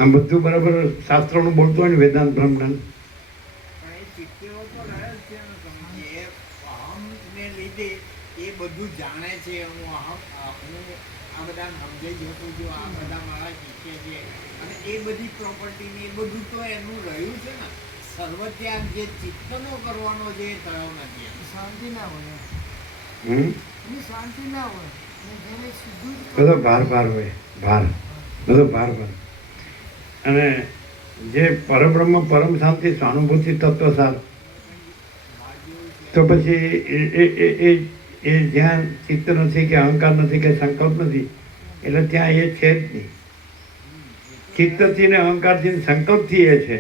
આમ બધું બરાબર શાસ્ત્રોનું બોલતું હોય ને, વેદાંત બ્રહ્મજ્ઞાન, પણ એ ચિત્તેઓ તો રહે જ છે ને, તમે એ અહમને લીધે એ બધું જાણે છે. હું આ બધા સમજાઈ જતું છું, આ બધા મારા શીખે છે, અને એ બધી પ્રોપર્ટી એ બધું તો એનું રહ્યું છે ને. સર્વત્યાગ જે ચિત્તનો કરવાનો જે થયો નથી. શાંતિ ના હોય, એની શાંતિ ના હોય, અને જેને સીધું જ બધો ભાર હોય, બધો ભાર. અને જે પરબ્રહ્મ, પરમ શાંતિ, સહાનુભૂતિ, તત્વ સાર, તો પછી એ જ્યાં ચિત્ત નથી કે અહંકાર નથી કે સંકલ્પ નથી, એટલે ત્યાં એ છે જ નહીં. ચિત્તથી ને અહંકારથી ને સંકલ્પથી એ છે,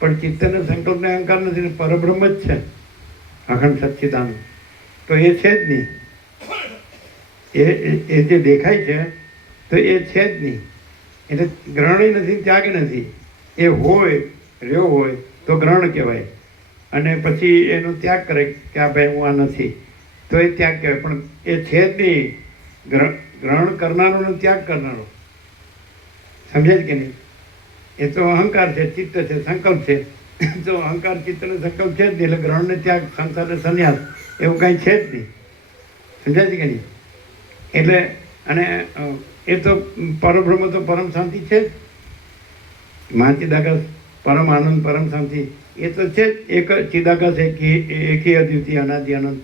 પણ ચિત્ત ને સંકલ્પ ને અહંકાર નથી, ને પરબ્રહ્મ જ છે, અખંડ સચ્ચિદાનંદ. તો એ છે જ નહીં, એ જે દેખાય છે તો એ છે જ નહીં. એટલે ગ્રહણ નથી, ત્યાગ નથી. એ હોય, રહ્યો હોય તો ગ્રહણ કહેવાય, અને પછી એનો ત્યાગ કરે કે આ ભાઈ હું આ નથી, તો એ ત્યાગ કહેવાય. પણ એ છે જ નહીં. ગ્રહણ કરનારો ને ત્યાગ કરનારો, સમજાય કે નહીં? એ તો અહંકાર છે, ચિત્ત છે, સંકલ્પ છે. તો અહંકાર, ચિત્ત ને સંકલ્પ છે જ નહીં, એટલે ગ્રહણ ને ત્યાગ, સંસાર ને સંન્યાસ એવું કાંઈ છે જ નહીં. સમજાય કે નહીં? એટલે અને એ તો પરબ્રહ્મ તો પરમ શાંતિ છે જ. મહાચિદાકાશ, પરમ આનંદ, પરમ શાંતિ એ તો છે જ. એક ચિદાકાશ, એકી અદ્વિતીય અનાદિ અનંત,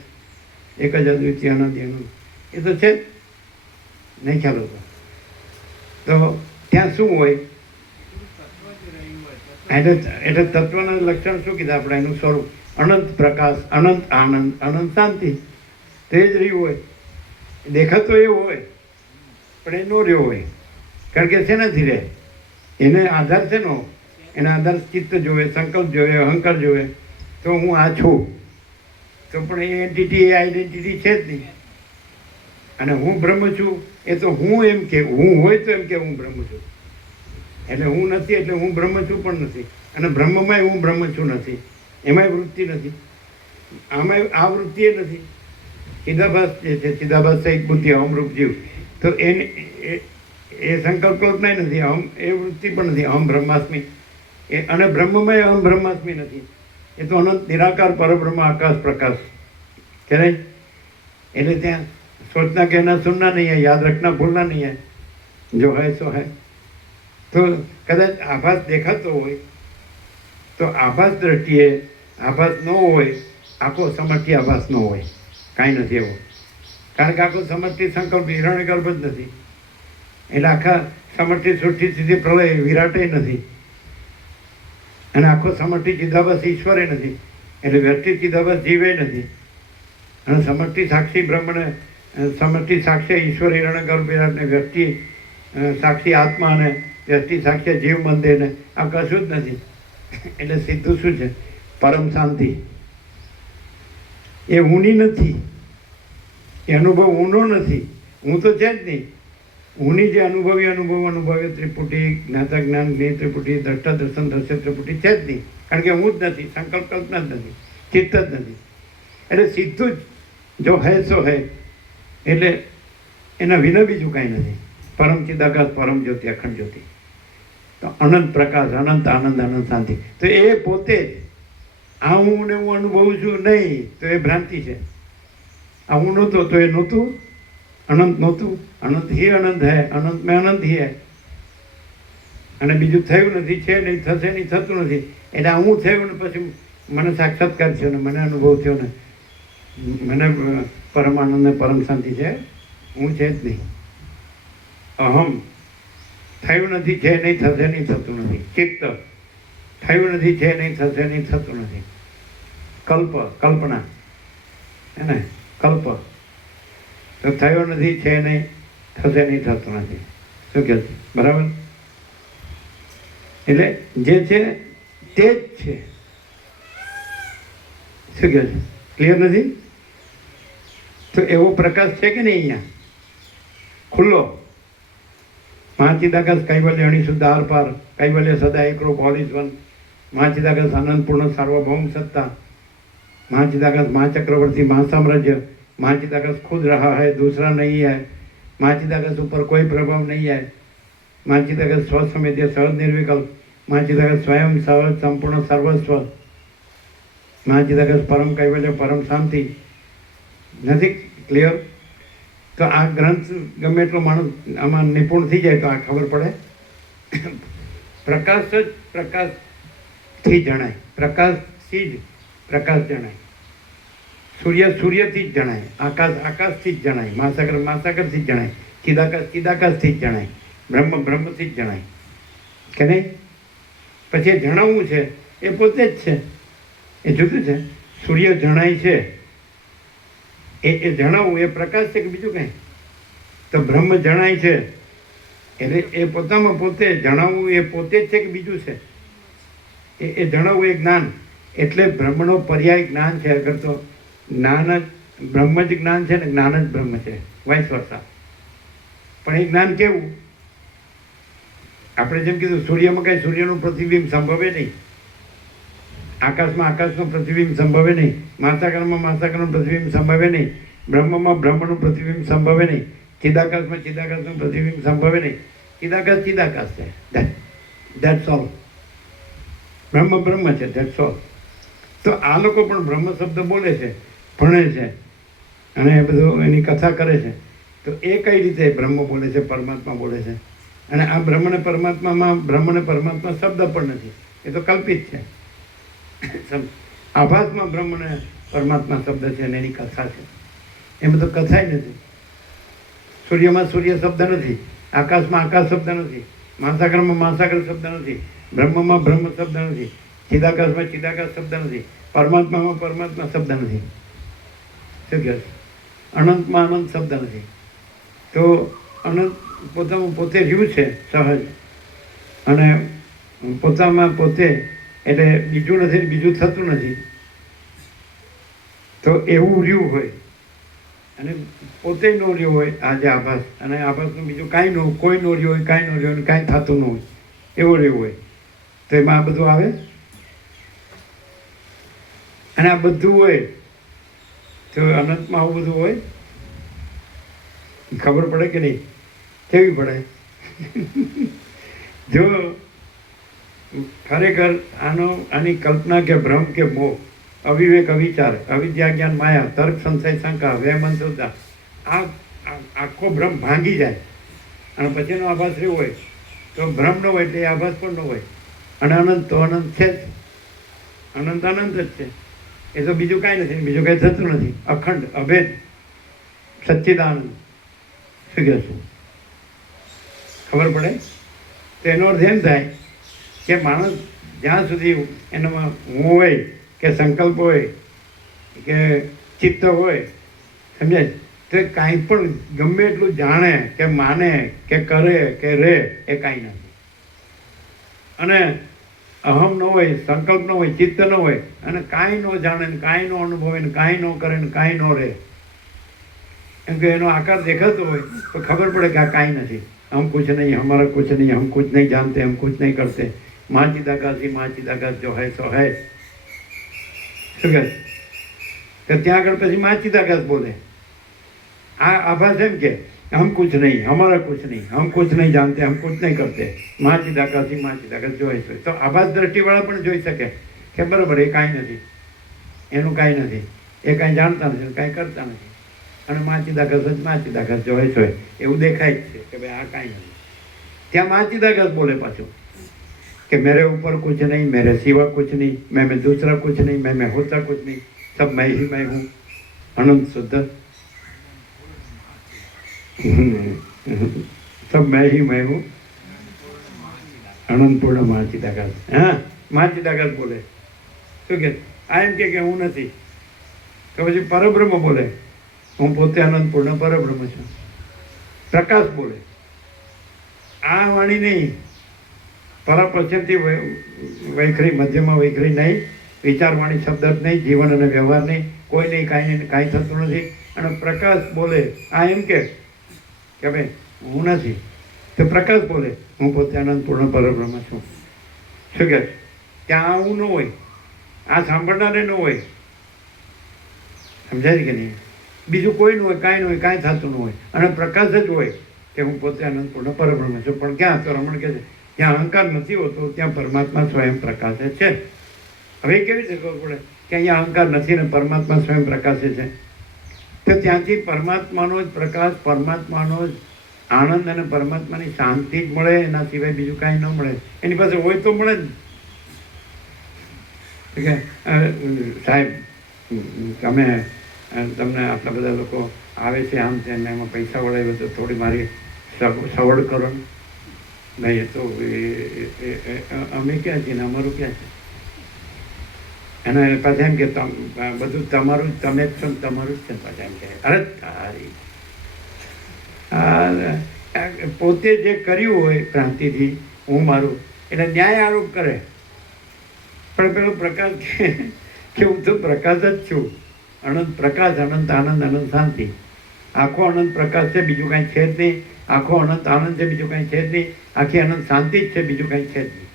એક જ અદ્વિતીય અનાદિ અનંત, એ તો છે જ. નહીં ખ્યાલ હતો તો ત્યાં શું હોય? એટલે તત્વના લક્ષણ શું કીધા આપણે? એનું સ્વરૂપ અનંત પ્રકાશ, અનંત આનંદ, અનંત શાંતિ. તે જ રહ્યું હોય. દેખાતો એવું હોય પણ એ નો રહ્યો હોય. કારણ કે શેનાથી રહે? એને આધાર છે નો, એના આધાર ચિત્ત જોવે, સંકલ્પ જોવે, અહંકાર જોવે. તો હું આ છું, તો પણ એ એન્ટિટી, એ આઈડેન્ટિટી છે જ નહીં. અને હું બ્રહ્મ છું એ તો હું એમ કે, હું હોય તો એમ કે હું બ્રહ્મ છું. એટલે હું નથી એટલે હું બ્રહ્મ છું પણ નથી. અને બ્રહ્મમાંય હું બ્રહ્મ છું નથી. એમાંય વૃત્તિ નથી, આમાંય આ વૃત્તિ એ નથી. ચિદાભાસ જે છે, ચિદાભાસ એક બુદ્ધિ, અહમરૂપ જીવ, તો એ સંકલ્પ કલ્પના નથી, એ વૃત્તિ પણ નથી. અહમ બ્રહ્માસ્મિ એ, અને બ્રહ્મમાંય અહમ બ્રહ્માસ્મિ નથી. એ તો અનંત નિરાકાર પરબ્રહ્મ આકાશ પ્રકાશ કહેવાય. એટલે ત્યાં सोचना कहना सुनना नहीं है, याद रखना भूलना नहीं है, जो है सो है. तो कदाच आभास देखातो હોય તો આભાસ દ્રષ્ટિએ આભાસ ન હોય, આખો સમષ્ટિ આભાસ ન હોય, કાંઈ નથી એવો. કારણ કે આખો સમષ્ટિ સંકલ્પ હિરણ્યગર્ભ જ નથી. એટલે આખા સમષ્ટિ સૃષ્ટિ સ્થિતિ પ્રલય વિરાટે નથી, અને આખો સમષ્ટિ ચિદાભાસ ઈશ્વરે નથી. એટલે વ્યક્તિ ચિદાભાસ જીવે નથી. અને સમષ્ટિ સાક્ષી બ્રહ્મને, સમષ્ટિ સાક્ષી ઈશ્વર હિરણ્યગર્ભ વિરાટને, વ્યક્તિ સાક્ષી આત્મા અને વ્યક્તિ સાક્ષી જીવ મંદિરને આ કશું જ નથી. એટલે સીધું શું છે? પરમ શાંતિ. એ ઊની નથી, એ અનુભવ ઊનો નથી. હું તો છે જ નહીં. ઊની જે અનુભવ્ય ત્રિપુટી, જ્ઞાતા જ્ઞાન જ્ઞેય ત્રિપુટી, દ્રષ્ટા દર્શન દર્શન ત્રિપુટી છે જ નહીં. કારણ કે હું જ નથી, સંકલ્પ કલ્પના જ નથી, ચિત્ત જ નથી. એટલે સીધું જ જો હૈ સો હૈ, એટલે એના વિના બીજું કાંઈ નથી. પરમ ચિદાકાશ, પરમ જ્યોતિ, અખંડ જ્યોતિ, તો અનંત પ્રકાશ, અનંત આનંદ, અનંત શાંતિ. તો એ પોતે જ આ હું ને હું અનુભવું છું નહીં, તો એ ભ્રાંતિ છે. આ હું નહોતો તો એ નહોતું, અનંત નહોતું. અનંત હી અનંત હૈ, અનંત મેં અનંત હી હૈ. અને બીજું થયું નથી, છે નહીં, થશે નહીં, થતું નથી. એટલે આ હું થયું ને પછી મને સાક્ષાત્કાર થયો ને મને અનુભવ થયો ને મને પરમ આનંદ ને પરમ શાંતિ છે. હું છે જ નહીં. અહમ થયું નથી, છે નહીં, થશે નહીં, થતું નથી. ચિત્ત થયું નથી, છે નહીં, થશે નહીં, થતું નથી. કલ્પ, કલ્પના, હે ને? કલ્પ તો થયો નથી, છે નહીં, થશે નહીં, થતું નથી. શું કહે છે? બરાબર? એટલે જે છે તે જ છે. શું કહે છે? ક્લિયર નથી? તો એવો પ્રકાશ છે કે નહીં અહીંયા ખુલ્લો? મહાચિદાકાશ કૈવલ્ય અણી શુદ્ધ આર પાર, કૈવલ્ય સદા એકરૂપ, ઓલ ઇઝ વન. મહાચિદાકાશ આનંદપૂર્ણ સાર્વભૌમ સત્તા, મહાચિદાकाश महाचक्रवर्ती महासाम्राज्य, महाचिदाकाश खुद रहा है, दूसरा नहीं है. महाचिदाकाश ऊपर कोई प्रभाव नहीं है. महाचिदाकाश स्वसमेध्य, सहज निर्विकल्प. महाचिदाकाश स्वयं सहज संपूर्ण सर्वस्व. महाचिदाकाश परम कैवल्य, परम शांति. નથી ક્લિયર? તો આ ગ્રંથ ગમે એટલો માણસ આમાં નિપુણ થઈ જાય તો આ ખબર પડે. પ્રકાશ જ પ્રકાશથી જણાય, પ્રકાશથી જ પ્રકાશ જણાય. સૂર્ય સૂર્યથી જ જણાય, આકાશ આકાશથી જ જણાય, મહાસાગર મહાસાગરથી જ જણાય, ચિદાકાશ ચિદાકાશથી જ જણાય, બ્રહ્મ બ્રહ્મથી જ જણાય. કે નહીં? પછી એ જણાવવું છે એ પોતે જ છે, એ જુદું છે. સૂર્ય જણાય છે એ જણાવવું એ પ્રકાશ છે કે બીજું કંઈ? તો બ્રહ્મ જણાય છે એટલે એ પોતામાં પોતે જણાવવું એ પોતે જ છે કે બીજું છે? એ જણાવવું એ જ્ઞાન. એટલે બ્રહ્મનો પર્યાય જ્ઞાન છે. અગર તો જ્ઞાન જ બ્રહ્મ જ જ્ઞાન છે ને જ્ઞાન જ બ્રહ્મ છે, વાઇસ વર્સા. પણ એ જ્ઞાન કેવું? આપણે જેમ કીધું સૂર્યમાં કાંઈ સૂર્યનું પ્રતિબિંબ સંભવે નહીં, આકાશમાં આકાશનું પ્રતિબિંબ સંભવે નહીં, માસાકરમાં માસાકરનું પ્રતિબિંબ સંભવે નહીં, બ્રહ્મમાં બ્રહ્મનું પ્રતિબિંબ સંભવે નહીં, ચિદાકાશમાં ચિદાકાશનું પ્રતિબિંબ સંભવે નહીં. ચિદાકાશ ચિદાકાશ છે, ધેટ્સ ઓલ. બ્રહ્મ બ્રહ્મ છે, ધેટ્સ ઓલ. તો આ લોકો પણ બ્રહ્મ શબ્દ બોલે છે, ભણે છે અને એ બધું એની કથા કરે છે. તો એ કઈ રીતે બ્રહ્મ બોલે છે, પરમાત્મા બોલે છે? અને આ બ્રહ્મને પરમાત્મામાં બ્રહ્મને પરમાત્મા શબ્દ પણ નથી, એ તો કલ્પિત છે. આભાસમાં બ્રહ્મને પરમાત્મા શબ્દ છે અને એની કથા છે. એમાં તો કથાય નથી. સૂર્યમાં સૂર્ય શબ્દ નથી, આકાશમાં આકાશ શબ્દ નથી, મહાસાગરમાં મહાસાગર શબ્દ નથી, બ્રહ્મમાં બ્રહ્મ શબ્દ નથી, ચિદાકાશમાં ચિદાકાશ શબ્દ નથી, પરમાત્મામાં પરમાત્મા શબ્દ નથી. શું કહે છે? અનંતમાં અનંત શબ્દ નથી. તો અનંત પોતામાં પોતે રહ્યું છે સહજ, અને પોતામાં પોતે એટલે બીજું નથી ને બીજું થતું નથી. તો એવું રહ્યું હોય અને પોતે નો રહ્યો હોય આજે આભાસ, અને આભાસનું બીજું કાંઈ ન કોઈ નો રહ્યો હોય, કાંઈ નો રહ્યો હોય, કાંઈ થતું ન હોય, એવો રહ્યો હોય. તો એમાં આ બધું આવે. અને આ બધું હોય તો અનંતમાં આવું બધું હોય, ખબર પડે કે નહીં? કેવી પડે? જો ખરેખર આની કલ્પના કે ભ્રમ કે મોહ, અવિવેક અવિચાર, અવિદ્યા જ્ઞાન માયા, તર્ક સંશય શંકા, વહેમ અંધશ્રદ્ધા, આ આખો ભ્રમ ભાંગી જાય અને પછીનો આભાસ રહ્યો હોય તો ભ્રમ ન હોય એટલે એ આભાસ પણ ન હોય. અને અનંત તો અનંત છે જ, અનંત અનંત જ છે. એ તો બીજું કાંઈ નથી, બીજું કાંઈ થતું નથી. અખંડ અભેદ સચ્ચિદાનંદ. શું કહેશું? ખબર પડે? તો એનો અર્થ એમ થાય કે માણસ જ્યાં સુધી એનામાં હું હોય કે સંકલ્પ હોય કે ચિત્ત હોય, સમજાય, તો કાંઈ પણ ગમે એટલું જાણે કે માને કે કરે કે રહે, એ કાંઈ નથી. અને અહમ ન હોય, સંકલ્પ ન હોય, ચિત્ત ન હોય, અને કાંઈ ન જાણે ને કાંઈ ન અનુભવે ને કાંઈ ન કરે ને કાંઈ ન રહે, એમ કે એનો આકાર દેખાતો હોય તો ખબર પડે કે આ કાંઈ નથી. हम कुछ नहीं, हमारा कुछ नहीं, हम कुछ नहीं जानते, हम कुछ नहीं करते. माँ चिदाकाशी माँ चिदाकाश जो है सो है. શું કહે? તો ત્યાં આગળ પછી માँ चिदाकाश બોલે. આ આભાસ એમ કે हम कुछ नहीं, हमारा कुछ नहीं, हम कुछ नहीं जानते, हम कुछ नहीं करते. माँ चिदाकाशी माँ चिदाकाश जो है सो. તો આભાસ દ્રષ્ટિવાળા પણ જોઈ શકે કે બરાબર એ કાંઈ નથી, એનું કાંઈ નથી, એ કાંઈ જાણતા નથી, કાંઈ કરતા નથી. અને માँ चिदाकाश जो है सो એવું દેખાય જ છે કે ભાઈ આ કાંઈ નથી. ત્યાં माँ चिदाकाश બોલે પાછું कि मेरे ऊपर कुछ नहीं, मेरे सिवा कुछ नहीं, मैं दूसरा कुछ नहीं, मैं होता कुछ नहीं, सब मैं ही मैं हूँ, अनंत शुद्ध, सब मैं ही मैं हूँ, अनंत पूर्ण माँ चिदाकाश. हाँ, माँ चिदाकाश બોલે. શું કે? આ એમ કે હું નથી. તો પછી પરબ્રહ્મ બોલે, હું પોતે અનંત પૂર્ણ પરબ્રહ્મ છું. પ્રકાશ બોલે. આ વાણી નહીં, પરાપશ્ચિમથી વૈખરી, મધ્યમાં વૈખરી નહીં, વિચારવાણી શબ્દ જ નહીં, જીવન અને વ્યવહાર નહીં, કોઈ નહીં, કાંઈ નહીં, કાંઈ થતું નથી. અને પ્રકાશ બોલે. આ એમ કે ભાઈ હું નથી. તો પ્રકાશ બોલે, હું પોતે અનંત પૂર્ણ પરબ્રહ્મ છું. શું કે? ત્યાં આવું ન હોય, આ સાંભળનારે ન હોય. સમજાય કે નહીં? બીજું કોઈ ન હોય, કાંઈ ન હોય, કાંઈ થતું ન હોય, અને પ્રકાશ જ હોય કે હું પોતે અનંત પૂર્ણ પરબ્રહ્મ છું. પણ ક્યાં? તો રમણ કહે છે જ્યાં અહંકાર નથી હોતો ત્યાં પરમાત્મા સ્વયં પ્રકાશે છે. હવે કેવી રીતે ખબર પડે કે અહીંયા અહંકાર નથી ને પરમાત્મા સ્વયં પ્રકાશે છે? તો ત્યાંથી પરમાત્માનો જ પ્રકાશ, પરમાત્માનો જ આનંદ અને પરમાત્માની શાંતિ જ મળે. એના સિવાય બીજું કાંઈ ન મળે. એની પાસે હોય તો મળે જ. કે સાહેબ તમને આટલા બધા લોકો આવે છે આમ છે ને એમાં પૈસા વળાવ્યો તો થોડી મારી સવડ કરો ને. નહીં, એ તો અમે ક્યાં છીએ ને અમારું ક્યાં છે? અને પાછા એમ કે બધું તમારું, તમે જ છો ને તમારું જ છે. પાછા એમ કે અરે તારી પોતે જે કર્યું હોય ભ્રાંતિથી હું મારું, એટલે ન્યાય આરોપ કરે. પણ પેલો પ્રકાશ કે હું તો પ્રકાશ જ છું. અનંત પ્રકાશ, અનંત આનંદ, અનંત શાંતિ. આખો અનંત પ્રકાશ છે, બીજું કાંઈ છે જ નહીં. આખો અનંત આનંદ છે, બીજું કાંઈ છે જ નહીં. આખી અનંત શાંતિ જ છે, બીજું કાંઈ છે જ નહીં.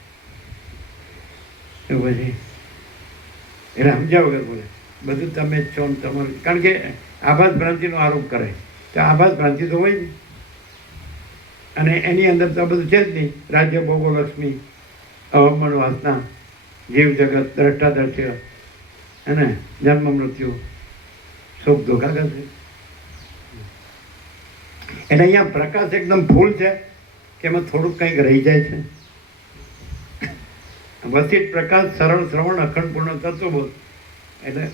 એવું પછી એને સમજ્યા વગર બોલે બધું તમે જ છો ને તમારું. કારણ કે આભાસ ભ્રાંતિનો આરોપ કરે તો આભાસ ભ્રાંતિ તો હોય જ નહીં. અને એની અંદર તો બધું છે જ નહીં. રાજ્ય ભોગો લક્ષ્મી, અવમન વાસના, જીવ જગત, દ્રષ્ટાદર્શ્ય, અને જન્મ મૃત્યુ, સુખ ધોખા કરશે. એટલે અહીંયા પ્રકાશ એકદમ ફૂલ છે કે એમાં થોડુંક કંઈક રહી જાય છે. વસિત પ્રકાશ, સરળ શ્રવણ, અખંડ પૂર્ણ તત્વબોધ. એટલે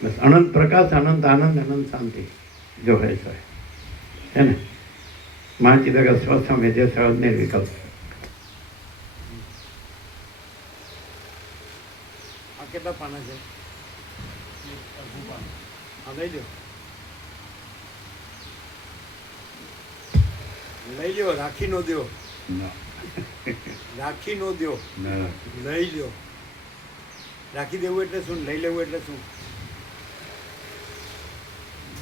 બસ અનંત પ્રકાશ, અનંત આનંદ, અનંત શાંતિ જો હે સો છે ને. મહાચિદગત સ્વસમ જે સહજ નિર્વિકલ્પ. આ કેટલા પાના છે? હા, લઈ લો, લઈ લ્યો. રાખી નો દો, ના રાખી નો દો, ના લઈ લ્યો. રાખી દેવું એટલે શું? લઈ લેવું એટલે શું?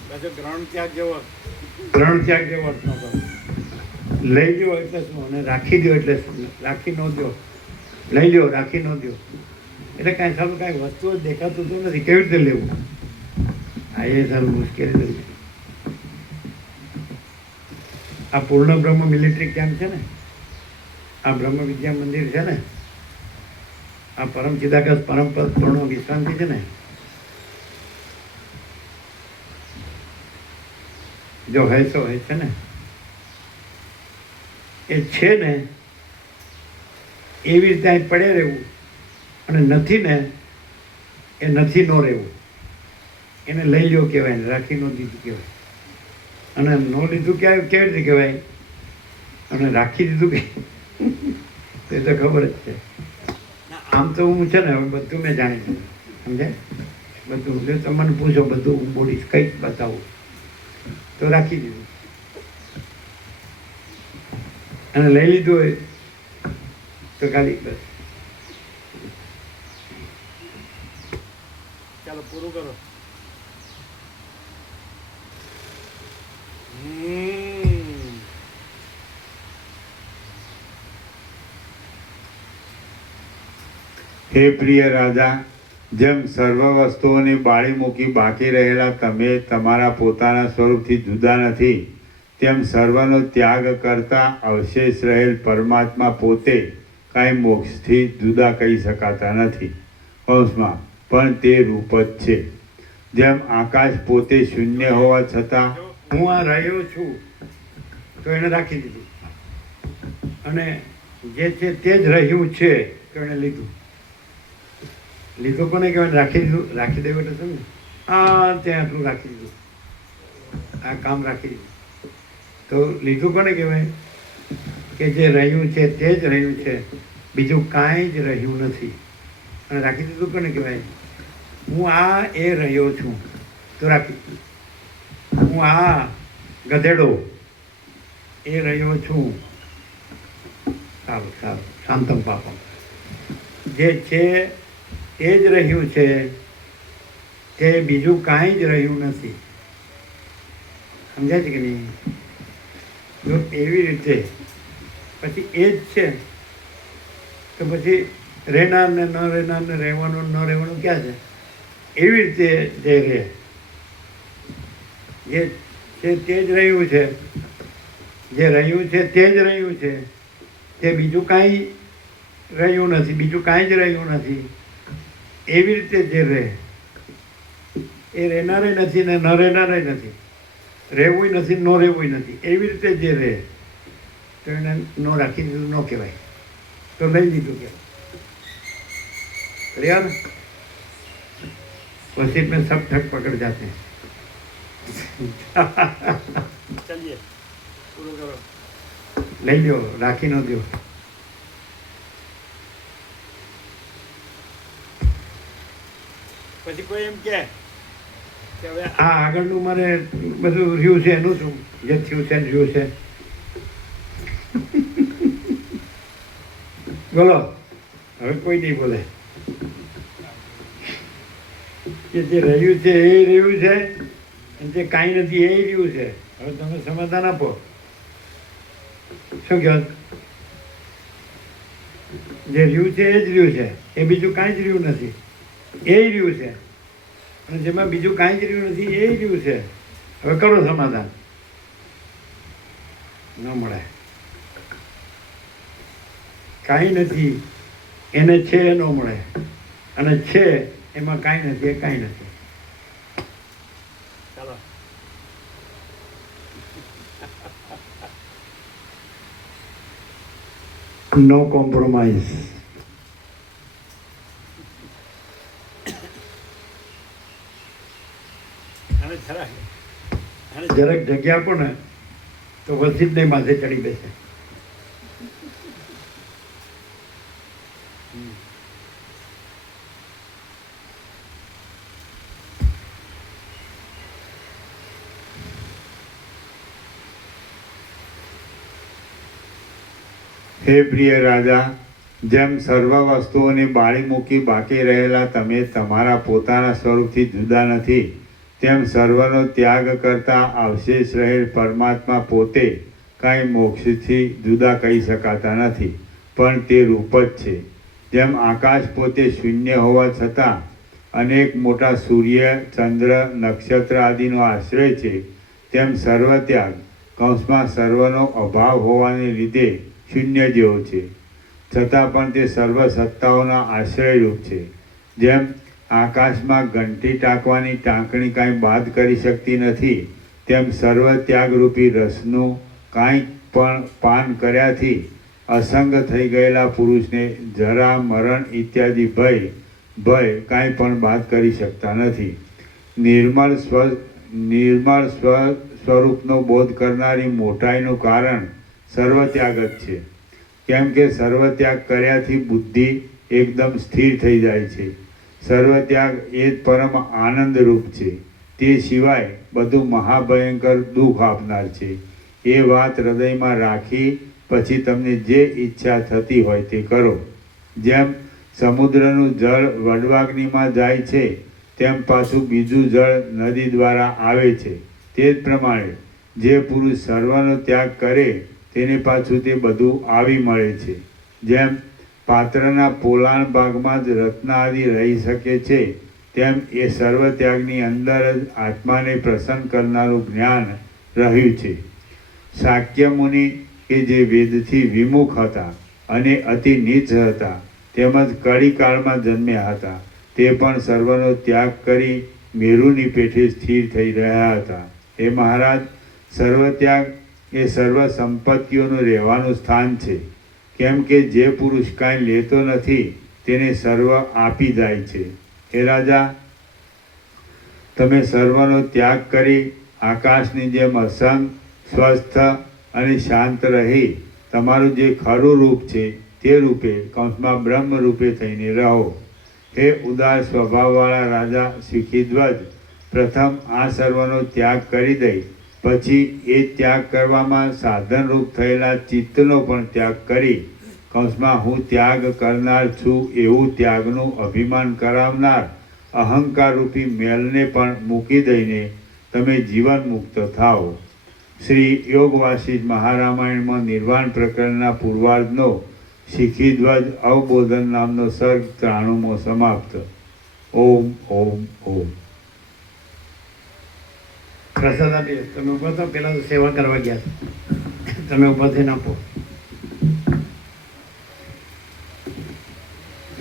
પાછો ગ્રહણ ત્યાગ જેવો. ગ્રહણ ત્યાગ જેવો અર્થ ન કરો. લઈ લ્યો એટલે શું અને રાખી દો એટલે શું? રાખી ન દો, લઈ લ્યો, રાખી ન દો એટલે કાંઈ સારું કાંઈ વસ્તુ જ દેખાતું તો નથી. કેવી રીતે લેવું? આ એ સારું મુશ્કેલી નથી. આ પૂર્ણ બ્રહ્મ મિલિટરી કેમ્પ છે ને, આ બ્રહ્મ વિદ્યા મંદિર છે ને, આ પરમ ચિદાકાશ પરમ પદ પૂર્ણ વિશ્રાંતિ છે ને, જો હૈ સો હૈ છે ને, એ છે ને એવી રીતે અહીં પડે રહેવું, અને નથી ને એ નથી ન રહેવું. એને લઈ લ્યો કહેવાય ને રાખી ન દીધું કહેવાય. અને ન લીધું કેવી રીતે કહેવાય અને રાખી દીધું કે એ તો ખબર જ છે. આમ તો હું છે ને હવે બધું મેં જાણી છું, સમજાય બધું. જો તમે મને પૂછો બધું હું બોડીશ કંઈક બતાવું તો રાખી દીધું, અને લઈ લીધું હોય તો ખાલી બસ. ચાલો પૂરું કરો. હે પ્રિય રાજા, જેમ સર્વ વસ્તુઓની બાળી મૂકી બાકી રહેલા તમે તમારા પોતાના સ્વરૂપથી જુદા નથી, તેમ સર્વનો ત્યાગ કરતા અવશેષ રહેલ પરમાત્મા પોતે કાંઈ મોક્ષથી જુદા કહી શકાતા નથી. કૌંસમાં પણ તે રૂપ જ છે. જેમ આકાશ પોતે શૂન્ય હોવા છતાં હું આ રહ્યો છું તો એને રાખી દીધું, અને જે છે તે જ રહ્યું છે તો એને લીધું. લીધું કોને કહેવાય? રાખી દીધું. રાખી દેવું એટલે સમજ આ ત્યાં આટલું રાખી દીધું, આ કામ રાખી દીધું. તો લીધું કોને કહેવાય? કે જે રહ્યું છે તે જ રહ્યું છે, બીજું કાંઈ જ રહ્યું નથી. અને રાખી દીધું કોને કહેવાય? હું આ એ રહ્યો છું તો રાખી દીધું. હું આ ગધેડો એ રહ્યો છું. સારું સારું, શાંતમ પાપમ. જે છે તે જ રહ્યું છે, તે બીજું કાંઈ જ રહ્યું નથી. સમજાય છે કે નહીં? જો એવી રીતે પછી એ જ છે તો પછી રહેનાર ને ન રહેનાર ને રહેવાનું ન રહેવાનું ક્યાં છે? એવી રીતે જે રહે, જે છે તે જ રહ્યું છે, જે રહ્યું છે તે જ રહ્યું છે, તે બીજું કાંઈ રહ્યું નથી, બીજું કાંઈ જ રહ્યું નથી. એવી રીતે જે રહે એ રહેનારે નથી ને ન રહેનારે નથી, રહેવું નથી ન રહેવું નથી. એવી રીતે જે રહે તો એને ન રાખી દીધું ન કહેવાય, તો લઈ લીધું કહેવાય. क्लियर? वसीत में सब ठग पकड़ जाते हैं. ચલીએ પૂરું કરો. લઈ લો, રાખી ન દો. પછી કોઈ એમ કે હવે આ આગળનું મારે બધું રહ્યું છે એનું શું? જે થયું છે ને રહ્યું છે. બોલો, હવે કોઈ નહીં બોલે. કે જે રહ્યું છે એ રહ્યું છે, અને જે કાંઈ નથી એ રહ્યું છે. હવે તમે સમાધાન આપો. શું કહેવાય? જે રહ્યું છે એ જ રહ્યું છે, એ બીજું કાંઈ જ રહ્યું નથી, એ રહ્યું છે. અને જેમાં બીજું કાંઈ જ રહ્યું નથી એ રહ્યું છે. હવે કરો સમાધાન. ન મળે. કાંઈ નથી એને છે એ ન મળે, અને છે એમાં કાંઈ નથી એ કાંઈ નથી. ચાલો નો કોમ્પ્રોમાઇઝ. અને જરાક જગ્યા આપો ને તો વસીત ને માથે ચડી બેસે. હે પ્રિય રાજા, જેમ સર્વ વસ્તુઓને બાળી મૂકી બાકી રહેલા તમે તમારા પોતાના સ્વરૂપથી જુદા નથી, તેમ સર્વનો ત્યાગ કરતા અવશેષ રહેલ પરમાત્મા પોતે કાંઈ મોક્ષથી જુદા કહી શકાતા નથી, પણ તે રૂપ જ છે. જેમ આકાશ પોતે શૂન્ય હોવા છતાં અનેક મોટા સૂર્ય, ચંદ્ર, નક્ષત્ર આદિનો આશ્રય છે, તેમ સર્વત્યાગ કૌંસમાં સર્વનો અભાવ હોવાને લીધે શૂન્ય જેવો છે, છતાં પણ તે સર્વ સત્તાઓના આશ્રયરૂપ છે. જેમ આકાશમાં ઘંટી ટાંકવાની ટાંકણી કાંઈ બાદ કરી શકતી નથી, તેમ સર્વ ત્યાગરૂપી રસનું કાંઈ પણ પાન કર્યાથી અસંગ થઈ ગયેલા પુરુષને જરા, મરણ ઇત્યાદિ ભય કાંઈ પણ બાદ કરી શકતા નથી. નિર્મળ સ્વરૂપનો બોધ કરનારી મોટાઈનું કારણ સર્વત્યાગ જ છે. કેમ કે સર્વત્યાગ કર્યાથી બુદ્ધિ એકદમ સ્થિર થઈ જાય છે. સર્વત્યાગ એ જ પરમ આનંદરૂપ છે. તે સિવાય બધું મહાભયંકર દુઃખ આપનાર છે. એ વાત હૃદયમાં રાખી પછી તમને જે ઈચ્છા થતી હોય તે કરો. જેમ સમુદ્રનું જળ વડવાગ્નિમાં જાય છે, તેમ પાછું બીજું જળ નદી દ્વારા આવે છે. તે જ પ્રમાણે જે પુરુષ સર્વનો ત્યાગ કરે તેને પાછું તે બધું આવી મળે છે. જેમ પાત્રના પોલાણ ભાગમાં જ રત્ન આદિ રહી શકે છે, તેમ એ સર્વત્યાગની અંદર જ આત્માને પ્રસન્ન કરનારું જ્ઞાન રહ્યું છે. શાક્ય મુનિ કે જે વેદથી વિમુખ હતા અને અતિ નીચ હતા, તેમજ કળીકાળમાં જન્મ્યા હતા, તે પણ સર્વનો ત્યાગ કરી મેરુની પેઠે સ્થિર થઈ રહ્યા હતા. હે મહારાજ, સર્વત્યાગ એ સર્વ સંપત્તિઓનું રહેવાનું સ્થાન છે. કેમ કે જે પુરુષ કાંઈ લેતો નથી તેને સર્વ આપી જાય છે. હે રાજા, તમે સર્વનો ત્યાગ કરી આકાશની જેમ અસંગ, સ્વસ્થ અને શાંત રહી તમારું જે ખરું રૂપ છે તે રૂપે કૌંસમાં બ્રહ્મ રૂપે થઈને રહો. હે ઉદાર સ્વભાવવાળા રાજા શિખીધ્વજ, પ્રથમ આ સર્વનો ત્યાગ કરી દઈ પછી એ ત્યાગ કરવામાં સાધનરૂપ થયેલા ચિત્તનો પણ ત્યાગ કરી કૌંસમાં હું ત્યાગ કરનાર છું એવું ત્યાગનું અભિમાન કરાવનાર અહંકારરૂપી મેલને પણ મૂકી દઈને તમે જીવન મુક્ત થાઓ. શ્રી યોગ વાસિષ્ઠ મહારામાયણમાં નિર્વાણ પ્રકરણના પૂર્વાર્ધનો શિખીધ્વજ અવબોધન નામનો સર્ગ 93મો સમાપ્ત. ઓમ ઓમ ઓમ. પ્રસાદ આપીએ. તમે ઊભા થાઓ. પેલા તો સેવા કરવા ગયા છો. તમે ઊભા થઈને આપો.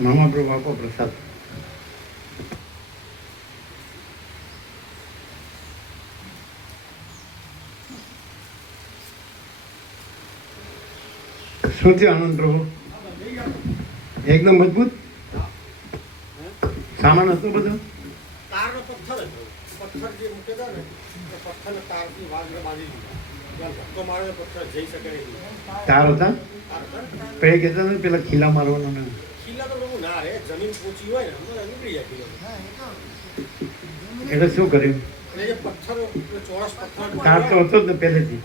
મહાપ્રભુ આપો પ્રસાદ. શું થયું આનંદ પ્રભુ? એકદમ મજબૂત સામાન હતો બધો. તારનો પથ્થર જે મૂકેલા ને એ પથ્થરને તારથી વાઘને બાંધી દીધા. ધક્કો મારે પથ્થર જઈ શકે નહીં. તાર હતા પેલા કહેતા હતા પેલા ખીલા મારવાનો ને ખીલા તો બહુ ના રે, જમીન પોચી હોય ને નીકળી જાય ખીલો. એટલે શું કર્યું? અને જે પથ્થર ચોરસ પથ્થર તાર તો હતો જ ને પહેલેથી.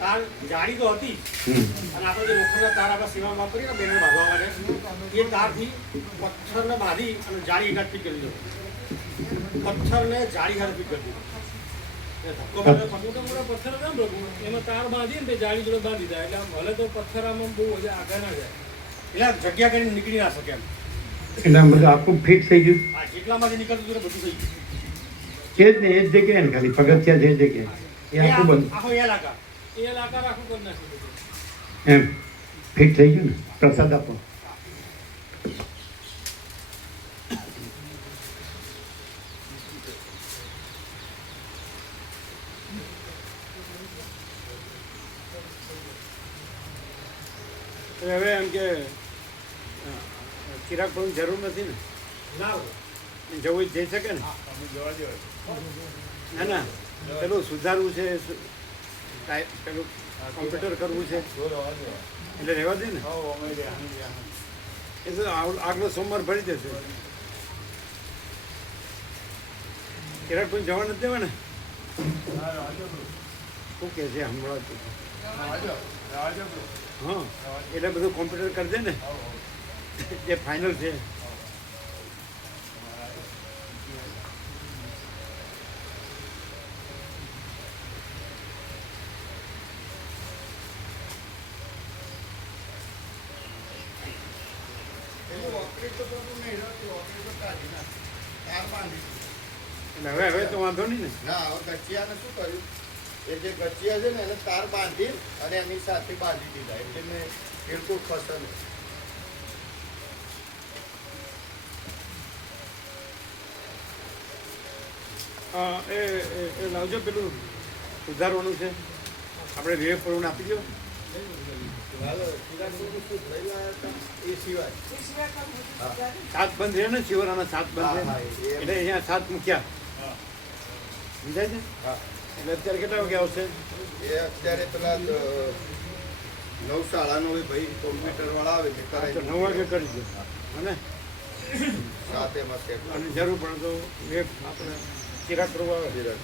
તાર જાળી તો હતી અને આપણે જે લોખંડના તાર આપણા સેવામાં વાપરીએ ને બેનને બાંધવા માટે, એ તારથી પથ્થરને બાંધી અને જાળી એકાદ ફીટ કરી દીધો. પથ્થરને જાળી હારે ફીટ કરી દીધો. ધક્કો મારે મોટા મોટા પથ્થર હતા ને પ્રભુ એમાં તાર બાંધી ને તે જાળી જોડે બાંધી દીધા એટલે આમ ભલે તો પથ્થર આમાં બહુ આગળ ના જાય એટલે આ જગ્યા કરીને નીકળી ના શકે એમ એટલે આમ બધું આખું ફિટ થઈ ગયું આ જેટલામાંથી નીકળતું હતું ને બધું થઈ ગયું એ જ ને એ જ જગ્યાએ ને ખાલી પગથિયા છે એ જગ્યાએ એ આખું બંધ આખો એ ઇલાકા આખું કરી નાખ્યું બધું. એમ ફિટ થઈ ગયું ને પ્રસાદ આપો તો હવે એમ કે ચિરાગ પણ જરૂર નથી ને ના હોય. જવું હોય જઈ શકે ને ના ના પેલું સુધારવું છે પેલું કોમ્પ્યુટર કરવું છે એટલે રહેવા દે ને એ તો આગલો સોમવાર ભરી દેશે ચિરાગ પણ જવા નથી દેવા ને શું કે છે હમણાં હા એટલે બધું કોમ્પ્યુટર કરી દે ને જે ફાઇનલ છે એનું ઓપરેટ તો બધું નહીં રહેતું, ઓપરેટ તો કાઢી નાખ. તાર બાંધી દીધી. એટલે હવે તો વાંધો નહીં ને ના હવે ગચિયાને શું કર્યું એ જે ગચિયા છે ને એને તાર બાંધી અને એની સાથે બાંધી દીધા એટલે મેં બિલકુલ ફસલ નહીં. એ લાવજો પેલું સુધારવાનું છે આપણે વિવેક પ્રવણ આપી દો હાલો, ચિરાગનું શું લઈ લાયા હતા એ સિવાય સાત બંધ રહે ને શિવરાના સાત બંધ રહે હા, ને. હા, એ- એટલે અહીંયા સાત મૂક્યા સમજાય છે હા એટલે અત્યારે કેટલા વાગે આવશે એ અત્યારે પેલા 9 શાળાનો એ ભાઈ કોમ્પ્યુટર વાળા આવે તે તો કરાવી 9 વાગે કરી દો અને સાથે એમાં સેટ અને જરૂર પડે તો વિવેક આપણે ચિરાગ પ્રભુ આવે ચિરાગ